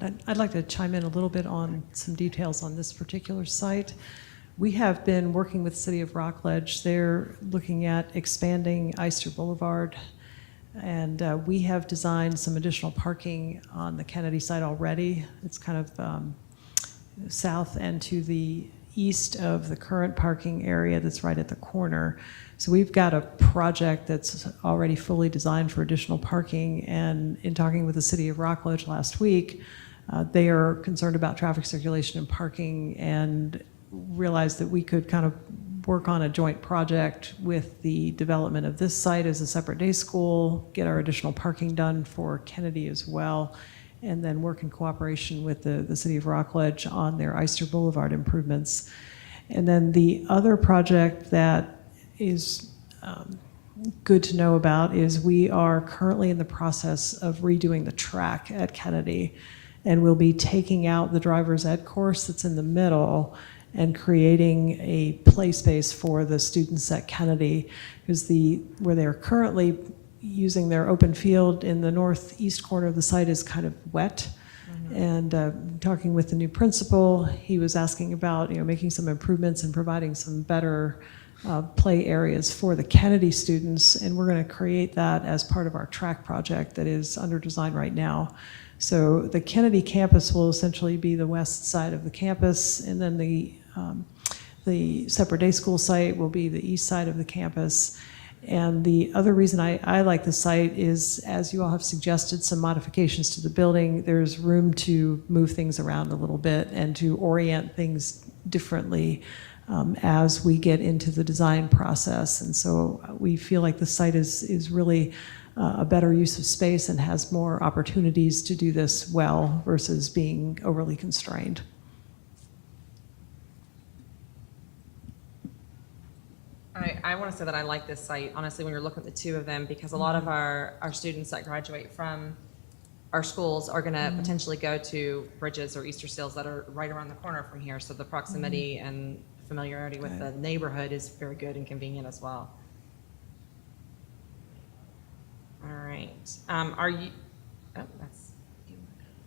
And I'd like to chime in a little bit on some details on this particular site. We have been working with the City of Rockledge. They're looking at expanding Eyster Boulevard, and we have designed some additional parking on the Kennedy site already. It's kind of south and to the east of the current parking area that's right at the corner. So we've got a project that's already fully designed for additional parking, and in talking with the City of Rockledge last week, they are concerned about traffic circulation and parking, and realized that we could kind of work on a joint project with the development of this site as a separate day school, get our additional parking done for Kennedy as well, and then work in cooperation with the city of Rockledge on their Eyster Boulevard improvements. And then the other project that is good to know about is we are currently in the process of redoing the track at Kennedy, and we'll be taking out the driver's ed course that's in the middle and creating a play space for the students at Kennedy, because where they're currently using their open field in the northeast corner of the site is kind of wet. And talking with the new principal, he was asking about making some improvements and providing some better play areas for the Kennedy students, and we're going to create that as part of our track project that is under design right now. So the Kennedy campus will essentially be the west side of the campus, and then the separate day school site will be the east side of the campus. And the other reason I like the site is, as you all have suggested, some modifications to the building. There's room to move things around a little bit and to orient things differently as we get into the design process. And so we feel like the site is really a better use of space and has more opportunities to do this well versus being overly constrained. I want to say that I like this site, honestly, when you're looking at the two of them, because a lot of our students that graduate from our schools are going to potentially go to Bridges or Easter Seals that are right around the corner from here. So the proximity and familiarity with the neighborhood is very good and convenient as well. All right. Are you, oh, that's,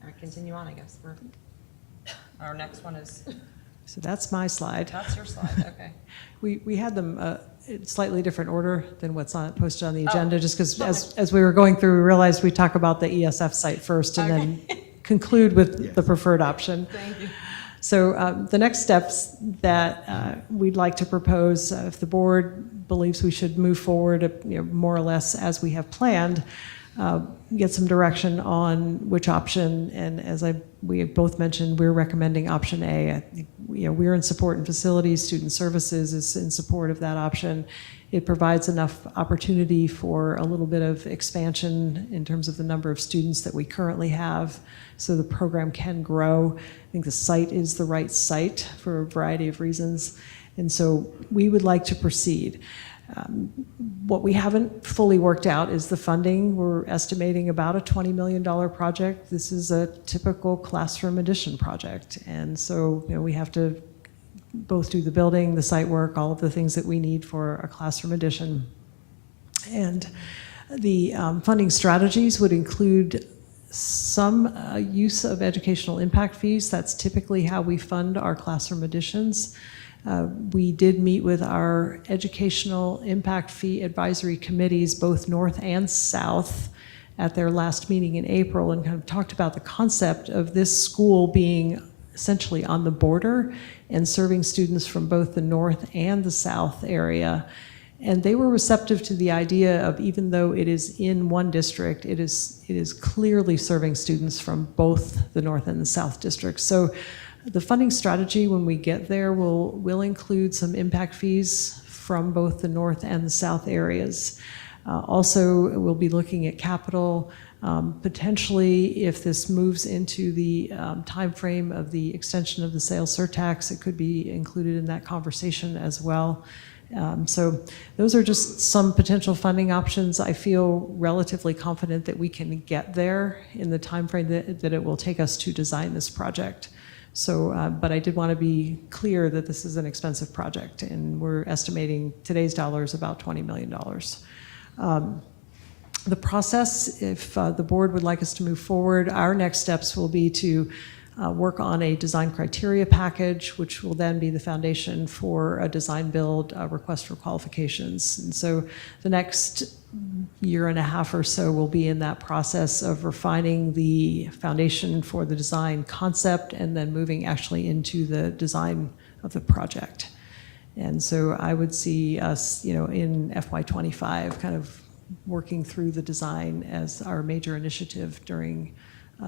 all right, continue on, I guess. Our next one is. So that's my slide. That's your slide, okay. We had them in slightly different order than what's posted on the agenda, just because as we were going through, we realized we talk about the ESF site first and then conclude with the preferred option. Thank you. So the next steps that we'd like to propose, if the board believes we should move forward more or less as we have planned, get some direction on which option, and as we have both mentioned, we're recommending option A. I think, we're in support in facilities, student services is in support of that option. It provides enough opportunity for a little bit of expansion in terms of the number of students that we currently have, so the program can grow. I think the site is the right site for a variety of reasons, and so we would like to proceed. What we haven't fully worked out is the funding. We're estimating about a $20 million project. This is a typical classroom addition project. And so we have to both do the building, the site work, all of the things that we need for a classroom addition. And the funding strategies would include some use of educational impact fees. That's typically how we fund our classroom additions. We did meet with our educational impact fee advisory committees, both north and south, at their last meeting in April, and kind of talked about the concept of this school being essentially on the border and serving students from both the north and the south area. And they were receptive to the idea of, even though it is in one district, it is clearly serving students from both the north and the south districts. So the funding strategy, when we get there, will include some impact fees from both the north and the south areas. Also, we'll be looking at capital. Potentially, if this moves into the timeframe of the extension of the sales surtax, it could be included in that conversation as well. So those are just some potential funding options. I feel relatively confident that we can get there in the timeframe that it will take us to design this project. So, but I did want to be clear that this is an expensive project, and we're estimating today's dollars about $20 million. The process, if the board would like us to move forward, our next steps will be to work on a design criteria package, which will then be the foundation for a design build request for qualifications. And so the next year and a half or so will be in that process of refining the foundation for the design concept and then moving actually into the design of the project. And so I would see us, in FY25 kind of working through the design as our major initiative during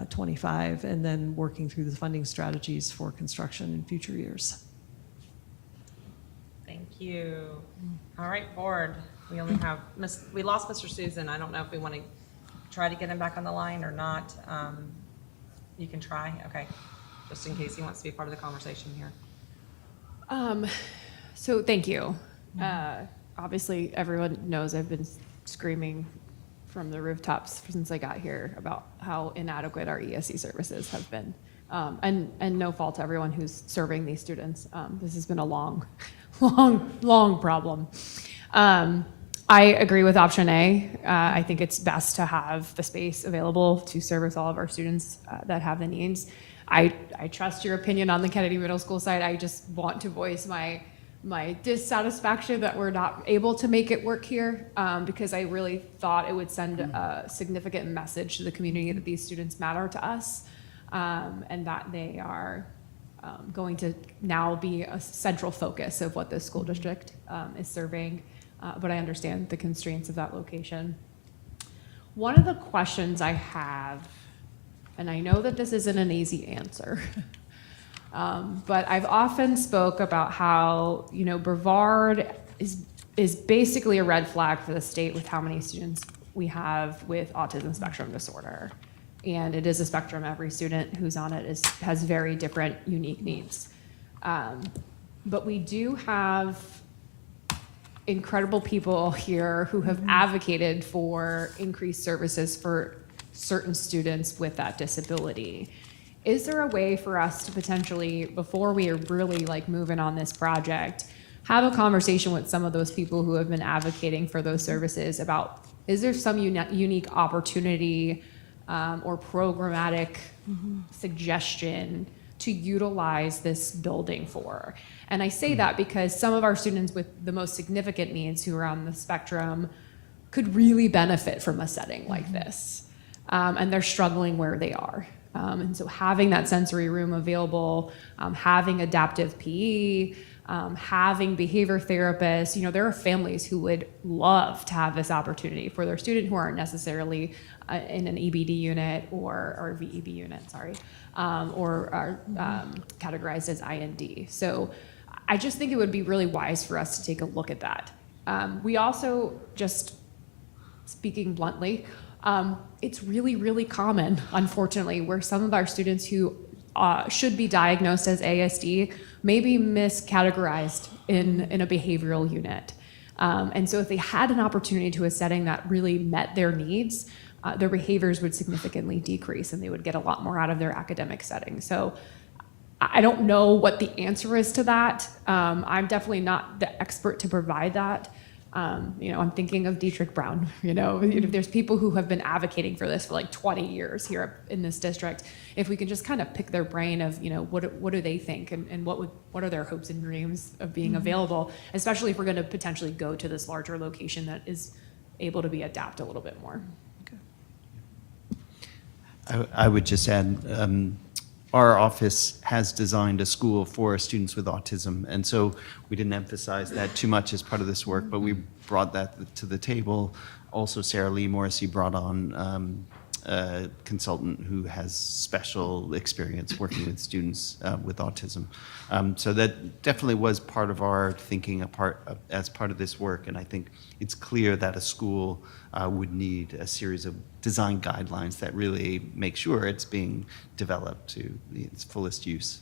25, and then working through the funding strategies for construction in future years. Thank you. All right, board. We only have, we lost Mr. Susan. I don't know if we want to try to get him back on the line or not. You can try, okay, just in case he wants to be part of the conversation here. So thank you. Obviously, everyone knows I've been screaming from the rooftops since I got here about how inadequate our ESE services have been. And no fault to everyone who's serving these students. This has been a long problem. I agree with option A. I think it's best to have the space available to service all of our students that have the needs. I trust your opinion on the Kennedy Middle School side. I just want to voice my dissatisfaction that we're not able to make it work here, because I really thought it would send a significant message to the community that these students matter to us, and that they are going to now be a central focus of what this school district is serving. But I understand the constraints of that location. One of the questions I have, and I know that this isn't an easy answer, but I've often spoke about how, you know, Brevard is basically a red flag for the state with how many students we have with autism spectrum disorder. And it is a spectrum. Every student who's on it has very different, unique needs. But we do have incredible people here who have advocated for increased services for certain students with that disability. Is there a way for us to potentially, before we are really like moving on this project, have a conversation with some of those people who have been advocating for those services about, is there some unique opportunity or programmatic suggestion to utilize this building for? And I say that because some of our students with the most significant needs who are on the spectrum could really benefit from a setting like this. And they're struggling where they are. And so having that sensory room available, having adaptive PE, having behavior therapists, you know, there are families who would love to have this opportunity for their student who aren't necessarily in an EBD unit or VEB unit, sorry, or are categorized as IND. So I just think it would be really wise for us to take a look at that. We also, just speaking bluntly, it's really, really common, unfortunately, where some of our students who should be diagnosed as ASD may be miscategorized in a behavioral unit. And so if they had an opportunity to a setting that really met their needs, their behaviors would significantly decrease and they would get a lot more out of their academic setting. So I don't know what the answer is to that. I'm definitely not the expert to provide that. You know, I'm thinking of Dietrich Brown. You know, there's people who have been advocating for this for like 20 years here in this district. If we could just kind of pick their brain of, you know, what do they think and what are their hopes and dreams of being available, especially if we're going to potentially go to this larger location that is able to be adapted a little bit more. I would just add, our office has designed a school for students with autism, and so we didn't emphasize that too much as part of this work, but we brought that to the table. Also, Sarah Lee Morrissey brought on a consultant who has special experience working with students with autism. So that definitely was part of our thinking as part of this work, and I think it's clear that a school would need a series of design guidelines that really make sure it's being developed to its fullest use.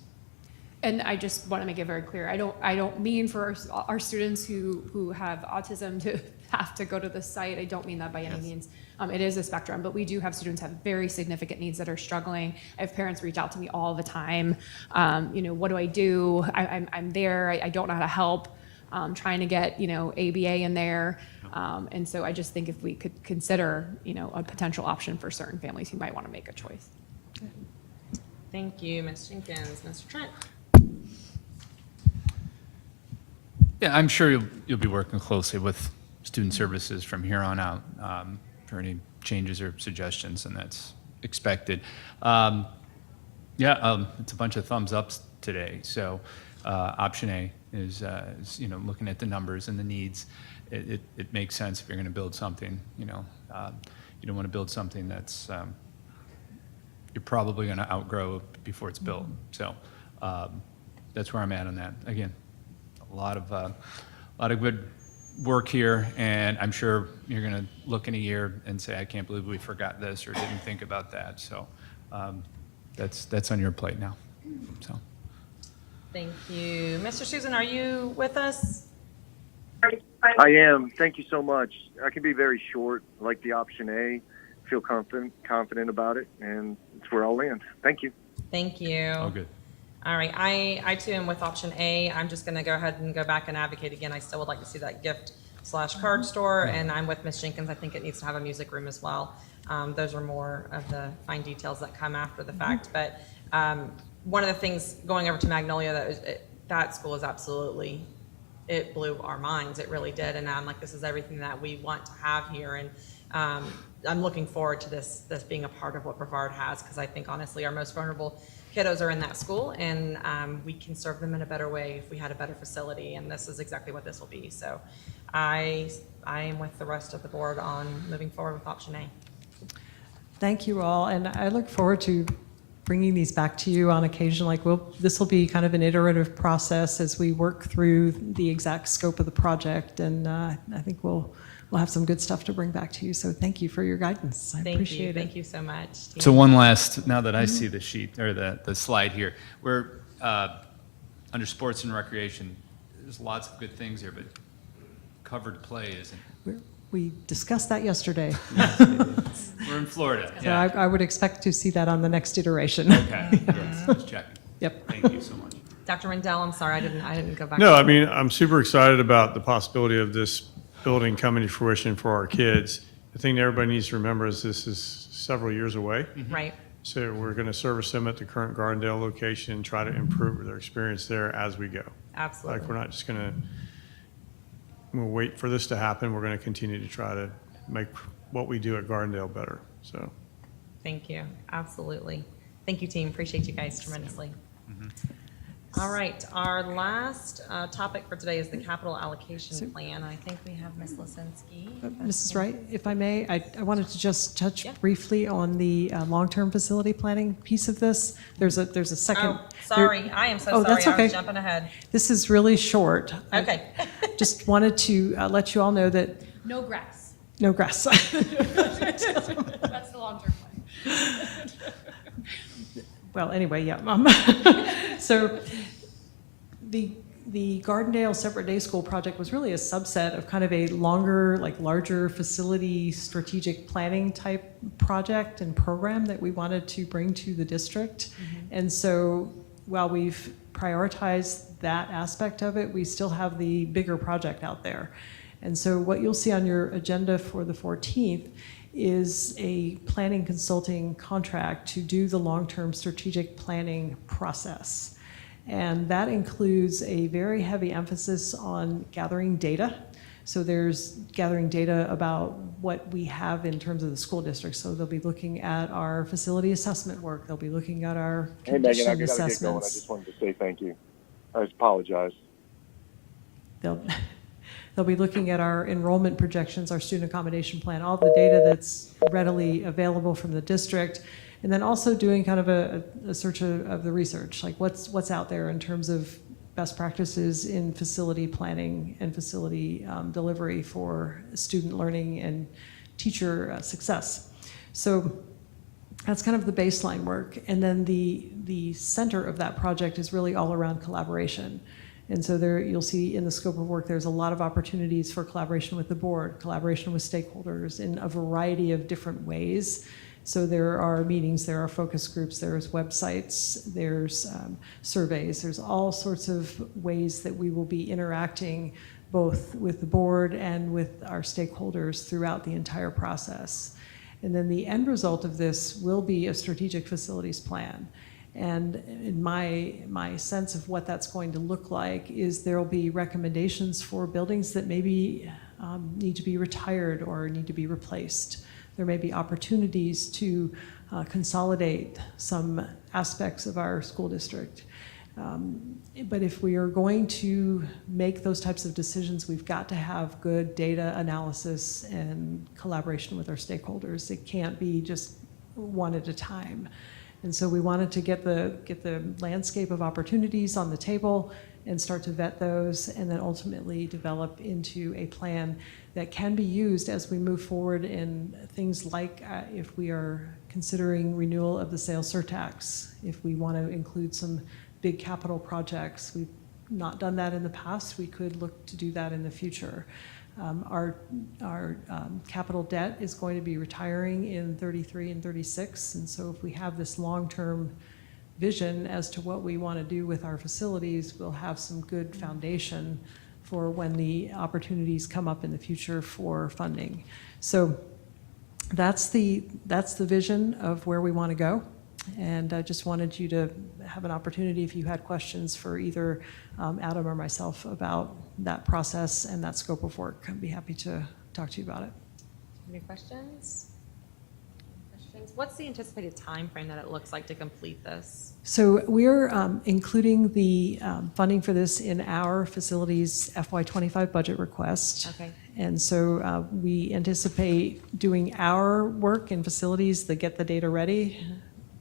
And I just want to make it very clear, I don't mean for our students who have autism to have to go to the site. I don't mean that by any means. It is a spectrum, but we do have students have very significant needs that are struggling. I have parents reach out to me all the time. You know, what do I do? I'm there. I don't know how to help. Trying to get, you know, ABA in there. And so I just think if we could consider, you know, a potential option for certain families who might want to make a choice. Thank you, Ms. Jenkins. Mr. Trent. Yeah, I'm sure you'll be working closely with student services from here on out for any changes or suggestions, and that's expected. It's a bunch of thumbs ups today. So option A is you know, looking at the numbers and the needs. It makes sense if you're going to build something. You know, you don't want to build something that's you're probably going to outgrow before it's built. So that's where I'm at on that. Again, a lot of good work here, and I'm sure you're going to look in a year and say, I can't believe we forgot this or didn't think about that. So that's on your plate now. So. Thank you. Mr. Susan, are you with us? I am. Thank you so much. I can be very short, like the option A. Feel confident about it, and it's where I'll land. Thank you. Thank you. All good. All right, I too am with option A. I'm just gonna go ahead and go back and advocate again. I still would like to see that gift/card store, and I'm with Ms. Jenkins. I think it needs to have a music room as well. Those are more of the fine details that come after the fact. But one of the things going over to Magnolia, that school is absolutely, it blew our minds. It really did. And I'm like, this is everything that we want to have here. And I'm looking forward to this being a part of what Brevard has, because I think honestly our most vulnerable kiddos are in that school, and we can serve them in a better way if we had a better facility, and this is exactly what this will be. So I am with the rest of the board on moving forward with option A. Thank you all, and I look forward to bringing these back to you on occasion. Like, this will be kind of an iterative process as we work through the exact scope of the project, and I think we'll have some good stuff to bring back to you. So thank you for your guidance. I appreciate it. Thank you so much. So one last, now that I see the sheet, or the slide here, we're under sports and recreation, there's lots of good things here, but covered play isn't. We discussed that yesterday. We're in Florida. So I would expect to see that on the next iteration. Okay, just checking. Yep. Thank you so much. Dr. Rendell, I'm sorry, I didn't go back. No, I mean, I'm super excited about the possibility of this building coming to fruition for our kids. The thing that everybody needs to remember is this is several years away. Right. So we're going to service them at the current Gardendale location, try to improve their experience there as we go. Absolutely. Like, we're not just going to we'll wait for this to happen. We're going to continue to try to make what we do at Gardendale better. So. Thank you. Absolutely. Thank you, team. Appreciate you guys tremendously. All right. Our last topic for today is the capital allocation plan. I think we have Ms. Lisinski. Mrs. Wright, if I may, I wanted to just touch briefly on the long-term facility planning piece of this. There's a second. Oh, sorry. I am so sorry. That's okay. I was jumping ahead. This is really short. Okay. Just wanted to let you all know that No grass. no grass. That's the long-term plan. Well, anyway, yeah. So the Gardendale Separate Day School project was really a subset of kind of a longer, like larger facility strategic planning type project and program that we wanted to bring to the district. And so while we've prioritized that aspect of it, we still have the bigger project out there. And so what you'll see on your agenda for the 14th is a planning consulting contract to do the long-term strategic planning process. And that includes a very heavy emphasis on gathering data. So there's gathering data about what we have in terms of the school district. So they'll be looking at our facility assessment work. They'll be looking at our Hey, Megan, I condition gotta get going. I assessments. just wanted to say thank you. I apologize. They'll be looking at our enrollment projections, our student accommodation plan, all the data that's readily available from the district. And then also doing kind of a search of the research, like what's out there in terms of best practices in facility planning and facility delivery for student learning and teacher success. So that's kind of the baseline work. And then the center of that project is really all around collaboration. And so there, you'll see in the scope of work, there's a lot of opportunities for collaboration with the board, collaboration with stakeholders in a variety of different ways. So there are meetings, there are focus groups, there's websites, there's surveys, there's all sorts of ways that we will be interacting both with the board and with our stakeholders throughout the entire process. And then the end result of this will be a strategic facilities plan. And in my sense of what that's going to look like is there will be recommendations for buildings that maybe need to be retired or need to be replaced. There may be opportunities to consolidate some aspects of our school district. But if we are going to make those types of decisions, we've got to have good data analysis and collaboration with our stakeholders. It can't be just one at a time. And so we wanted to get the landscape of opportunities on the table and start to vet those, and then ultimately develop into a plan that can be used as we move forward in things like if we are considering renewal of the sales surtax, if we want to include some big capital projects. We've not done that in the past. We could look to do that in the future. Our capital debt is going to be retiring in 33 and 36, and so if we have this long-term vision as to what we want to do with our facilities, we'll have some good foundation for when the opportunities come up in the future for funding. So that's the vision of where we want to go. And I just wanted you to have an opportunity, if you had questions for either Adam or myself about that process and that scope of work, I'd be happy to talk to you about it. Any questions? What's the anticipated time frame that it looks like to complete this? So we're including the funding for this in our facilities FY25 budget request. Okay. And so we anticipate doing our work in facilities that get the data ready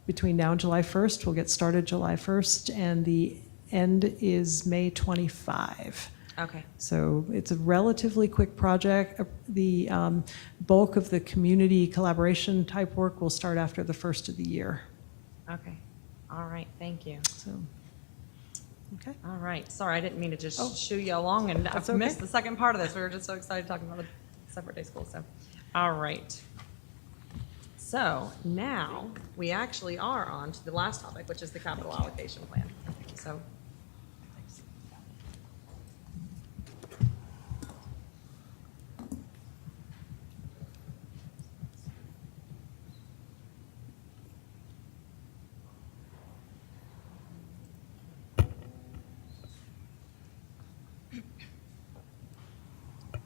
between now and July 1st. We'll get started July 1st, and the end is May 25. Okay. So it's a relatively quick project. The bulk of the community collaboration type work will start after the first of the year. Okay. All right. Thank you. So, okay. All right. Sorry, I didn't mean to just shoo you along, and That's I missed okay. the second part of this. We were just so excited talking about the separate day school. So, all right. So now we actually are on to the last topic, which is the capital allocation plan. So.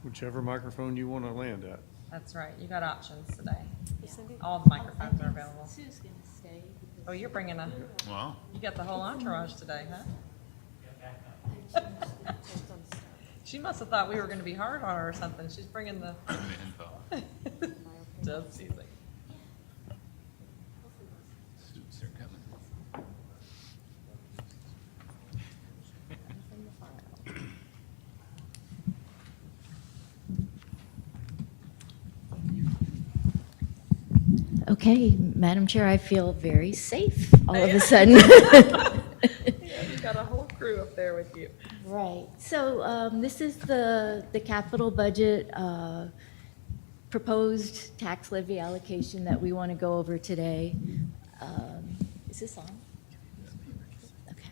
Whichever microphone you want to land at. That's right. You got options today. All the microphones are available. Sue's gonna stay. Oh, you're bringing a. Wow. You got the whole entourage today, huh? She must have thought we were going to be hard on her or something. She's bringing the. Just teasing. Students are coming. Okay, Madam Chair, I feel very safe all of a sudden. Yeah, you got a whole crew up there with you. Right. So this is the capital budget proposed tax levy allocation that we want to go over today. Is this on? Okay.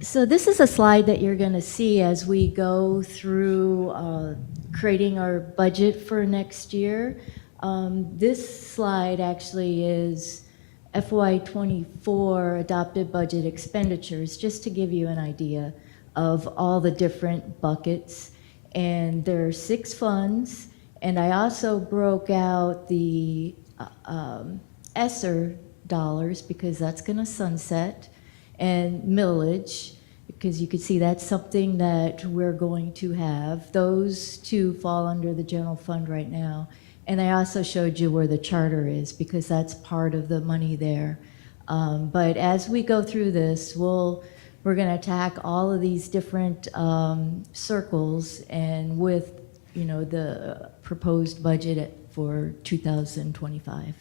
So this is a slide that you're going to see as we go through creating our budget for next year. This slide actually is FY24 adopted budget expenditures, just to give you an idea of all the different buckets. And there are 6 funds, and I also broke out the ESSER dollars because that's going to sunset, and millage, because you can see that's something that we're going to have. Those 2 fall under the general fund right now. And I also showed you where the charter is because that's part of the money there. But as we go through this, we're going to attack all of these different circles, and with the proposed budget for 2025.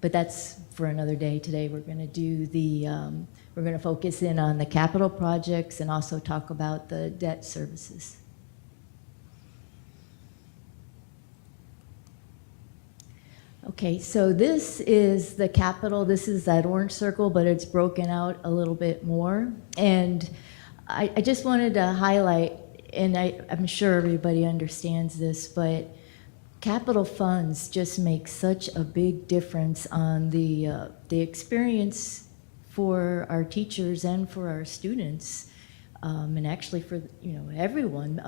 But that's for another day. Today we're going to do we're going to focus in on the capital projects and also talk about the debt services. Okay, so this is the capital. This is that orange circle, but it's broken out a little bit more. And I just wanted to highlight, and I'm sure everybody understands this, but capital funds just make such a big difference on the experience for our teachers and for our students, and actually for everyone.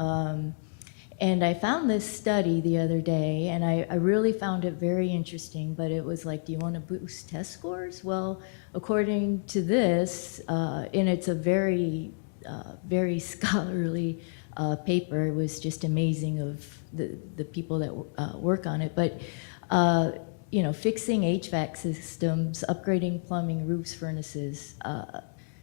And I found this study the other day, and I really found it very interesting, but it was like, do you want to boost test scores? Well, according to this, and it's a very, very scholarly paper, it was just amazing of the people that work on it, but you know, fixing HVAC systems, upgrading plumbing, roofs, furnaces,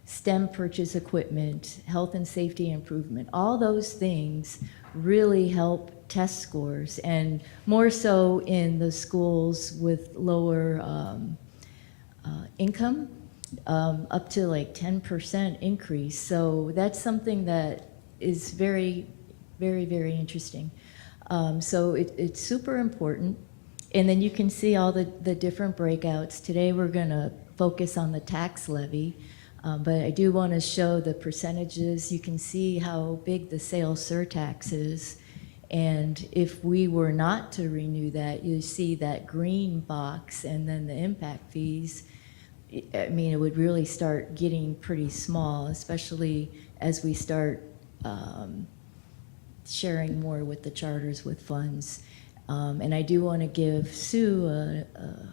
STEM purchase equipment, health and safety improvement, all those things really help test scores, and more so in the schools with lower income, up to like 10% increase. So that's something that is very, very, very interesting. So it's super important. And then you can see all the different breakouts. Today we're going to focus on the tax levy, but I do want to show the percentages. You can see how big the sales surtax is. And if we were not to renew that, you see that green box and then the impact fees. I mean, it would really start getting pretty small, especially as we start sharing more with the charters with funds. And I do want to give Sue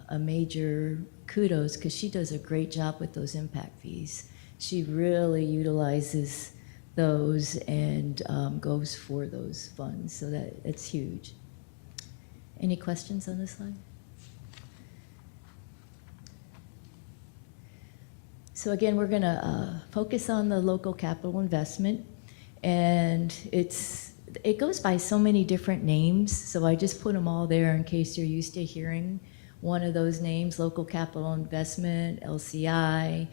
a major kudos, because she does a great job with those impact fees. She really utilizes those and goes for those funds, so that it's huge. Any questions on this slide? So again, we're going to focus on the local capital investment, and it goes by so many different names, so I just put them all there in case you're used to hearing one of those names: local capital investment, LCI.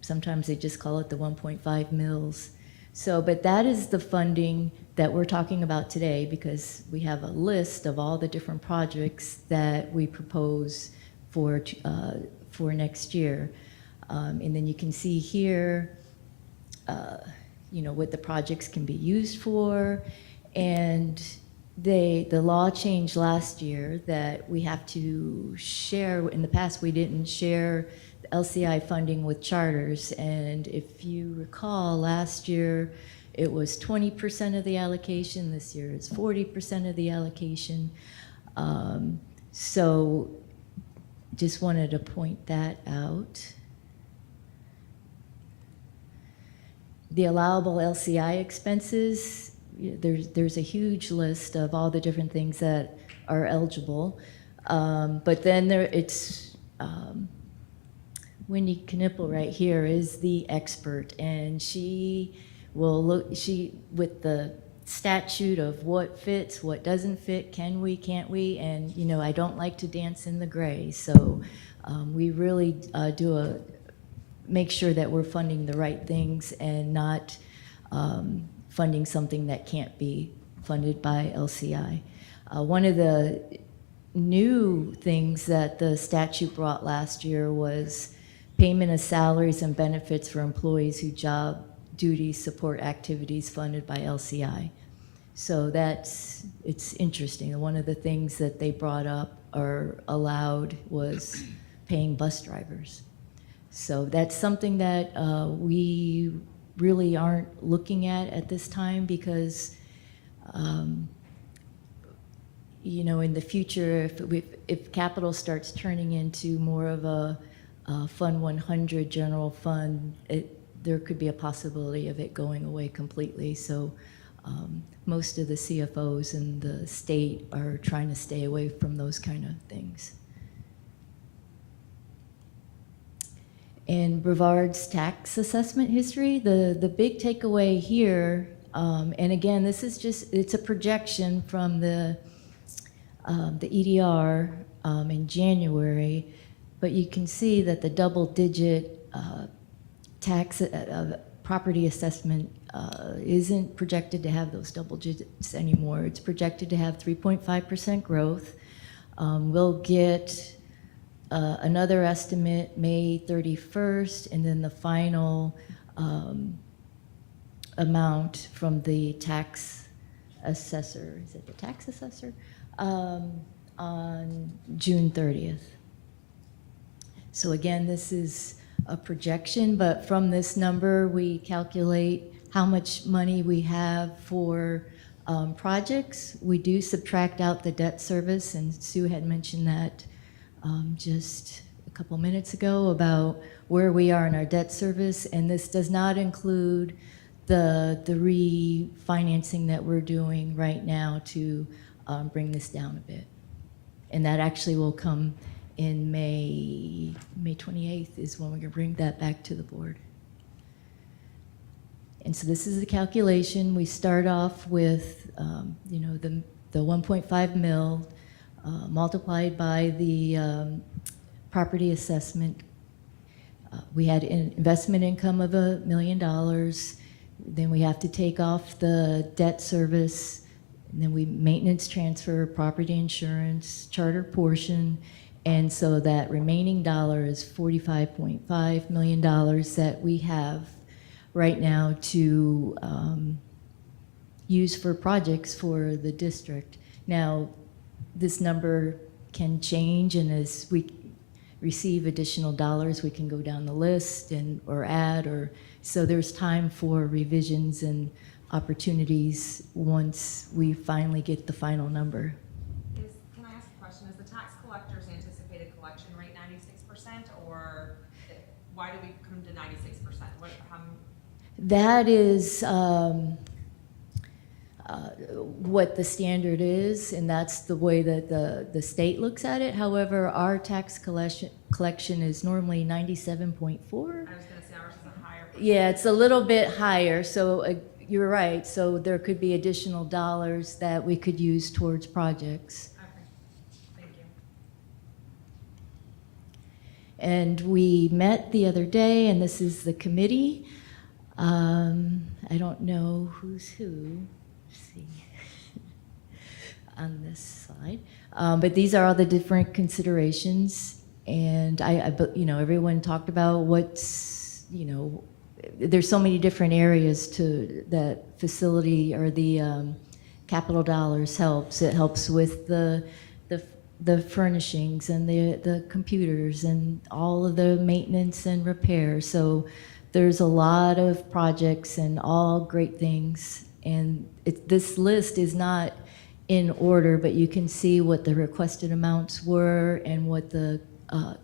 Sometimes they just call it the 1.5 mils. So, but that is the funding that we're talking about today, because we have a list of all the different projects that we propose for next year. And then you can see here, you know, what the projects can be used for. And the law changed last year that we have to share. In the past, we didn't share LCI funding with charters, and if you recall, last year it was 20% of the allocation. This year it's 40% of the allocation. So just wanted to point that out. The allowable LCI expenses, there's a huge list of all the different things that are eligible, but then Wendy Knippel right here is the expert, and she will look, with the statute of what fits, what doesn't fit, can we, can't we, and you know, I don't like to dance in the gray, so we really make sure that we're funding the right things and not funding something that can't be funded by LCI. One of the new things that the statute brought last year was payment of salaries and benefits for employees who job duty support activities funded by LCI. So it's interesting. One of the things that they brought up or allowed was paying bus drivers. So that's something that we really aren't looking at this time, because you know, in the future, if capital starts turning into more of a Fund 100 general fund, there could be a possibility of it going away completely. So most of the CFOs in the state are trying to stay away from those kind of things. In Brevard's tax assessment history, the big takeaway here, and again, this is it's a projection from the EDR in January, but you can see that the double-digit tax property assessment isn't projected to have those double digits anymore. It's projected to have 3.5% growth. We'll get another estimate May 31st, and then the final amount from the tax assessor. Is it the tax assessor? On June 30th. So again, this is a projection, but from this number, we calculate how much money we have for projects. We do subtract out the debt service, and Sue had mentioned that just a couple minutes ago about where we are in our debt service, and this does not include the refinancing that we're doing right now to bring this down a bit. And that actually will come in May 28th is when we're going to bring that back to the board. And so this is the calculation. We start off with, the 1.5 mil multiplied by the property assessment. We had an investment income of $1 million. Then we have to take off the debt service. And then we maintenance transfer, property insurance, charter portion. And so that remaining dollar is $45.5 million that we have right now to use for projects for the district. Now, this number can change, and as we receive additional dollars, we can go down the list or add, or so there's time for revisions and opportunities once we finally get the final number. Can I ask a question? Is the tax collector's anticipated collection rate 96%, or why do we come to 96%? That is what the standard is, and that's the way that the state looks at it. However, our tax collection is normally 97.4. I was going to say ours is a higher. Yeah, it's a little bit higher, so you're right. So there could be additional dollars that we could use towards projects. Okay, thank you. And we met the other day, and this is the committee. I don't know who's who. Let's see on this slide. But these are all the different considerations, and everyone talked about what's, there's so many different areas to that facility or the capital dollars helps. It helps with the furnishings and the computers and all of the maintenance and repair. So there's a lot of projects and all great things. And this list is not in order, but you can see what the requested amounts were and what the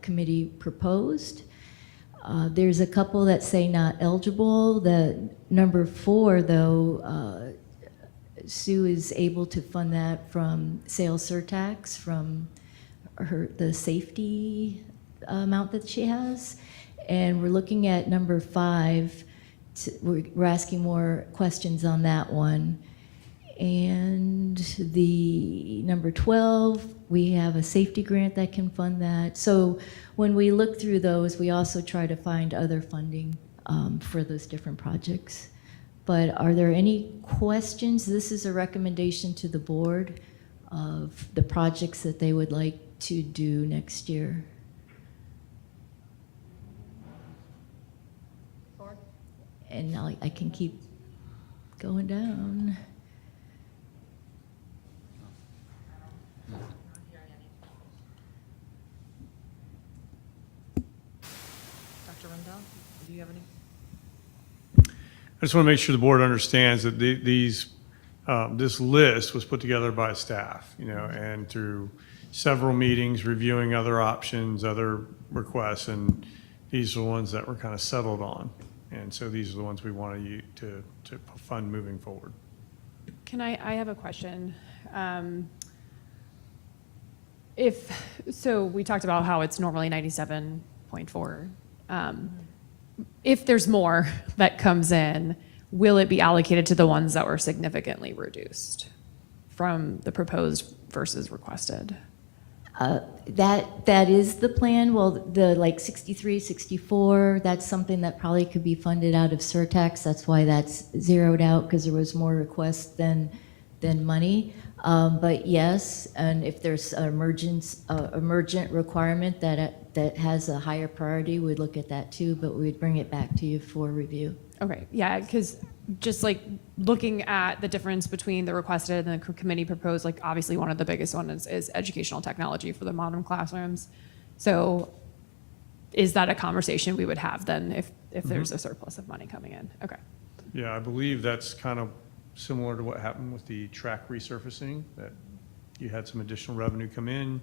committee proposed. There's a couple that say not eligible. The number 4, though, Sue is able to fund that from sales surtax, from the safety amount that she has. And we're looking at number 5. We're asking more questions on that one. And the number 12, we have a safety grant that can fund that. So when we look through those, we also try to find other funding for those different projects. But are there any questions? This is a recommendation to the board of the projects that they would like to do next year. And I can keep going down. Dr. Rendell, do you have any? I just want to make sure the board understands that this list was put together by staff, and through several meetings, reviewing other options, other requests, and these are the ones that we're kind of settled on. And so these are the ones we want to fund moving forward. I have a question. So we talked about how it's normally 97.4. If there's more that comes in, will it be allocated to the ones that were significantly reduced from the proposed versus requested? That is the plan. Well, the 63, 64, that's something that probably could be funded out of surtax. That's why that's zeroed out, because there was more requests than money. But yes, and if there's an emergent requirement that has a higher priority, we'd look at that too, but we'd bring it back to you for review. Okay, yeah, because just looking at the difference between the requested and the committee proposed, obviously one of the biggest ones is educational technology for the modern classrooms. So is that a conversation we would have then if there's a surplus of money coming in? Okay. Yeah, I believe that's kind of similar to what happened with the track resurfacing, that you had some additional revenue come in.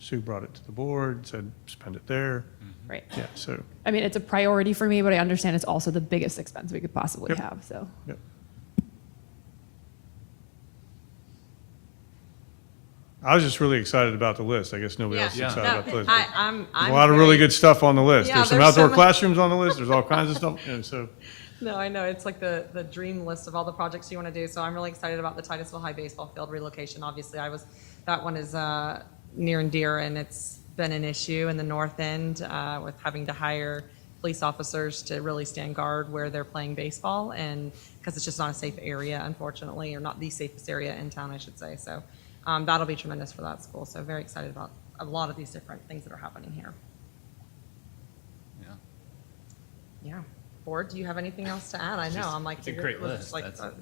Sue brought it to the board, said spend it there. Right. Yeah, so. I mean, it's a priority for me, but I understand it's also the biggest expense we could possibly have, so. Yep. I was just really excited about the list. I guess nobody else is Yeah. excited about the list. I'm There's a lot of really good stuff on the list. Yeah, There's some there's so outdoor much- classrooms on the list. There's all kinds of stuff. And so, No, I know, it's like the dream list of all the projects you want to do, so I'm really excited about the Titusville High baseball field relocation. Obviously, that one is near and dear, and it's been an issue in the north end with having to hire police officers to really stand guard where they're playing baseball, and because it's just not a safe area, unfortunately, or not the safest area in town, I should say. So that'll be tremendous for that school. So very excited about a lot of these different things that are happening here. Yeah. Yeah. Board, do you have anything else to add? I know, I'm like. It's a great we're list. just like, That's-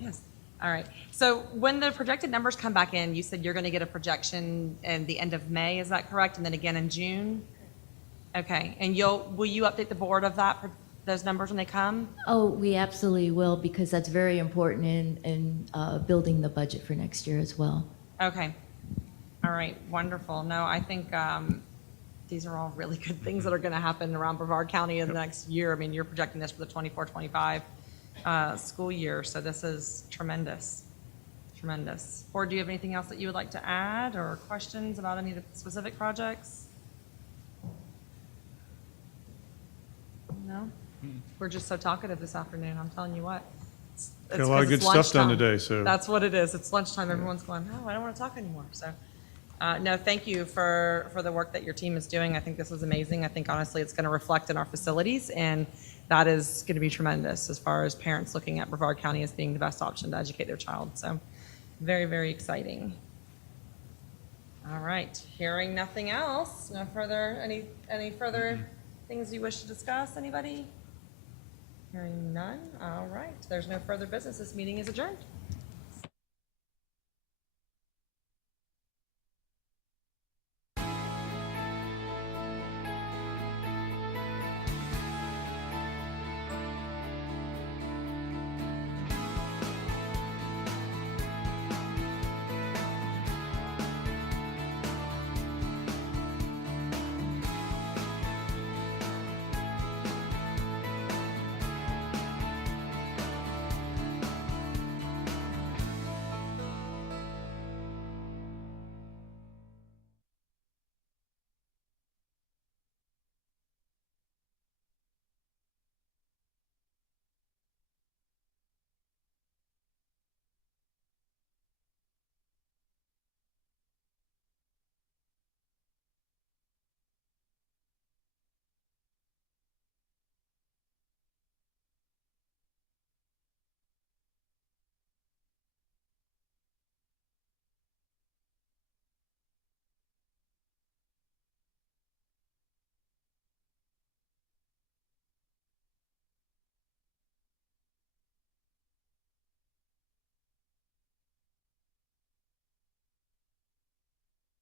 Yes. All right. So when the projected numbers come back in, you said you're going to get a projection in the end of May, is that correct? And then again in June? Okay. And will you update the board of those numbers when they come? Oh, we absolutely will, because that's very important in building the budget for next year as well. Okay. All right. Wonderful. No, I think these are all really good things that are going to happen around Brevard County in the next year. I mean, you're projecting this for the 24-25 school year, so this is tremendous. Tremendous. Board, do you have anything else that you would like to add or questions about any of the specific projects? No? We're just so talkative this afternoon, I'm telling you what. It's got a lot of 'cause good it's stuff done lunchtime. today, so. That's what it is. It's lunchtime. Everyone's going, oh, I don't want to talk anymore. So, no, thank you for the work that your team is doing. I think this is amazing. I think honestly it's going to reflect in our facilities, and that is going to be tremendous as far as parents looking at Brevard County as being the best option to educate their child. So, very, very exciting. All right. Hearing nothing else, no further, any further things you wish to discuss? Anybody? Hearing none. All right. There's no further business. This meeting is adjourned.